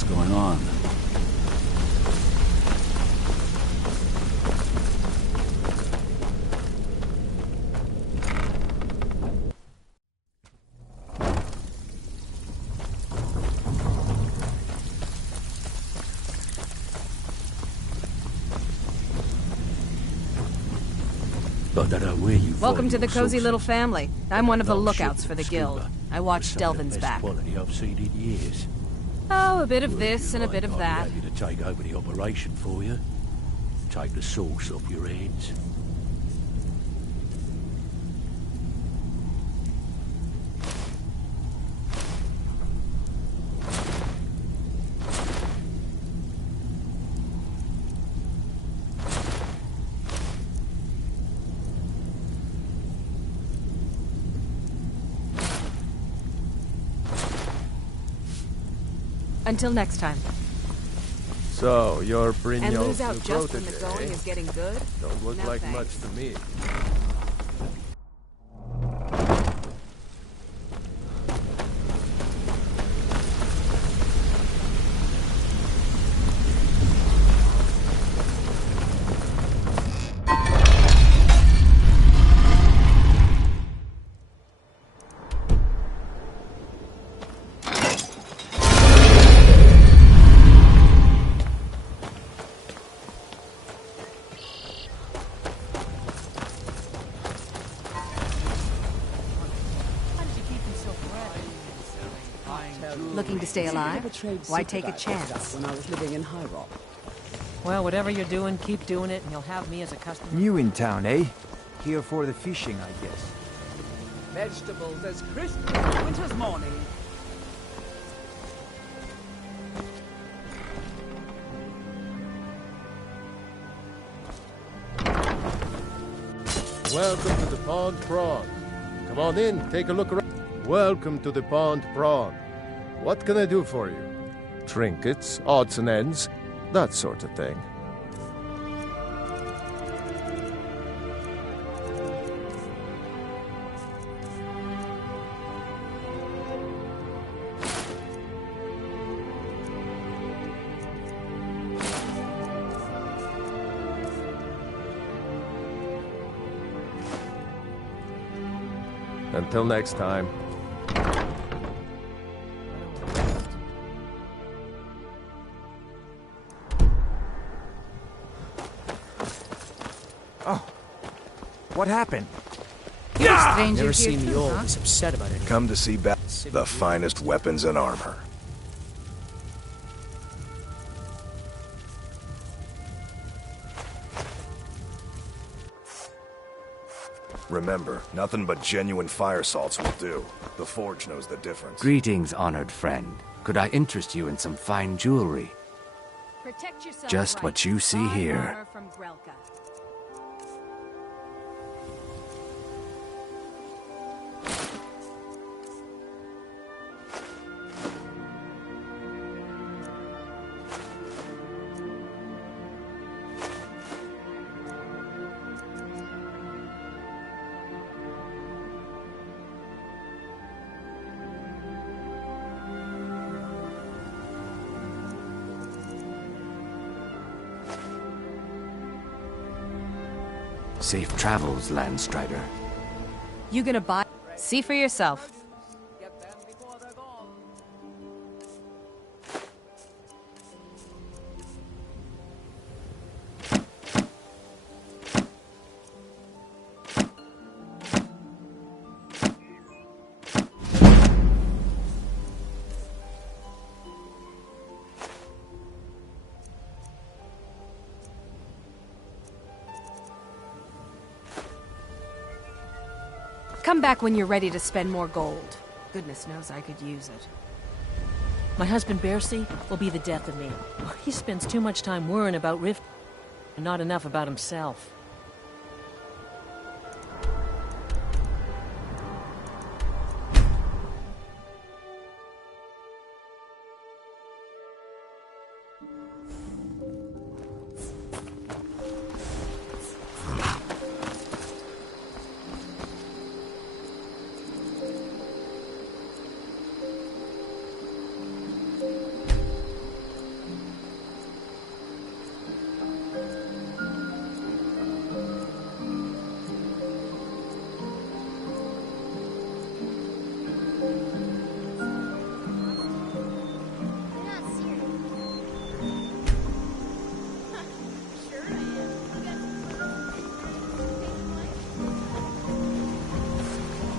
going on? I don't know where you Welcome find to the your cozy sources. little family. I'm one of the Not lookouts shipping for the scuba. guild. I watch Some of the Delvin's best back. quality I've seen in years. Oh, a bit of this and a bit of I'll that. be happy to take over the operation for you. Take the sauce off your heads. Until next time. So, you're And Brynjolf's lose out new just when the protege, going eh? is getting good? Don't look No like thanks. much to me. Looking to stay alive? Why take a chance? When I was living in High Rock. Well, whatever you're doing, keep doing it, and you'll have me as a customer. New in town, eh? Here for the fishing, I guess. Vegetables as crisp as winter's morning. Welcome to the Pond Prawn. Come on in, take a look around. Welcome to the Pond Prawn. What can I do for you? Trinkets, odds and ends, that sort of thing. Until next time. Oh, what happened? You're a stranger Never here seen too, me all huh? this upset about anything. Come to see the finest weapons and armor. Remember, nothing but genuine fire salts will do. The Forge knows the difference. Greetings, honored friend. Could I interest you in some fine jewelry? Protect yourself Just right. what you see Fine here. armor from Grelka. Safe travels, Landstrider. You gonna buy? See for yourself. Come back when you're ready to spend more gold. Goodness knows I could use it. My husband, Bercy, will be the death of me. He spends too much time worrying about Rift and not enough about himself.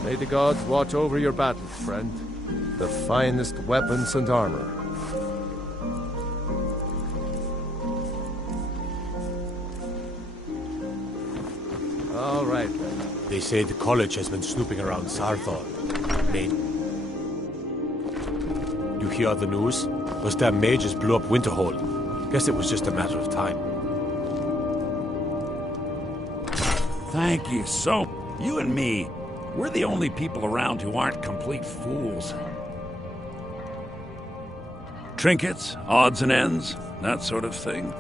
May the gods watch over your battle, friend. The finest weapons and armor. All right, then. They say the college has been snooping around Sarthor. Maine. You hear the news? Those damn mages blew up Winterhold. Guess it was just a matter of time. Thank you. So, you and me, we're the only people around who aren't complete fools. Trinkets, odds and ends, that sort of thing.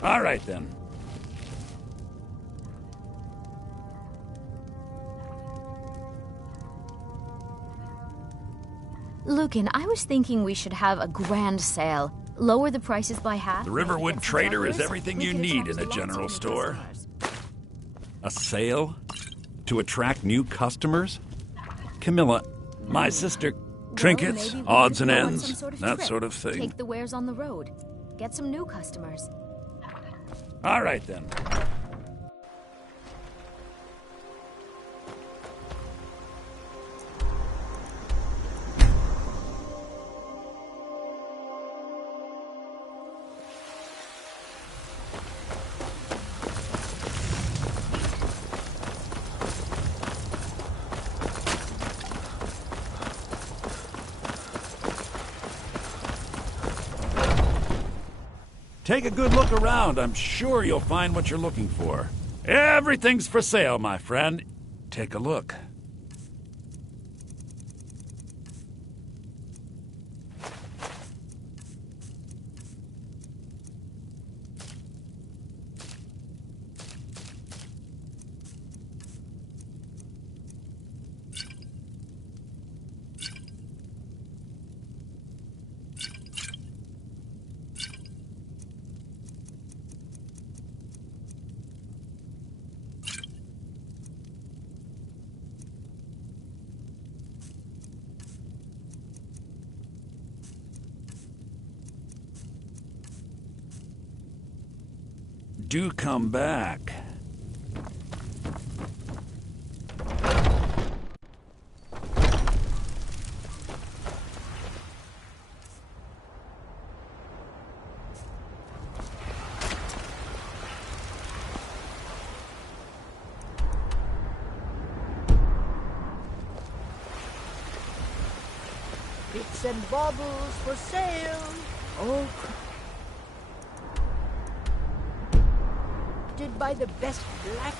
All right, then. Lucan, I was thinking we should have a grand sale. Lower the prices by half. The Riverwood Trader is everything you need in a general store. A sale? To attract new customers? Camilla, my sister... Trinkets, odds and ends, that sort of thing. Take the wares on the road. Get some new customers. All right, then. Take a good look around. I'm sure you'll find what you're looking for. Everything's for sale, my friend. Take a look. Do come back. Bits and baubles for sale. Oh, did by the best black.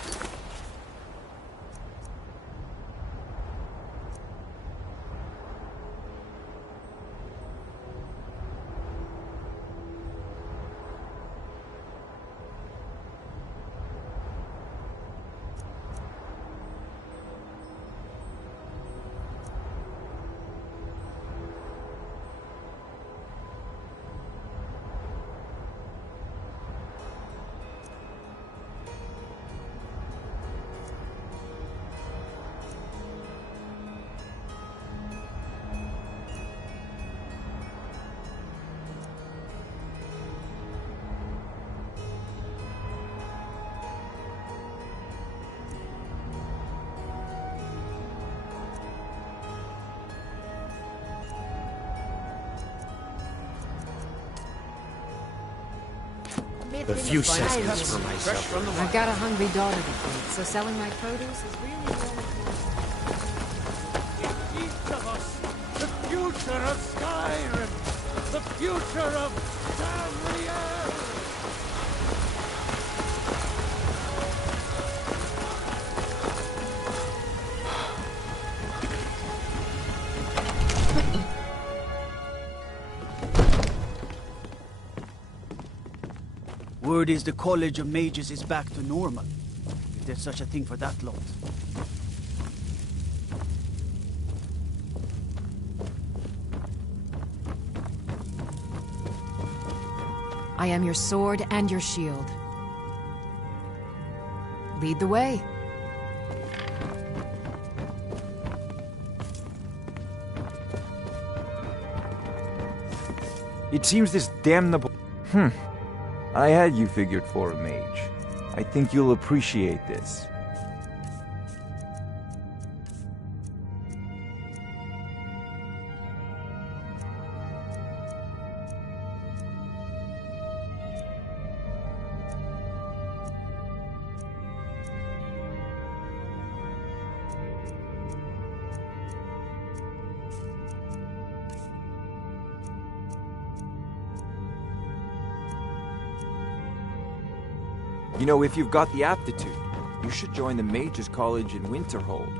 A few seconds for myself. I've got a hungry daughter to feed, so selling my produce is really In each of us, the future of Skyrim, the future of Tamriel. Word is the College of Mages is back to normal. If there's such a thing for that lot. I am your sword and your shield. Lead the way. It seems this damnable... I had you figured for a mage. I think you'll appreciate this. You know, if you've got the aptitude, you should join the Mages College in Winterhold.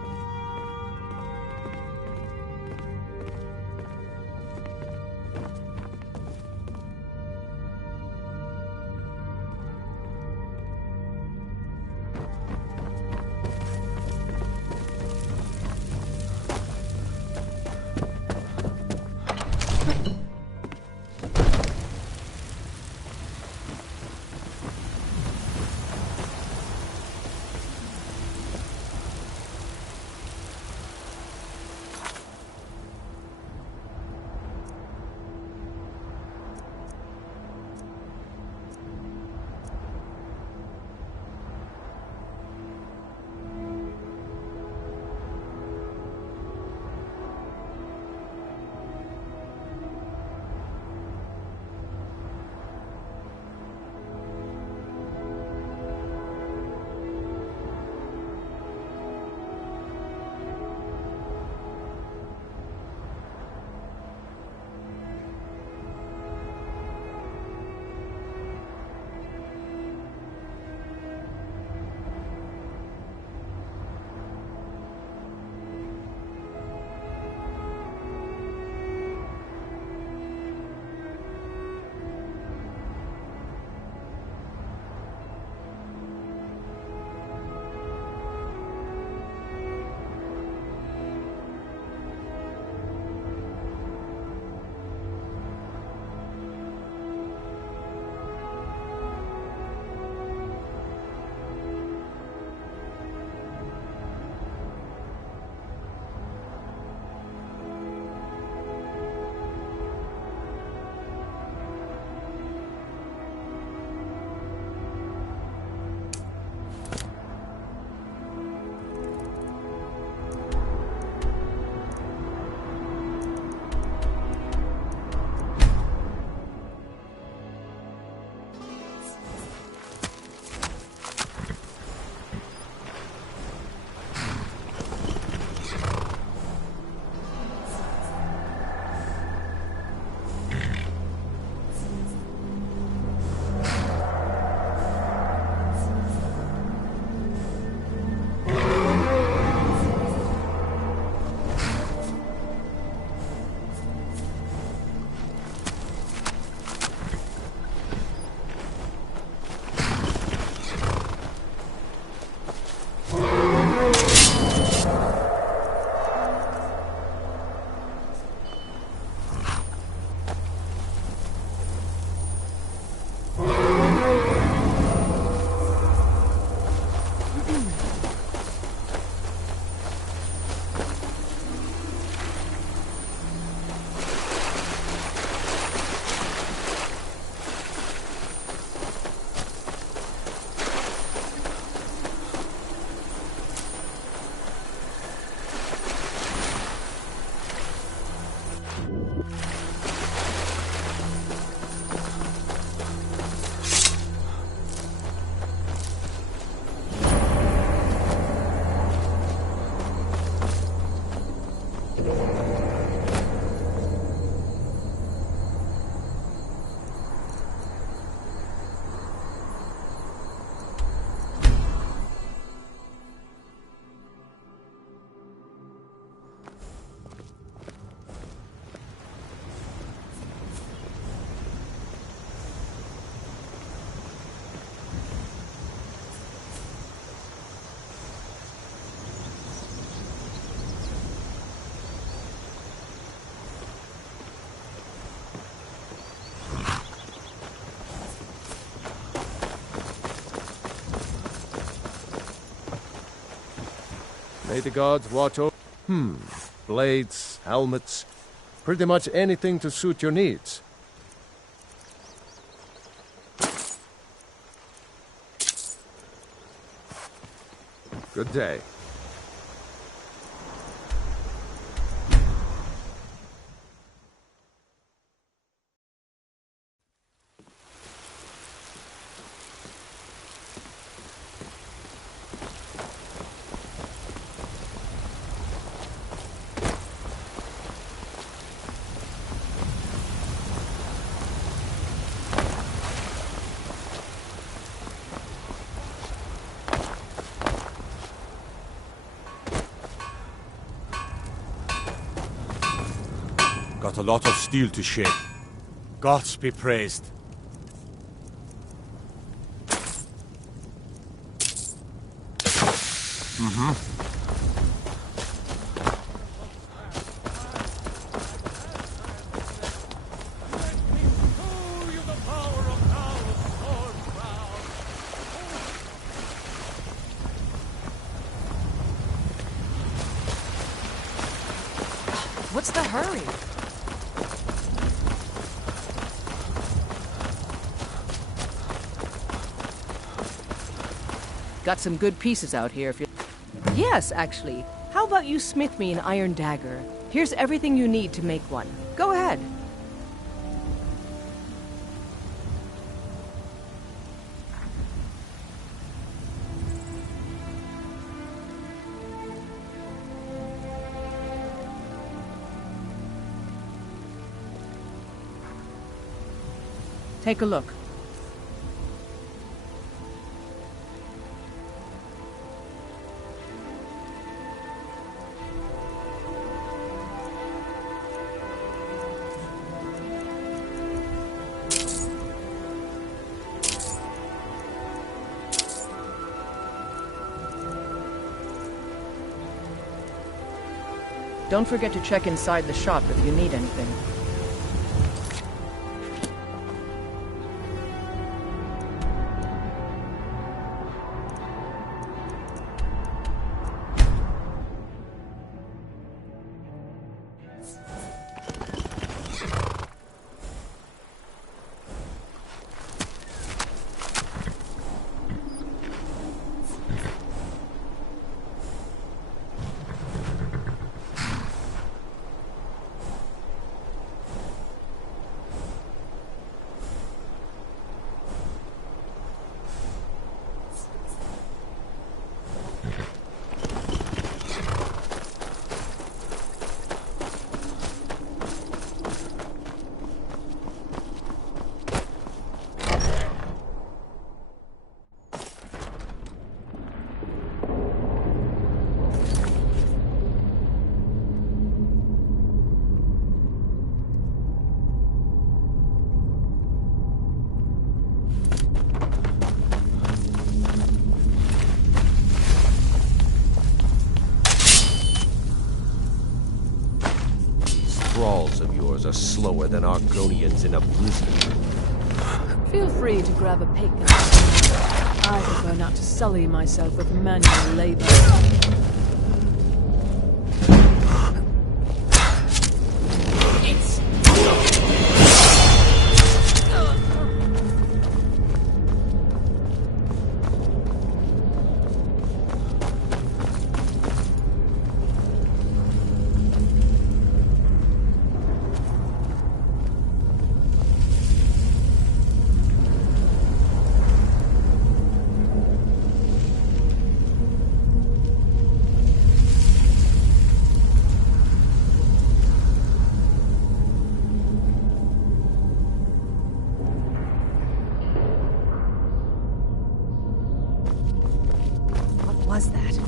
May the gods watch over... Blades, helmets, pretty much anything to suit your needs. Good day. Got a lot of steel to shape. Gods be praised. What's the hurry? Got some good pieces out here if you... Yes, actually. How about you smith me an iron dagger? Here's everything you need to make one. Go ahead. Take a look. Don't forget to check inside the shop if you need anything. Thralls of yours are slower than Argonians in a blizzard. Feel free to grab a pick and I prefer not to sully myself with manual labor. Was that?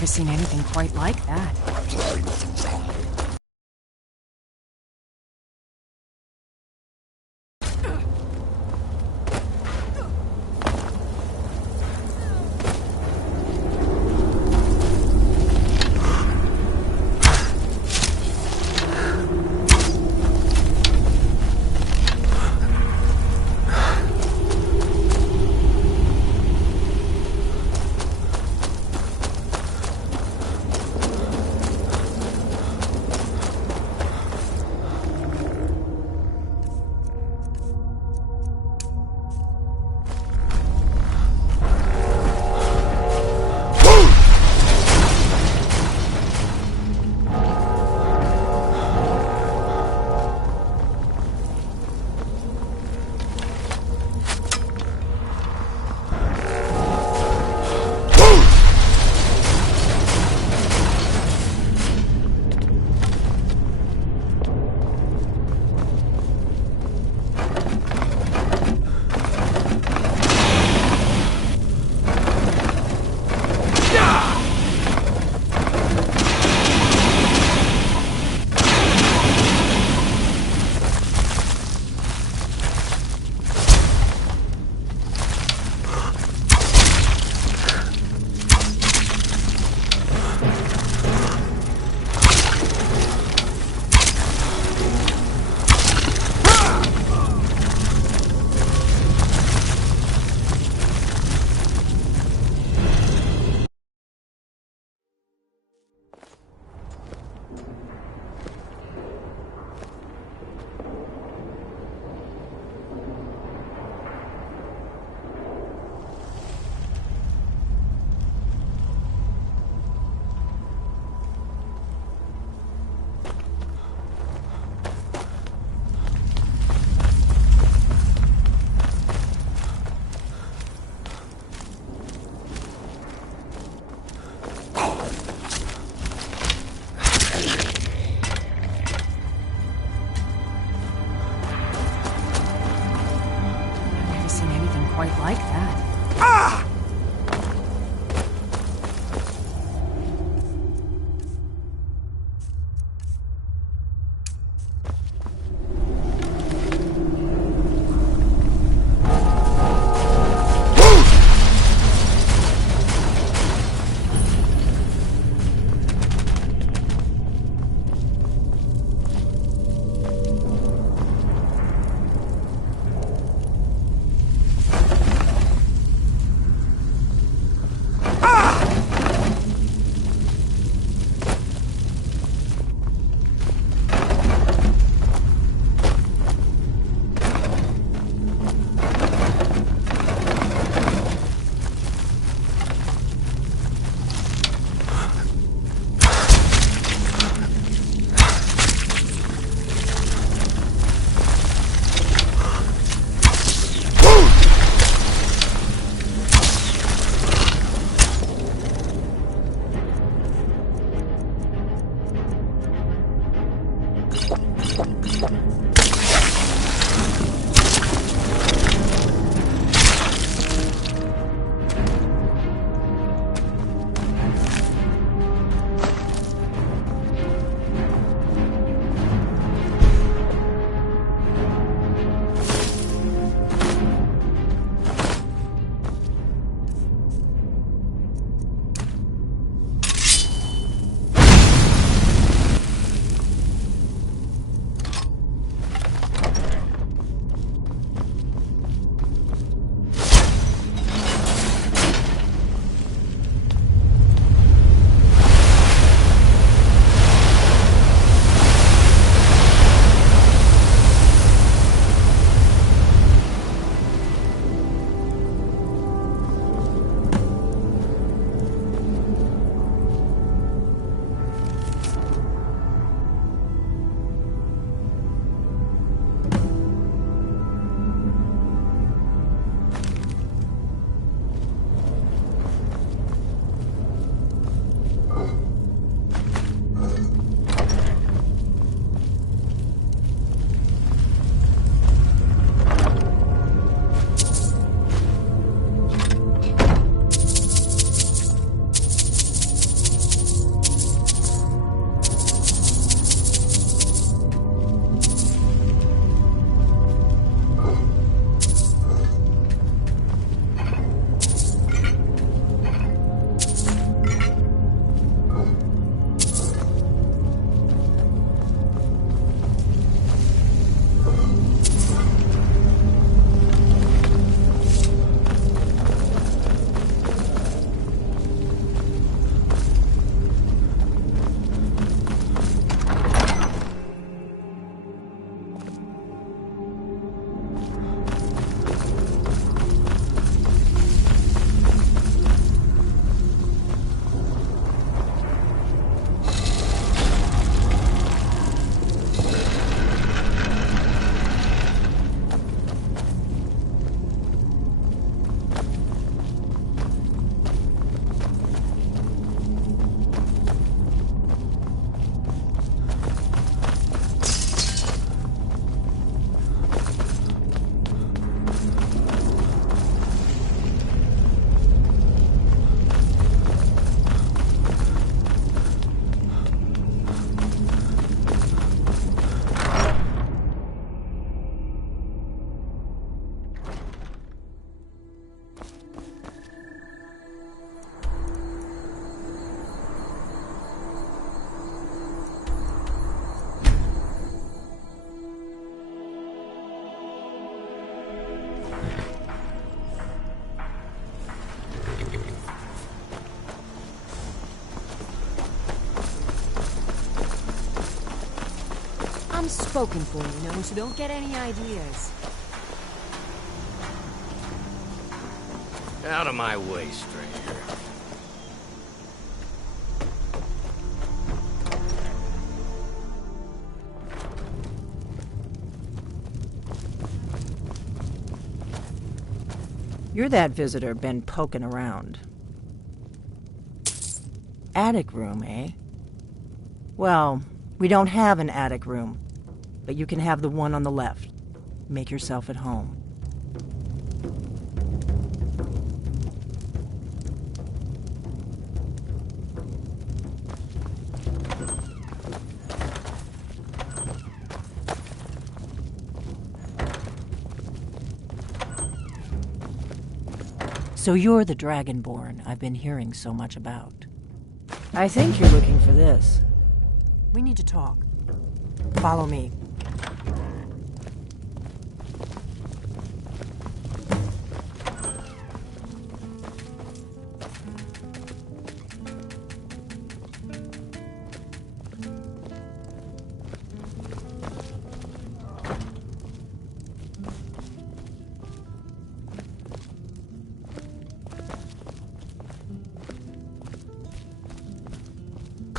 Never seen anything quite like that. already spoken for, you know, so don't get any ideas. Out of my way, stranger. You're that visitor been poking around. Attic room, eh? Well, we don't have an attic room, but you can have the one on the left. Make yourself at home. So you're the Dragonborn I've been hearing so much about. I think you're looking for this. We need to talk. Follow me.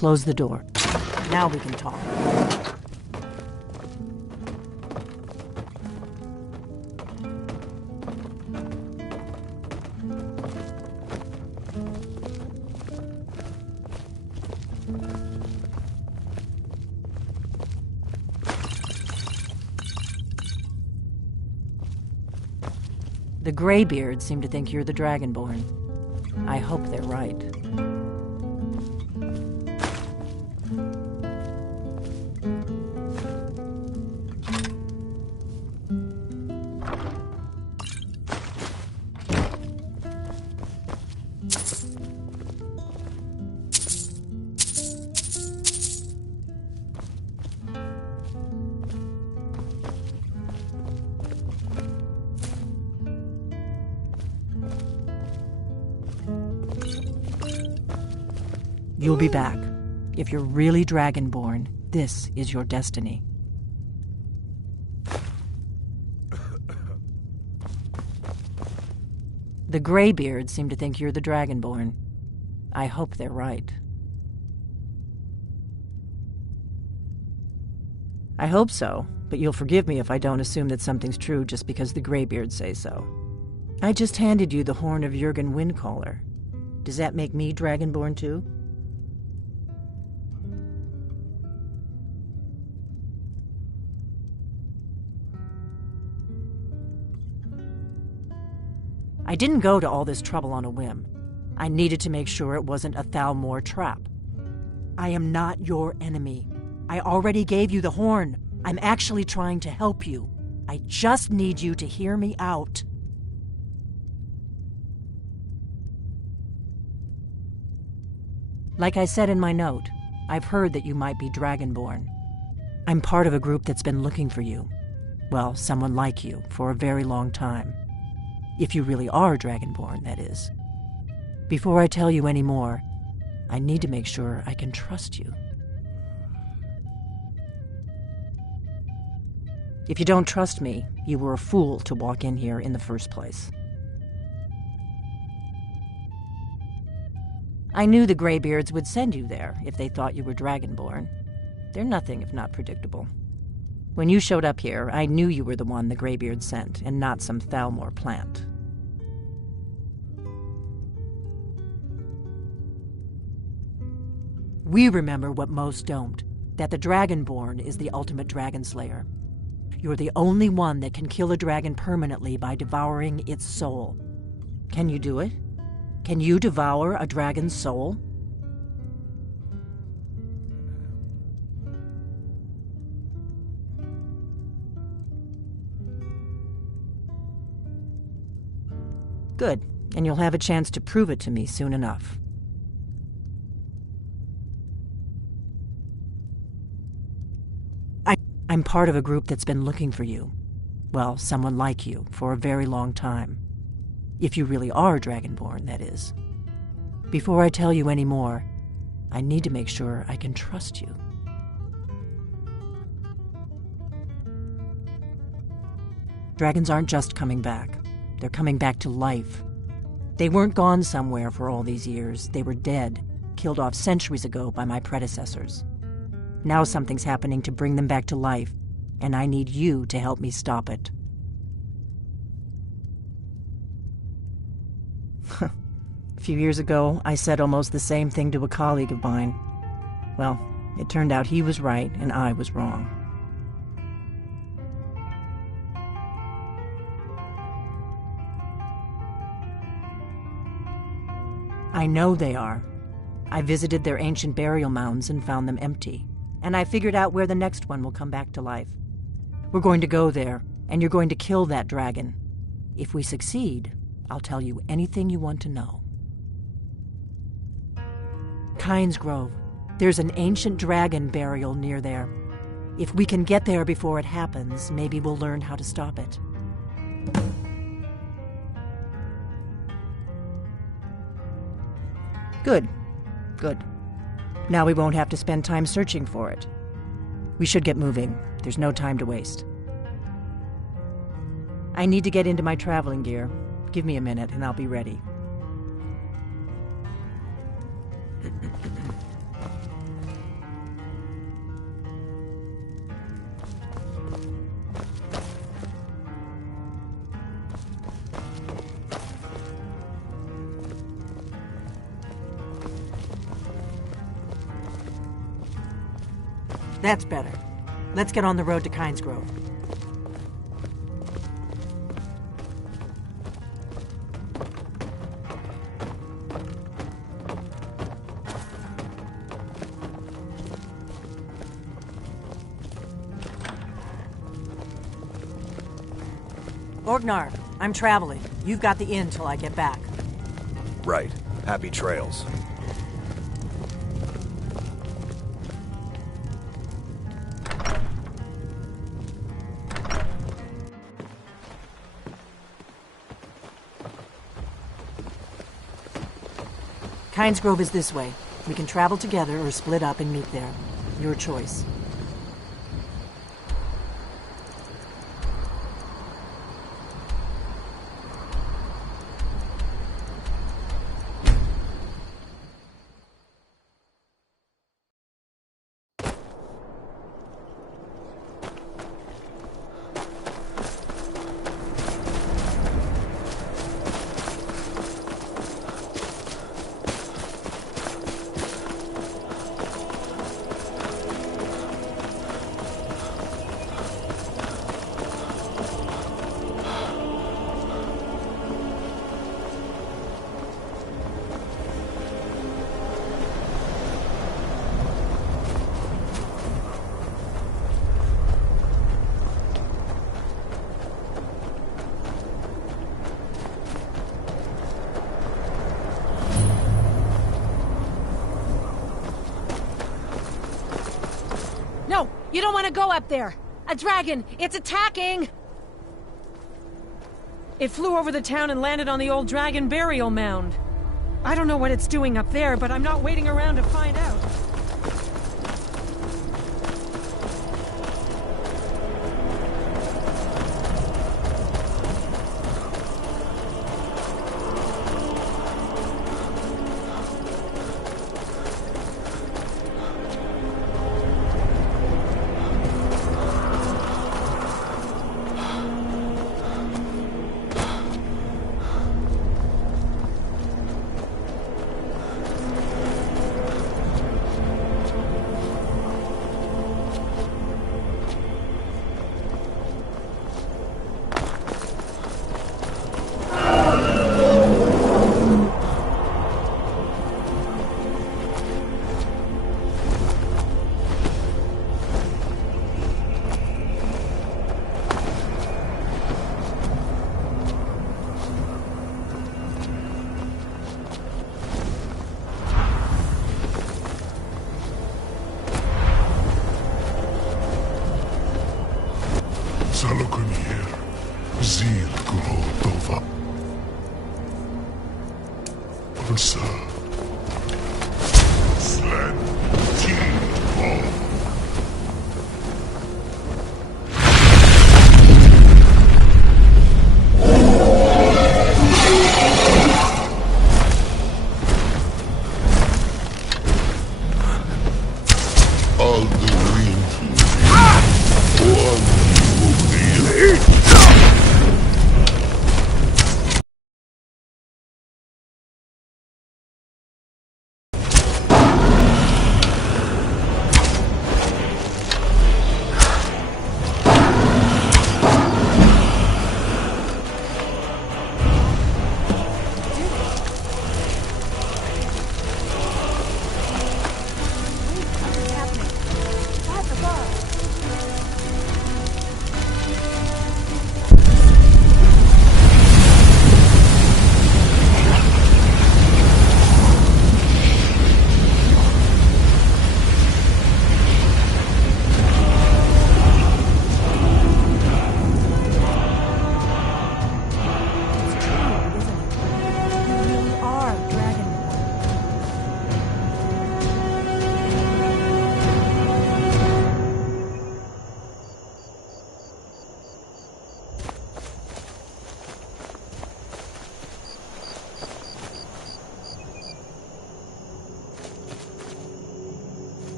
Close the door. Now we can talk. The Greybeards seem to think you're the Dragonborn. I hope they're right. You'll be back. If you're really Dragonborn, this is your destiny. The Greybeards seem to think you're the Dragonborn. I hope they're right. I hope so, but you'll forgive me if I don't assume that something's true just because the Greybeards say so. I just handed you the horn of Jurgen Windcaller. Does that make me Dragonborn too? I didn't go to all this trouble on a whim. I needed to make sure it wasn't a Thalmor trap. I am not your enemy. I already gave you the horn. I'm actually trying to help you. I just need you to hear me out. Like I said in my note, I've heard that you might be Dragonborn. I'm part of a group that's been looking for you. Well, someone like you, for a very long time. If you really are Dragonborn, that is. Before I tell you any more, I need to make sure I can trust you. If you don't trust me, you were a fool to walk in here in the first place. I knew the Greybeards would send you there if they thought you were Dragonborn. They're nothing if not predictable. When you showed up here, I knew you were the one the Greybeards sent, and not some Thalmor plant. We remember what most don't, that the Dragonborn is the ultimate dragon slayer. You're the only one that can kill a dragon permanently by devouring its soul. Can you do it? Can you devour a dragon's soul? Good, and you'll have a chance to prove it to me soon enough. I'm part of a group that's been looking for you. Well, someone like you, for a very long time. If you really are Dragonborn, that is. Before I tell you any more, I need to make sure I can trust you. Dragons aren't just coming back. They're coming back to life. They weren't gone somewhere for all these years. They were dead, killed off centuries ago by my predecessors. Now something's happening to bring them back to life, and I need you to help me stop it. A few years ago, I said almost the same thing to a colleague of mine. Well, it turned out he was right and I was wrong. I know they are. I visited their ancient burial mounds and found them empty. And I figured out where the next one will come back to life. We're going to go there, and you're going to kill that dragon. If we succeed, I'll tell you anything you want to know. Kynes Grove. There's an ancient dragon burial near there. If we can get there before it happens, maybe we'll learn how to stop it. Good. Good. Now we won't have to spend time searching for it. We should get moving. There's no time to waste. I need to get into my traveling gear. Give me a minute and I'll be ready. That's better. Let's get on the road to Kynes Grove. Orgnar, I'm traveling. You've got the inn till I get back. Right. Happy trails. Kynes Grove is this way. We can travel together or split up and meet there. Your choice. No! You don't want to go up there! A dragon! It's attacking! It flew over the town and landed on the old dragon burial mound. I don't know what it's doing up there, but I'm not waiting around to find out.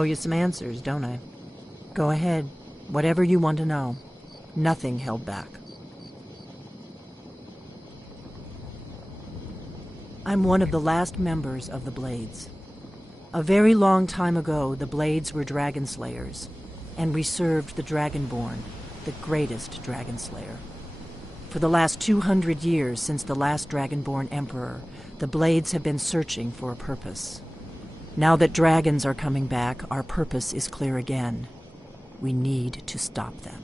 owe you some answers, don't I? Go ahead. Whatever you want to know. Nothing held back. I'm one of the last members of the Blades. A very long time ago, the Blades were dragon slayers, and we served the Dragonborn, the greatest dragon slayer. For the last 200 years since the last Dragonborn Emperor, the Blades have been searching for a purpose. Now that dragons are coming back, our purpose is clear again. We need to stop them.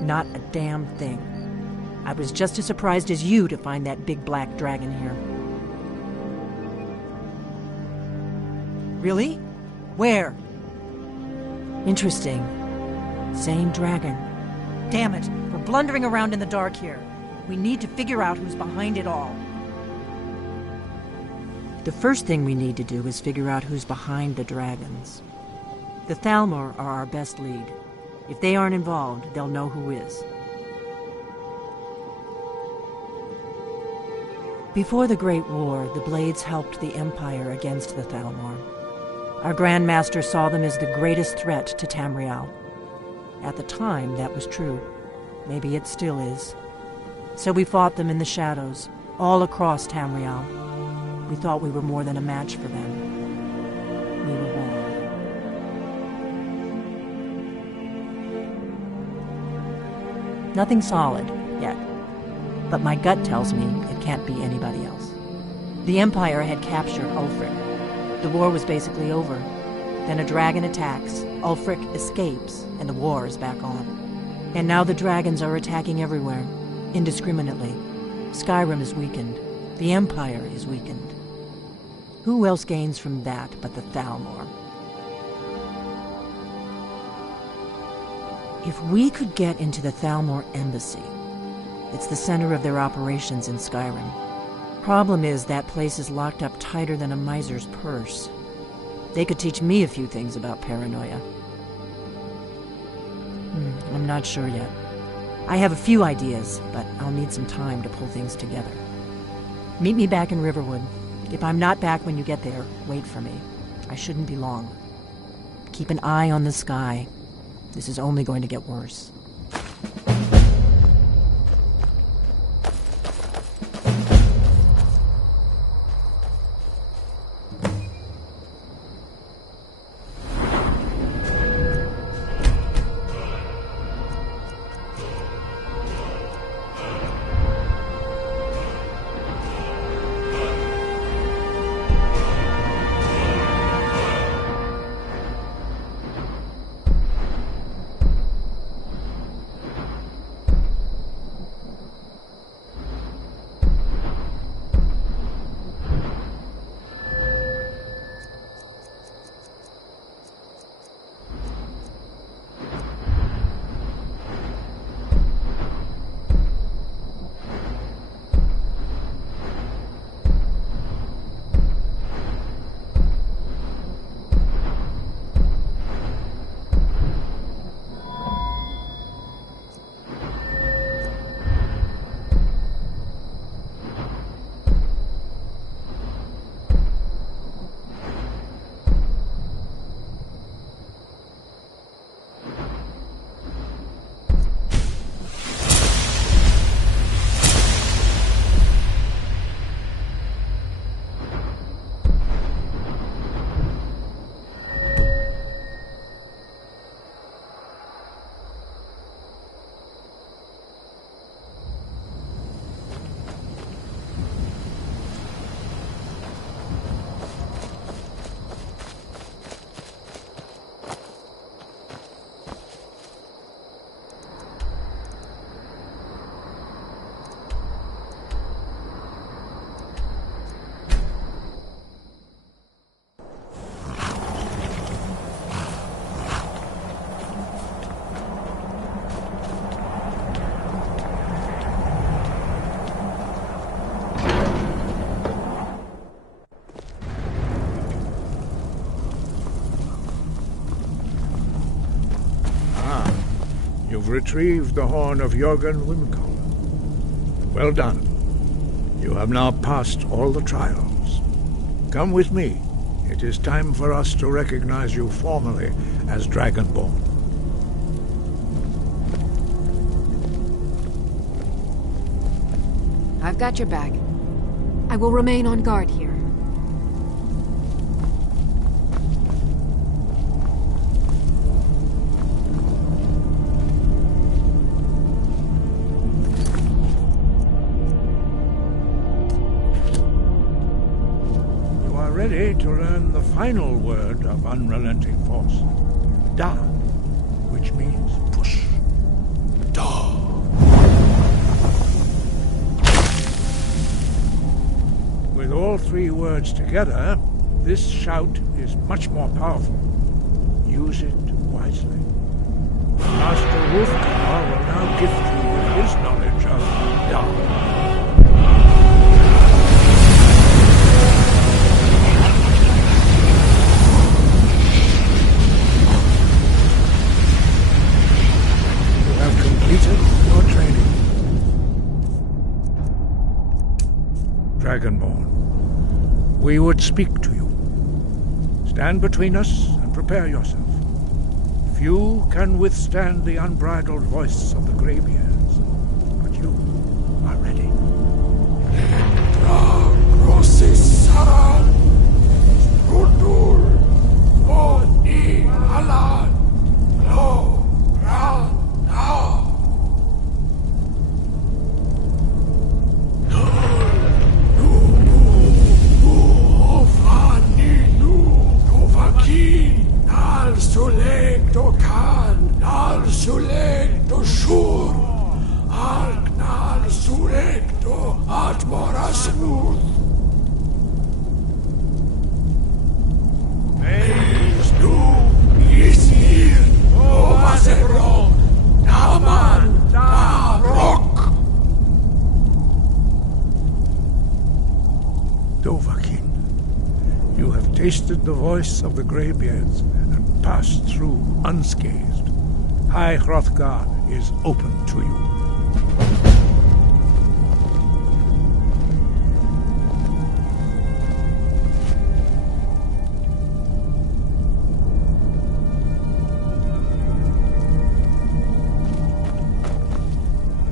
Not a damn thing. I was just as surprised as you to find that big black dragon here. Really? Where? Interesting. Same dragon. Damn it, we're blundering around in the dark here. We need to figure out who's behind it all. The first thing we need to do is figure out who's behind the dragons. The Thalmor are our best lead. If they aren't involved, they'll know who is. Before the Great War, the Blades helped the Empire against the Thalmor. Our Grand Master saw them as the greatest threat to Tamriel. At the time, that was true. Maybe it still is. So we fought them in the shadows, all across Tamriel. We thought we were more than a match for them. We were wrong. Nothing solid, yet. But my gut tells me it can't be anybody else. The Empire had captured Ulfric. The war was basically over. Then a dragon attacks, Ulfric escapes, and the war is back on. And now the dragons are attacking everywhere, indiscriminately. Skyrim is weakened. The Empire is weakened. Who else gains from that but the Thalmor? If we could get into the Thalmor embassy, it's the center of their operations in Skyrim. Problem is, that place is locked up tighter than a miser's purse. They could teach me a few things about paranoia. I'm not sure yet. I have a few ideas, but I'll need some time to pull things together. Meet me back in Riverwood. If I'm not back when you get there, wait for me. I shouldn't be long. Keep an eye on the sky. This is only going to get worse. You've retrieved the horn of Jörgen Wimkel. Well done. You have now passed all the trials. Come with me. It is time for us to recognize you formally as Dragonborn. I've got your back. I will remain on guard here. Ready to learn the final word of unrelenting force. Da, which means push. Da. With all three words together, this shout is much more powerful. Use it wisely. Master Wolfgar will now gift you with his knowledge of Da. Your training. Dragonborn, we would speak to you. Stand between us and prepare yourself. Few can withstand the unbridled voice of the graybeards, but you are ready. You have tasted the voice of the graybeards and passed through unscathed. High Hrothgar is open to you.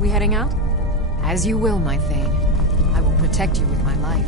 We heading out? As you will, my Thane. I will protect you with my life.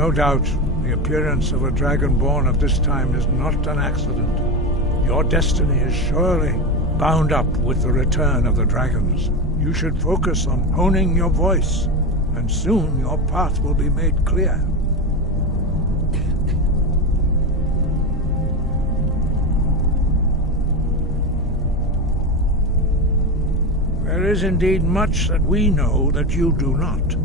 No doubt, the appearance of a Dragonborn of this time is not an accident. Your destiny is surely bound up with the return of the dragons. You should focus on honing your voice, and soon your path will be made clear. There is indeed much that we know that you do not.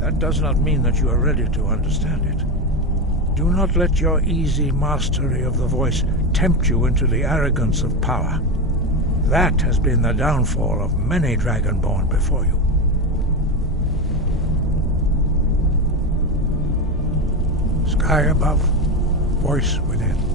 That does not mean that you are ready to understand it. Do not let your easy mastery of the voice tempt you into the arrogance of power. That has been the downfall of many Dragonborn before you. Sky above, voice within.